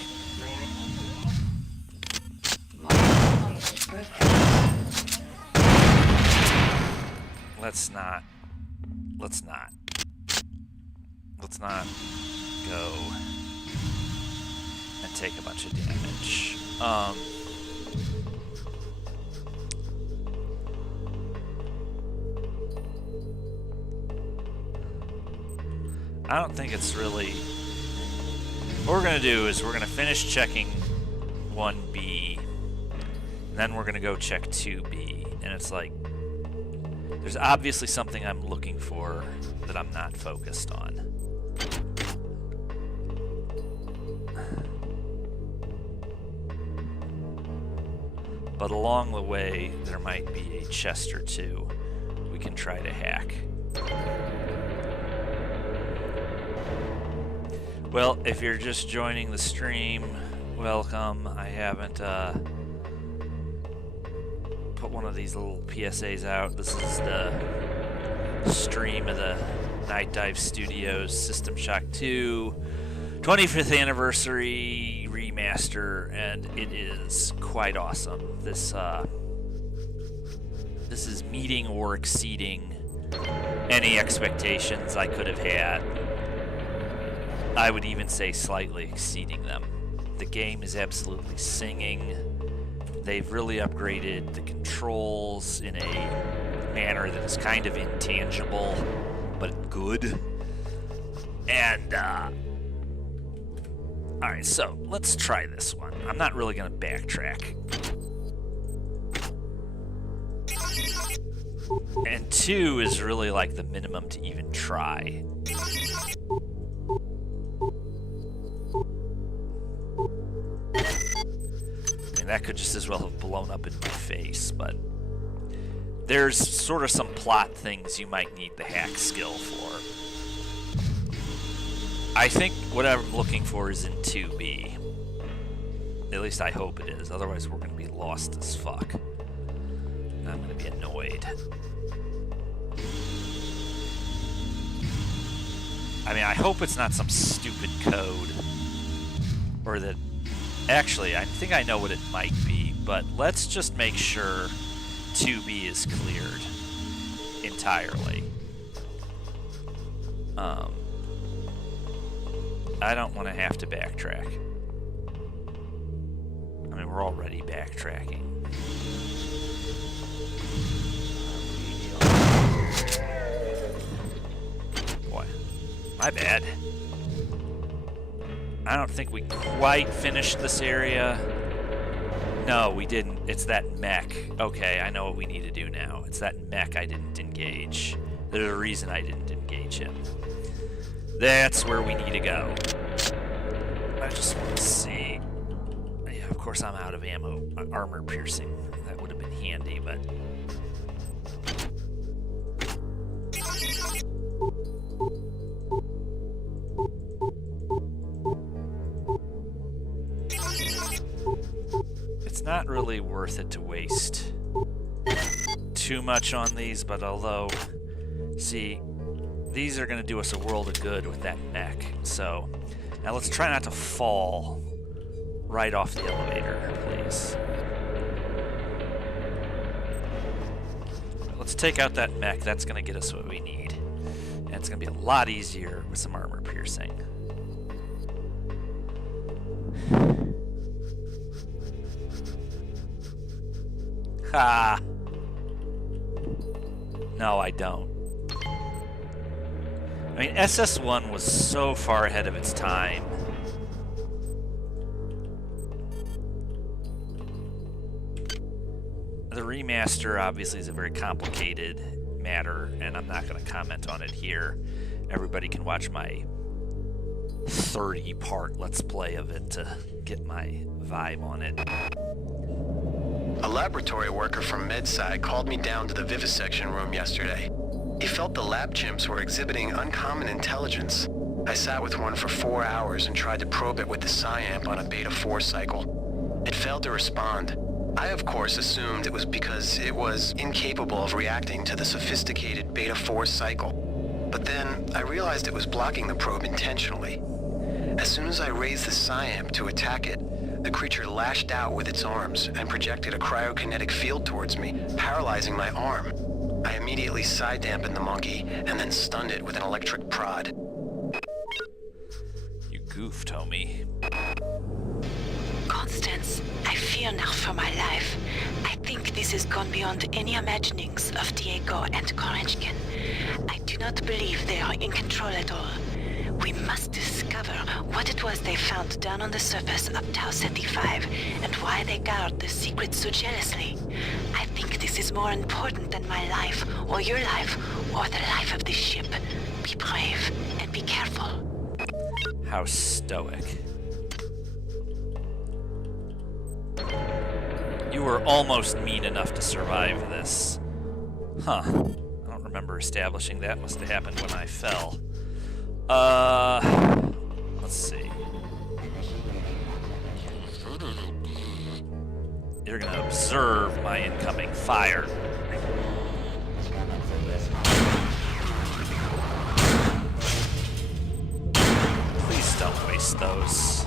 Let's not go and take a bunch of damage. I don't think it's really... What we're going to do is we're going to finish checking 1B, and then we're going to go check 2B, and it's like, there's obviously something I'm looking for that I'm not focused on. But along the way, there might be a chest or two we can try to hack. Well, if you're just joining the stream, welcome. I haven't put one of these little PSAs out. This is the stream of the Night Dive Studios System Shock 2 25th anniversary remaster, and it is quite awesome. This is meeting or exceeding any expectations I could have had. I would even say slightly exceeding them. The game is absolutely singing. They've really upgraded the controls in a manner that is kind of intangible, but good. And, alright, so let's try this one. I'm not really going to backtrack. And 2 is really like the minimum to even try. I mean, that could just as well have blown up in my face, but there's sort of some plot things you might need the hack skill for. I think what I'm looking for is in 2B. At least I hope it is, otherwise we're going to be lost as fuck. I'm going to be annoyed. I mean, I hope it's not some stupid code. Or that... Actually, I think I know what it might be, but let's just make sure 2B is cleared entirely. I don't want to have to backtrack. I mean, we're already backtracking. Boy, my bad. I don't think we quite finished this area. No, we didn't. It's that mech. Okay, I know what we need to do now. It's that mech I didn't engage. There's a reason I didn't engage him. That's where we need to go. I just want to see. Yeah, of course I'm out of ammo. Armor piercing. That would have been handy, but... It's not really worth it to waste too much on these, but although... See, these are going to do us a world of good with that mech. So, now let's try not to fall right off the elevator, please. Let's take out that mech. That's going to get us what we need. And it's going to be a lot easier with some armor piercing. Ha! No, I don't. I mean, SS1 was so far ahead of its time. The remaster obviously is a very complicated matter, and I'm not going to comment on it here. Everybody can watch my 30-part Let's Play of it to get my vibe on it. A laboratory worker from MedSci called me down to the vivisection room yesterday. He felt the lab chimps were exhibiting uncommon intelligence. I sat with one for 4 hours and tried to probe it with the PSI-amp on a Beta-4 cycle. It failed to respond. I, of course, assumed it was because it was incapable of reacting to the sophisticated Beta-4 cycle. But then, I realized it was blocking the probe intentionally. As soon as I raised the PSI-amp to attack it, the creature lashed out with its arms and projected a cryokinetic field towards me, paralyzing my arm. I immediately side-dampened the monkey and then stunned it with an electric prod. You goofed, homie. Constance, I fear now for my life. I think this has gone beyond any imaginings of Diego and Korenchkin. I do not believe they are in control at all. We must discover what it was they found down on the surface of Tau Ceti 5 and why they guard the secret so jealously. I think this is more important than my life, or your life, or the life of this ship. Be brave and be careful. How stoic. You were almost mean enough to survive this. Huh. I don't remember establishing that. Must have happened when I fell. Let's see. You're gonna observe my incoming fire. Please don't waste those.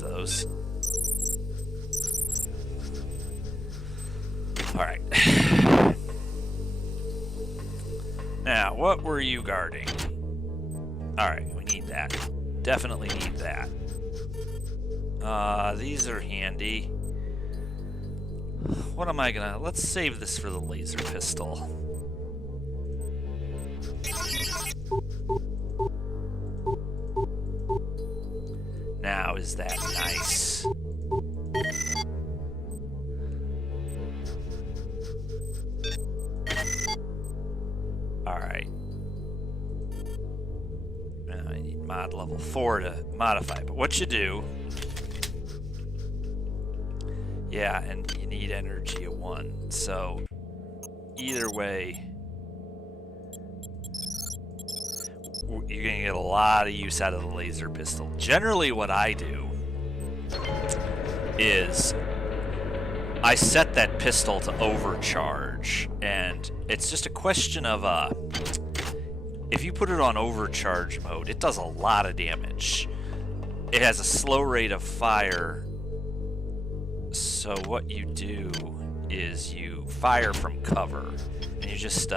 Those. Alright. Now, what were you guarding? Alright, we need that. Definitely need that. These are handy. What am I gonna... Let's save this for the laser pistol. Now, is that nice? Alright. Now I need mod level 4 to modify. But what you do, Yeah, and you need energy of 1. So, either way, you're going to get a lot of use out of the laser pistol. Generally, what I do is I set that pistol to overcharge, and it's just a question of if you put it on overcharge mode, it does a lot of damage. It has a slow rate of fire, so what you do is you fire from cover, and you just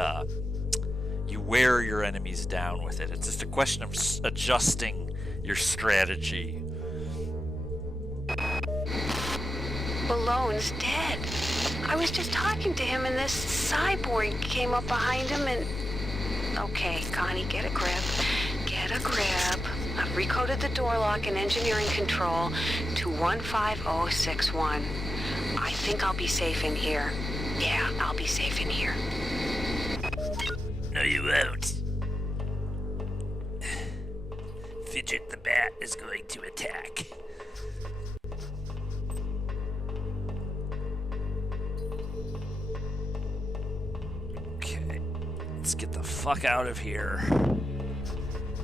you wear your enemies down with it. It's just a question of adjusting your strategy. Malone's dead. I was just talking to him and this cyborg came up behind him and... Okay, Connie, get a grip. Get a grip. I've recoded the door lock and engineering control to 15061. I think I'll be safe in here. Yeah, I'll be safe in here. No, you won't. Fidget the Bat is going to attack. Okay, let's get the fuck out of here.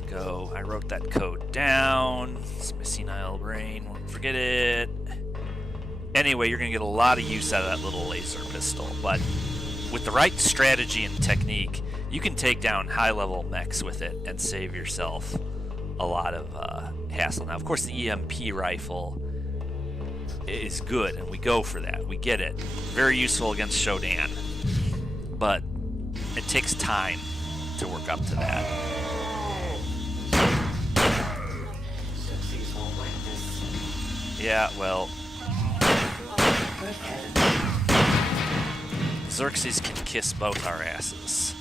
Go. I wrote that code down. It's my senile brain. Won't forget it. Anyway, you're going to get a lot of use out of that little laser pistol, but with the right strategy and technique, you can take down high-level mechs with it and save yourself a lot of hassle. Now, of course, the EMP rifle is good, and we go for that. We get it. Very useful against Shodan, but it takes time to work up to that. Yeah, well, Xerxes can kiss both our asses.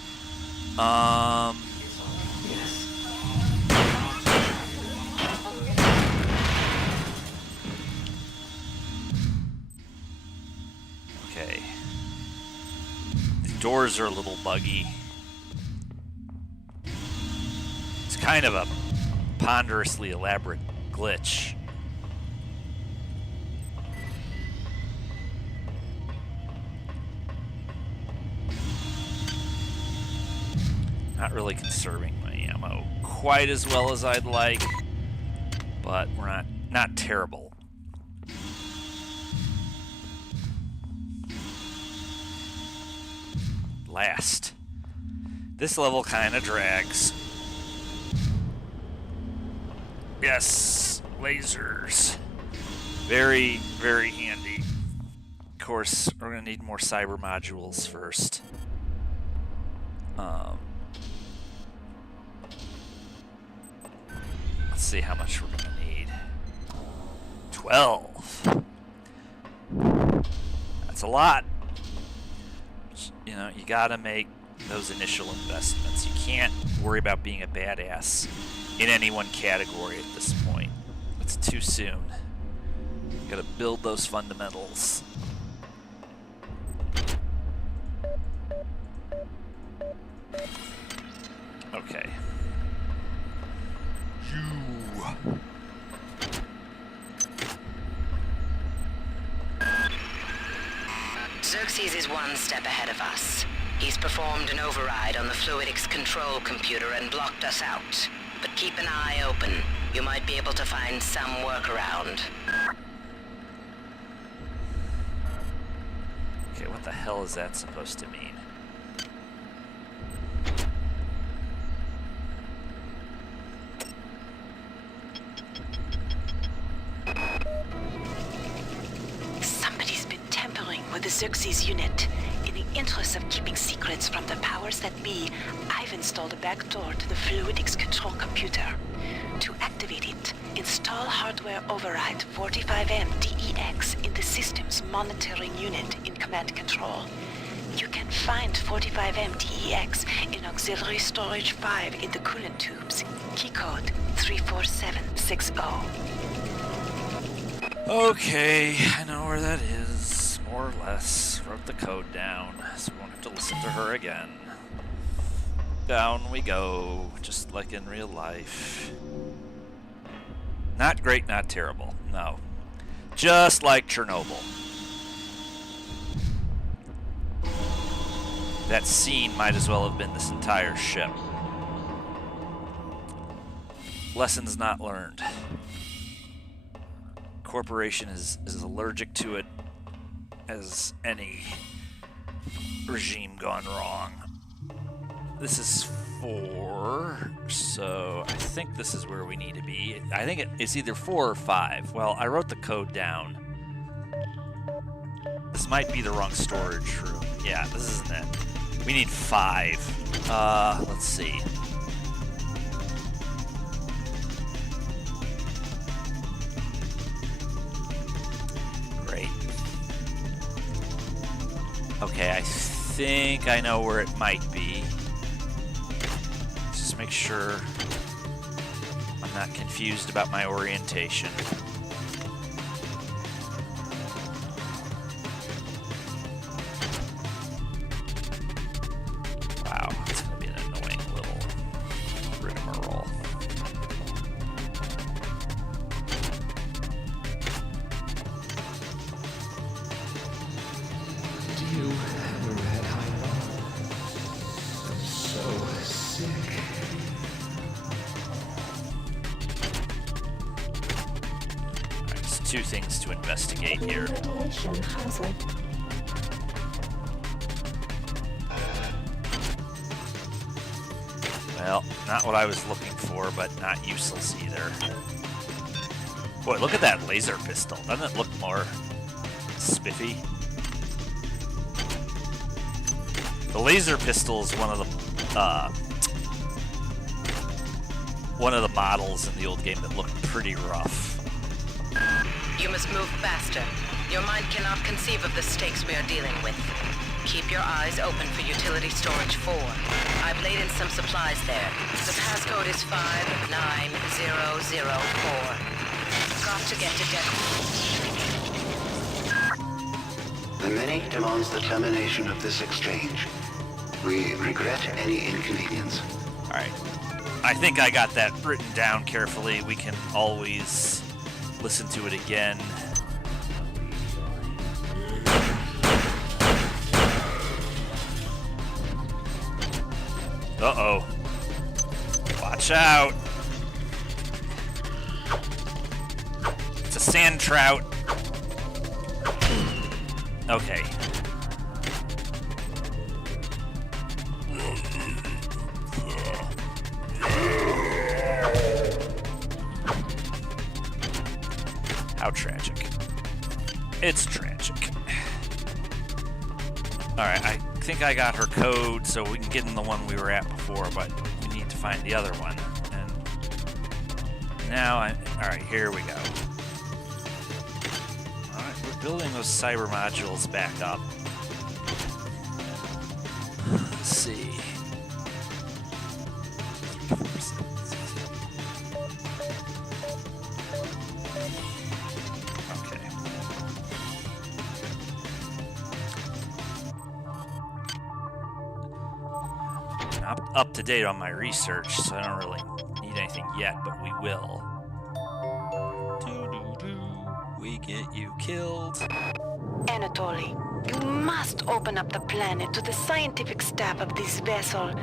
Okay. The doors are a little buggy. It's kind of a ponderously elaborate glitch. Not really conserving my ammo quite as well as I'd like, but we're not terrible. Last. This level kind of drags. Yes, lasers. Very, very handy. Of course, we're going to need more cyber modules first. Let's see how much we're going to need. 12. That's a lot. You know, you got to make those initial investments. You can't worry about being a badass in any one category at this point. It's too soon. You got to build those fundamentals. Okay. Xerxes is one step ahead of us. He's performed an override on the fluidics control computer and blocked us out. But keep an eye open. You might be able to find some workaround. Okay, what the hell is that supposed to mean? Somebody's been tampering with the Xerxes unit. In the interest of keeping secrets from the powers that be, I've installed a backdoor to the fluidics control computer. To activate it, install hardware override 45M DEX in the system's monitoring unit in command control. You can find 45M DEX in auxiliary storage 5 in the coolant tubes. Keycode 34760. Okay, I know where that is, more or less. Wrote the code down, so we won't have to listen to her again. Down we go, just like in real life. Not great, not terrible, no. Just like Chernobyl. That scene might as well have been this entire ship. Lessons not learned. Corporation is as allergic to it as any regime gone wrong. This is 4, so I think this is where we need to be. I think it's either 4 or 5. Well, I wrote the code down. This might be the wrong storage room. Yeah, this isn't it. We need 5. Let's see. Great. Okay, I think I know where it might be. Just make sure I'm not confused about my orientation. Wow, it's going to be an annoying little rigmarole. Do you ever had hypo? I'm so sick. Alright, there's 2 things to investigate here. Radiation hazard. Well, not what I was looking for, but not useless either. Boy, look at that laser pistol. Doesn't it look more spiffy? The laser pistol is one of the models in the old game that looked pretty rough. You must move faster. Your mind cannot conceive of the stakes we are dealing with. Keep your eyes open for utility storage 4. I've laid in some supplies there. The passcode is 59004. Got to get to deck. The Many demands the termination of this exchange. We regret any inconvenience. Alright. I think I got that written down carefully. We can always listen to it again. Uh-oh. Watch out. It's a sand trout. Okay. How tragic. It's tragic. Alright, I think I got her code so we can get in the one we were at before, but we need to find the other one. And now alright, here we go. Alright, we're building those cyber modules back up. Let's see. 3, 4, 7, 6. Okay. I'm up to date on my research, so I don't really need anything yet, but we will. We get you killed. Anatoly, you must open up the planet to the scientific staff of this vessel.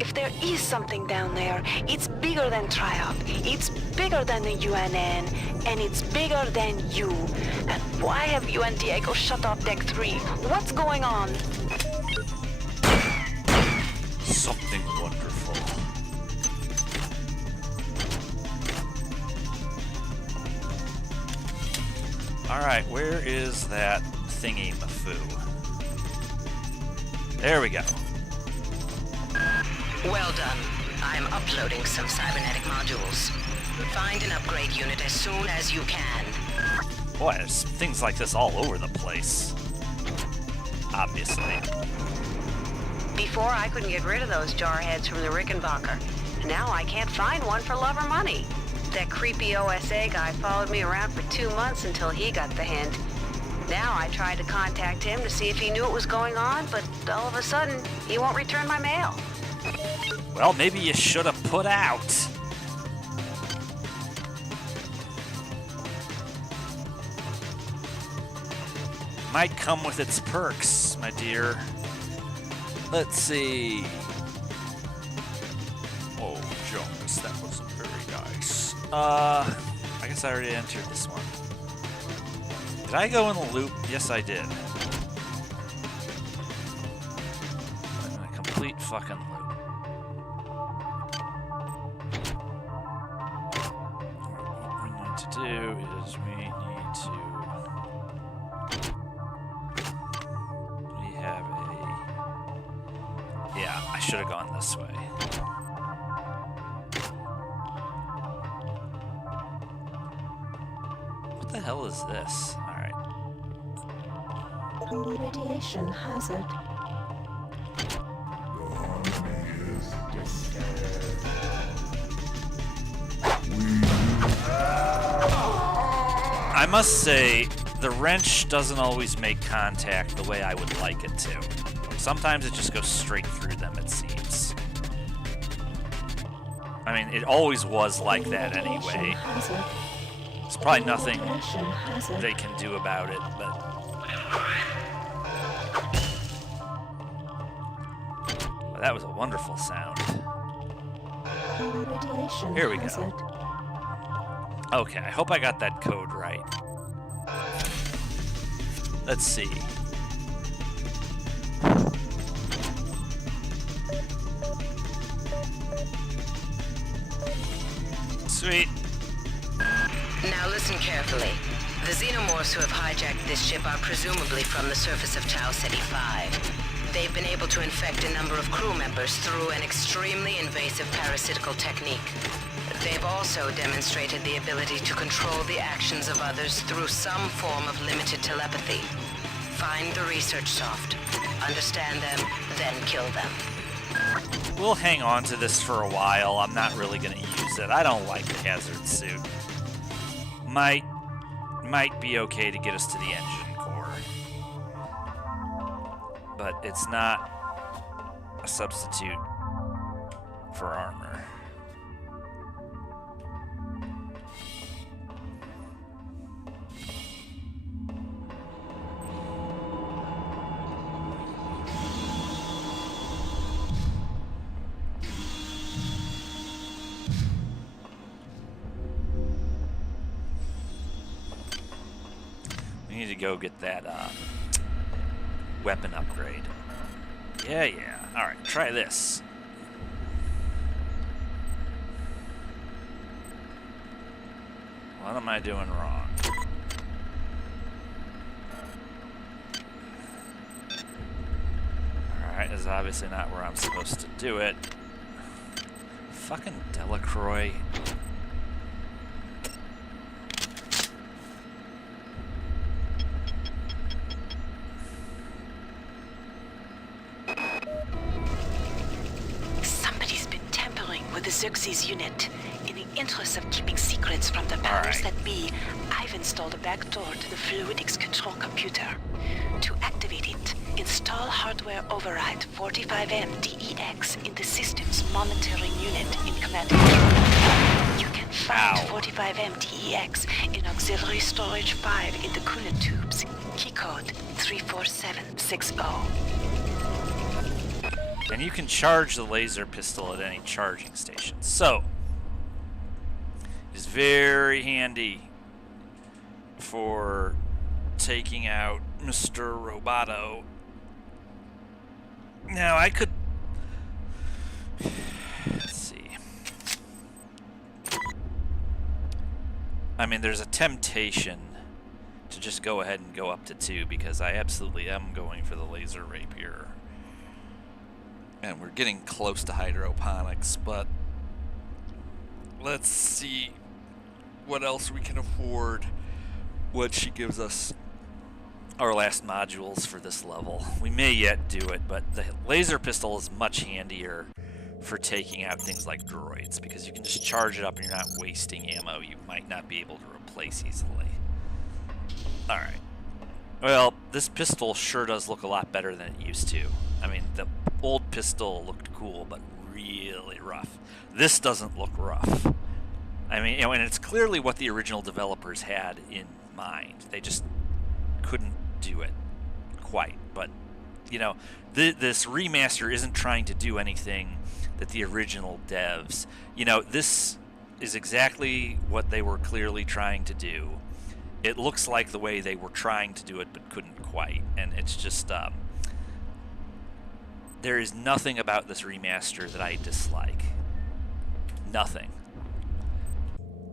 If there is something down there, it's bigger than Triumph, it's bigger than the UNN, and it's bigger than you. And why have you and Diego shut off Deck 3? What's going on? Something wonderful. Alright, where is that thingy-mafoo? There we go. Well done. I'm uploading some cybernetic modules. Find an upgrade unit as soon as you can. Boy, there's things like this all over the place. Obviously. Before, I couldn't get rid of those jarheads from the Rickenbacker. Now I can't find one for love or money. That creepy OSA guy followed me around for 2 months until he got the hint. Now I tried to contact him to see if he knew what was going on, but all of a sudden, he won't return my mail. Well, maybe you should have put out. Might come with its perks, my dear. Let's see. Oh, Jones, that wasn't very nice. I guess I already entered this one. Did I go in the loop? Yes, I did. I'm in a complete fucking loop. What we need to do is we need to... We have a... Yeah, I should have gone this way. What the hell is this? Alright. Radiation hazard. I must say, the wrench doesn't always make contact the way I would like it to. Sometimes it just goes straight through them, it seems. I mean, it always was like that anyway. There's probably nothing they can do about it, but... Well, that was a wonderful sound. Here we go. Okay, I hope I got that code right. Let's see. Sweet. Now listen carefully. The xenomorphs who have hijacked this ship are presumably from the surface of Tau Ceti 5. They've been able to infect a number of crew members through an extremely invasive parasitical technique. They've also demonstrated the ability to control the actions of others through some form of limited telepathy. Find the research soft, understand them, then kill them. We'll hang on to this for a while. I'm not really going to use it. I don't like the hazard suit. Might be okay to get us to the engine core. But it's not a substitute for armor. We need to go get that weapon upgrade. Yeah. Alright, try this. What am I doing wrong? Alright, this is obviously not where I'm supposed to do it. Fucking Delacroix. Somebody's been tampering with the Xerxes unit. In the interest of keeping secrets from the powers that be, I've installed a backdoor to the fluidics control computer. To activate it, install hardware override 45M DEX in the system's monitoring unit in command control. You can find 45M DEX in auxiliary storage 5 in the coolant tubes. Keycode 34760. And you can charge the laser pistol at any charging station. So, it's very handy for taking out Mr. Roboto. Now, I could... Let's see. I mean, there's a temptation to just go ahead and go up to 2 because I absolutely am going for the laser rapier. And we're getting close to hydroponics, but let's see what else we can afford once she gives us our last modules for this level. We may yet do it, but the laser pistol is much handier for taking out things like droids because you can just charge it up and you're not wasting ammo you might not be able to replace easily. Alright. Well, this pistol sure does look a lot better than it used to. I mean, the old pistol looked cool, but really rough. This doesn't look rough. I mean, you know, and it's clearly what the original developers had in mind. They just couldn't do it quite, but you know, this remaster isn't trying to do anything that the original devs, you know, this is exactly what they were clearly trying to do. It looks like the way they were trying to do it but couldn't quite, and it's just there is nothing about this remaster that I dislike. Nothing.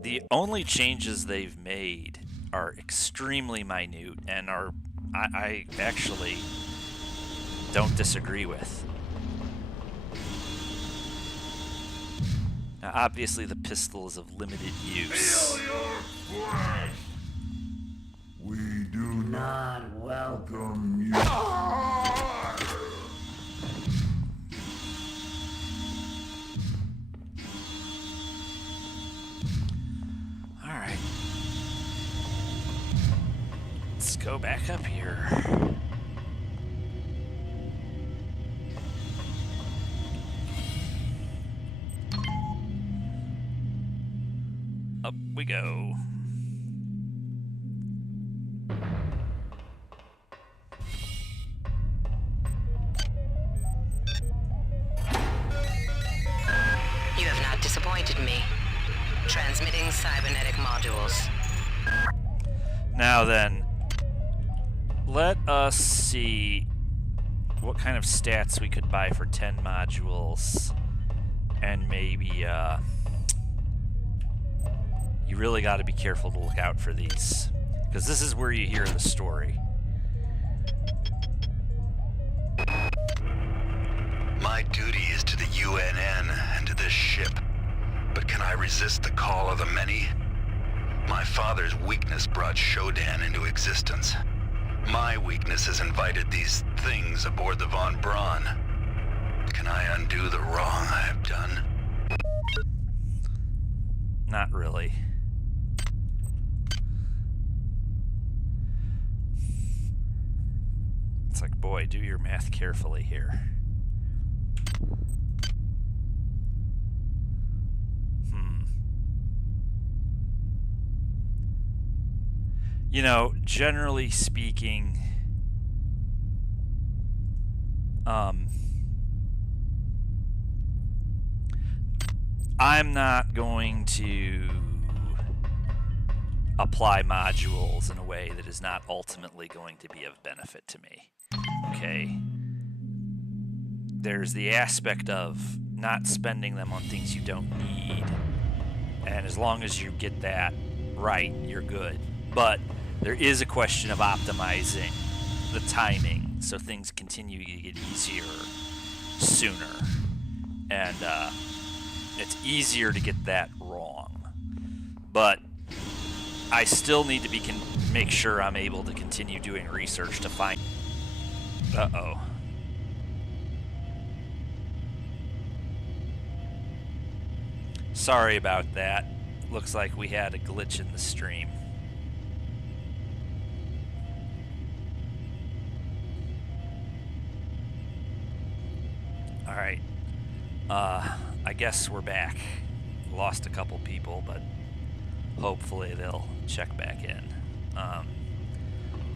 The only changes they've made are extremely minute and are I actually don't disagree with. Now, obviously the pistol is of limited use. We do not welcome you. Alright. Let's go back up here. Up we go. You have not disappointed me. Transmitting cybernetic modules. Now then, let us see what kind of stats we could buy for 10 modules. And maybe, you really got to be careful to look out for these, because this is where you hear the story. My duty is to the UNN and to this ship. But can I resist the call of the many? My father's weakness brought Shodan into existence. My weakness has invited these things aboard the Von Braun. Can I undo the wrong I have done? Not really. It's like, boy, do your math carefully here. You know, generally speaking, I'm not going to apply modules in a way that is not ultimately going to be of benefit to me. Okay? There's the aspect of not spending them on things you don't need. And as long as you get that right, you're good. But there is a question of optimizing the timing so things continue to get easier sooner. And it's easier to get that wrong. But I still need to make sure I'm able to continue doing research to find... Uh-oh. Sorry about that. Looks like we had a glitch in the stream. Alright. I guess we're back. Lost a couple people, but hopefully they'll check back in.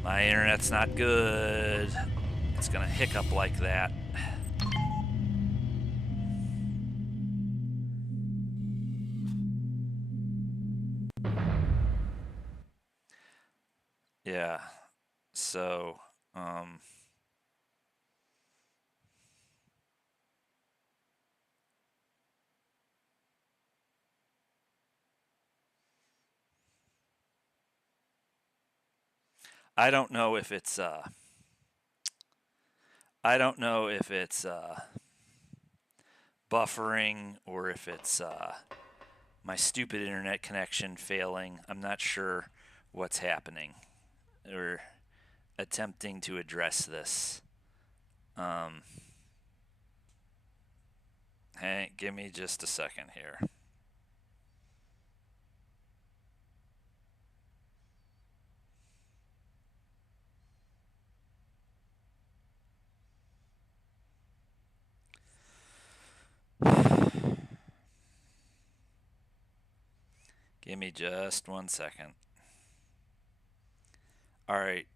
My internet's not good. It's gonna hiccup like that. Yeah. So, I don't know if it's buffering or if it's my stupid internet connection failing. I'm not sure what's happening. We're attempting to address this. Hey, give me just a second here. Give me just 1 second. All right.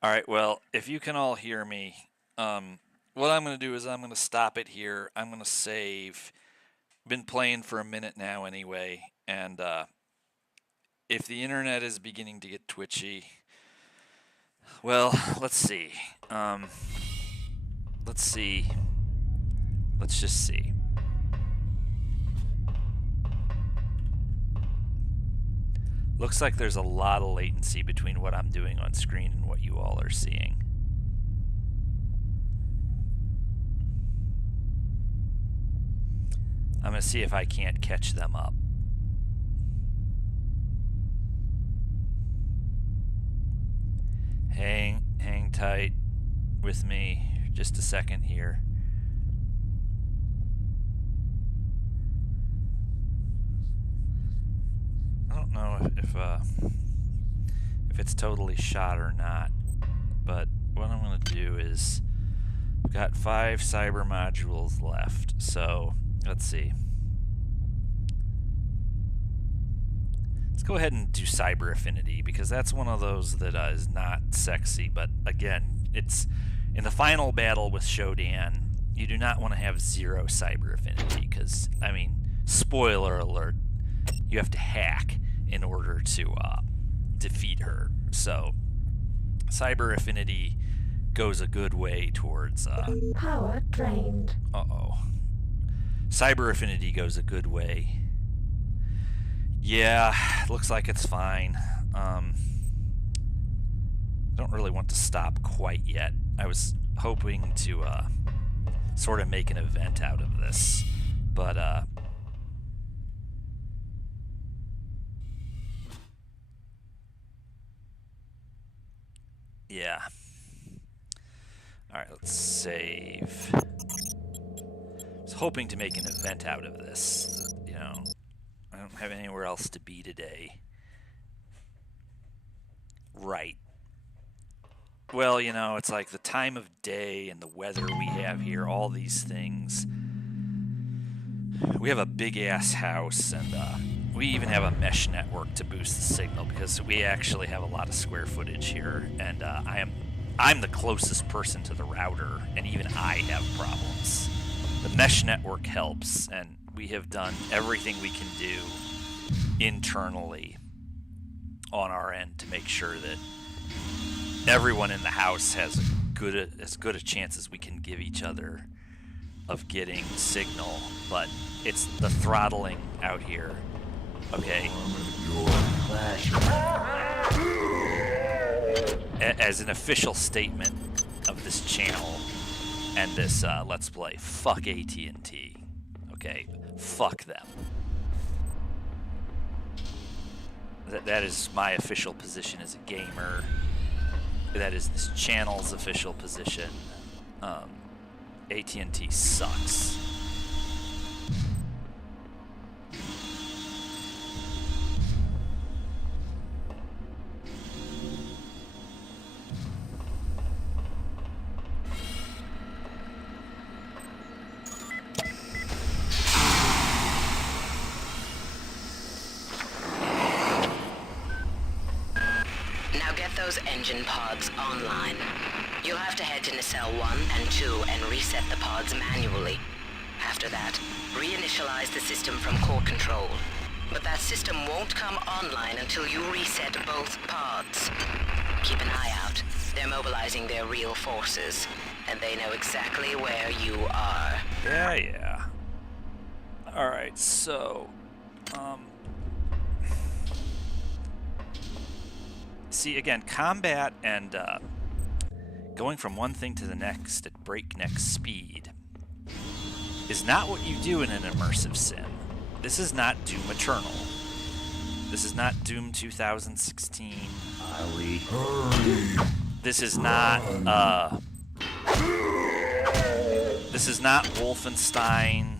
All right, well, if you can all hear me, what I'm going to do is I'm going to stop it here. I'm going to save. Been playing for a minute now anyway, and if the internet is beginning to get twitchy, well, let's see. Let's see. Let's just see. Looks like there's a lot of latency between what I'm doing on screen and what you all are seeing. I'm going to see if I can't catch them up. Hang tight with me just a second here. I don't know if it's totally shot or not, but what I'm going to do is I've got 5 cyber modules left, so let's see. Let's go ahead and do cyber affinity, because that's one of those that is not sexy, but again, it's in the final battle with Shodan. You do not want to have 0 cyber affinity, because, I mean, spoiler alert, you have to hack in order to defeat her. So cyber affinity goes a good way towards Power drained. Cyber affinity goes a good way. Yeah, looks like it's fine. Don't really want to stop quite yet. I was hoping to sort of make an event out of this, but yeah. Alright, let's save. I was hoping to make an event out of this. You know, I don't have anywhere else to be today. Right. Well, you know, it's like the time of day and the weather we have here, all these things. We have a big-ass house, and we even have a mesh network to boost the signal, because we actually have a lot of square footage here, and I'm the closest person to the router, and even I have problems. The mesh network helps, and we have done everything we can do internally on our end to make sure that everyone in the house has as good a chance as we can give each other of getting signal, but it's the throttling out here. Okay. As an official statement of this channel and this Let's Play, fuck AT&T. Okay, fuck them. That is my official position as a gamer. That is this channel's official position. AT&T sucks. Those engine pods online. You'll have to head to nacelle 1 and 2 and reset the pods manually. After that, reinitialize the system from core control. But that system won't come online until you reset both pods. Keep an eye out. They're mobilizing their real forces, and they know exactly where you are. Yeah. Alright, so... See, again, combat and going from one thing to the next at breakneck speed is not what you do in an immersive sim. This is not Doom Eternal. This is not Doom 2016. This is not, this is not Wolfenstein,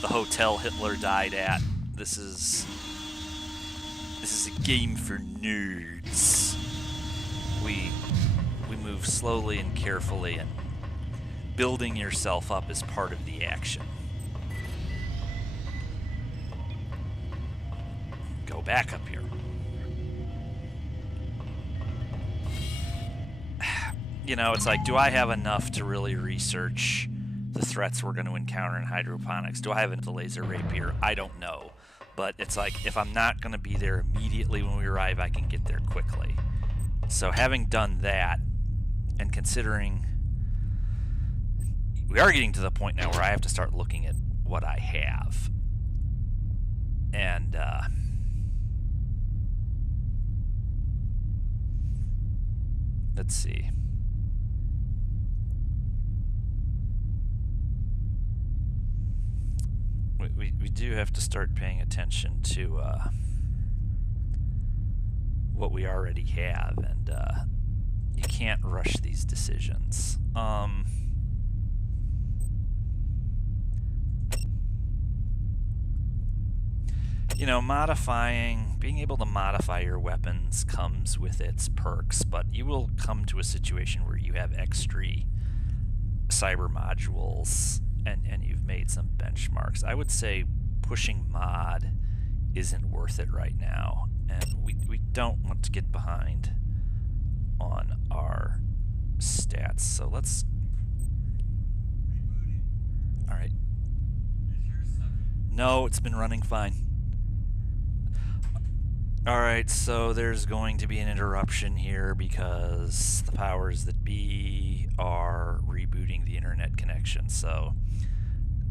the hotel Hitler died at. This is a game for nerds. We move slowly and carefully, and building yourself up is part of the action. Go back up here. you know, it's like, do I have enough to really research the threats we're going to encounter in hydroponics? Do I have enough to laser rapier? I don't know. But it's like, if I'm not going to be there immediately when we arrive, I can get there quickly. So having done that, and considering we are getting to the point now where I have to start looking at what I have. And let's see. We do have to start paying attention to what we already have, and you can't rush these decisions. You know, being able to modify your weapons comes with its perks, but you will come to a situation where you have extra cyber modules and you've made some benchmarks. I would say pushing mod isn't worth it right now, and we don't want to get behind on our stats. So let's... Alright. No, it's been running fine. Alright, so there's going to be an interruption here because the powers that be are rebooting the internet connection. So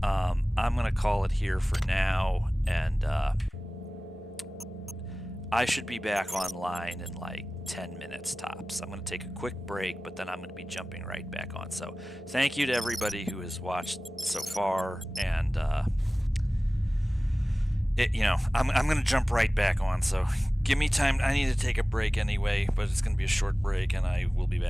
I'm going to call it here for now, and I should be back online in like 10 minutes tops. I'm going to take a quick break, but then I'm going to be jumping right back on. So thank you to everybody who has watched so far, and you know, I'm going to jump right back on, so give me time. I need to take a break anyway, but it's going to be a short break, and I will be back.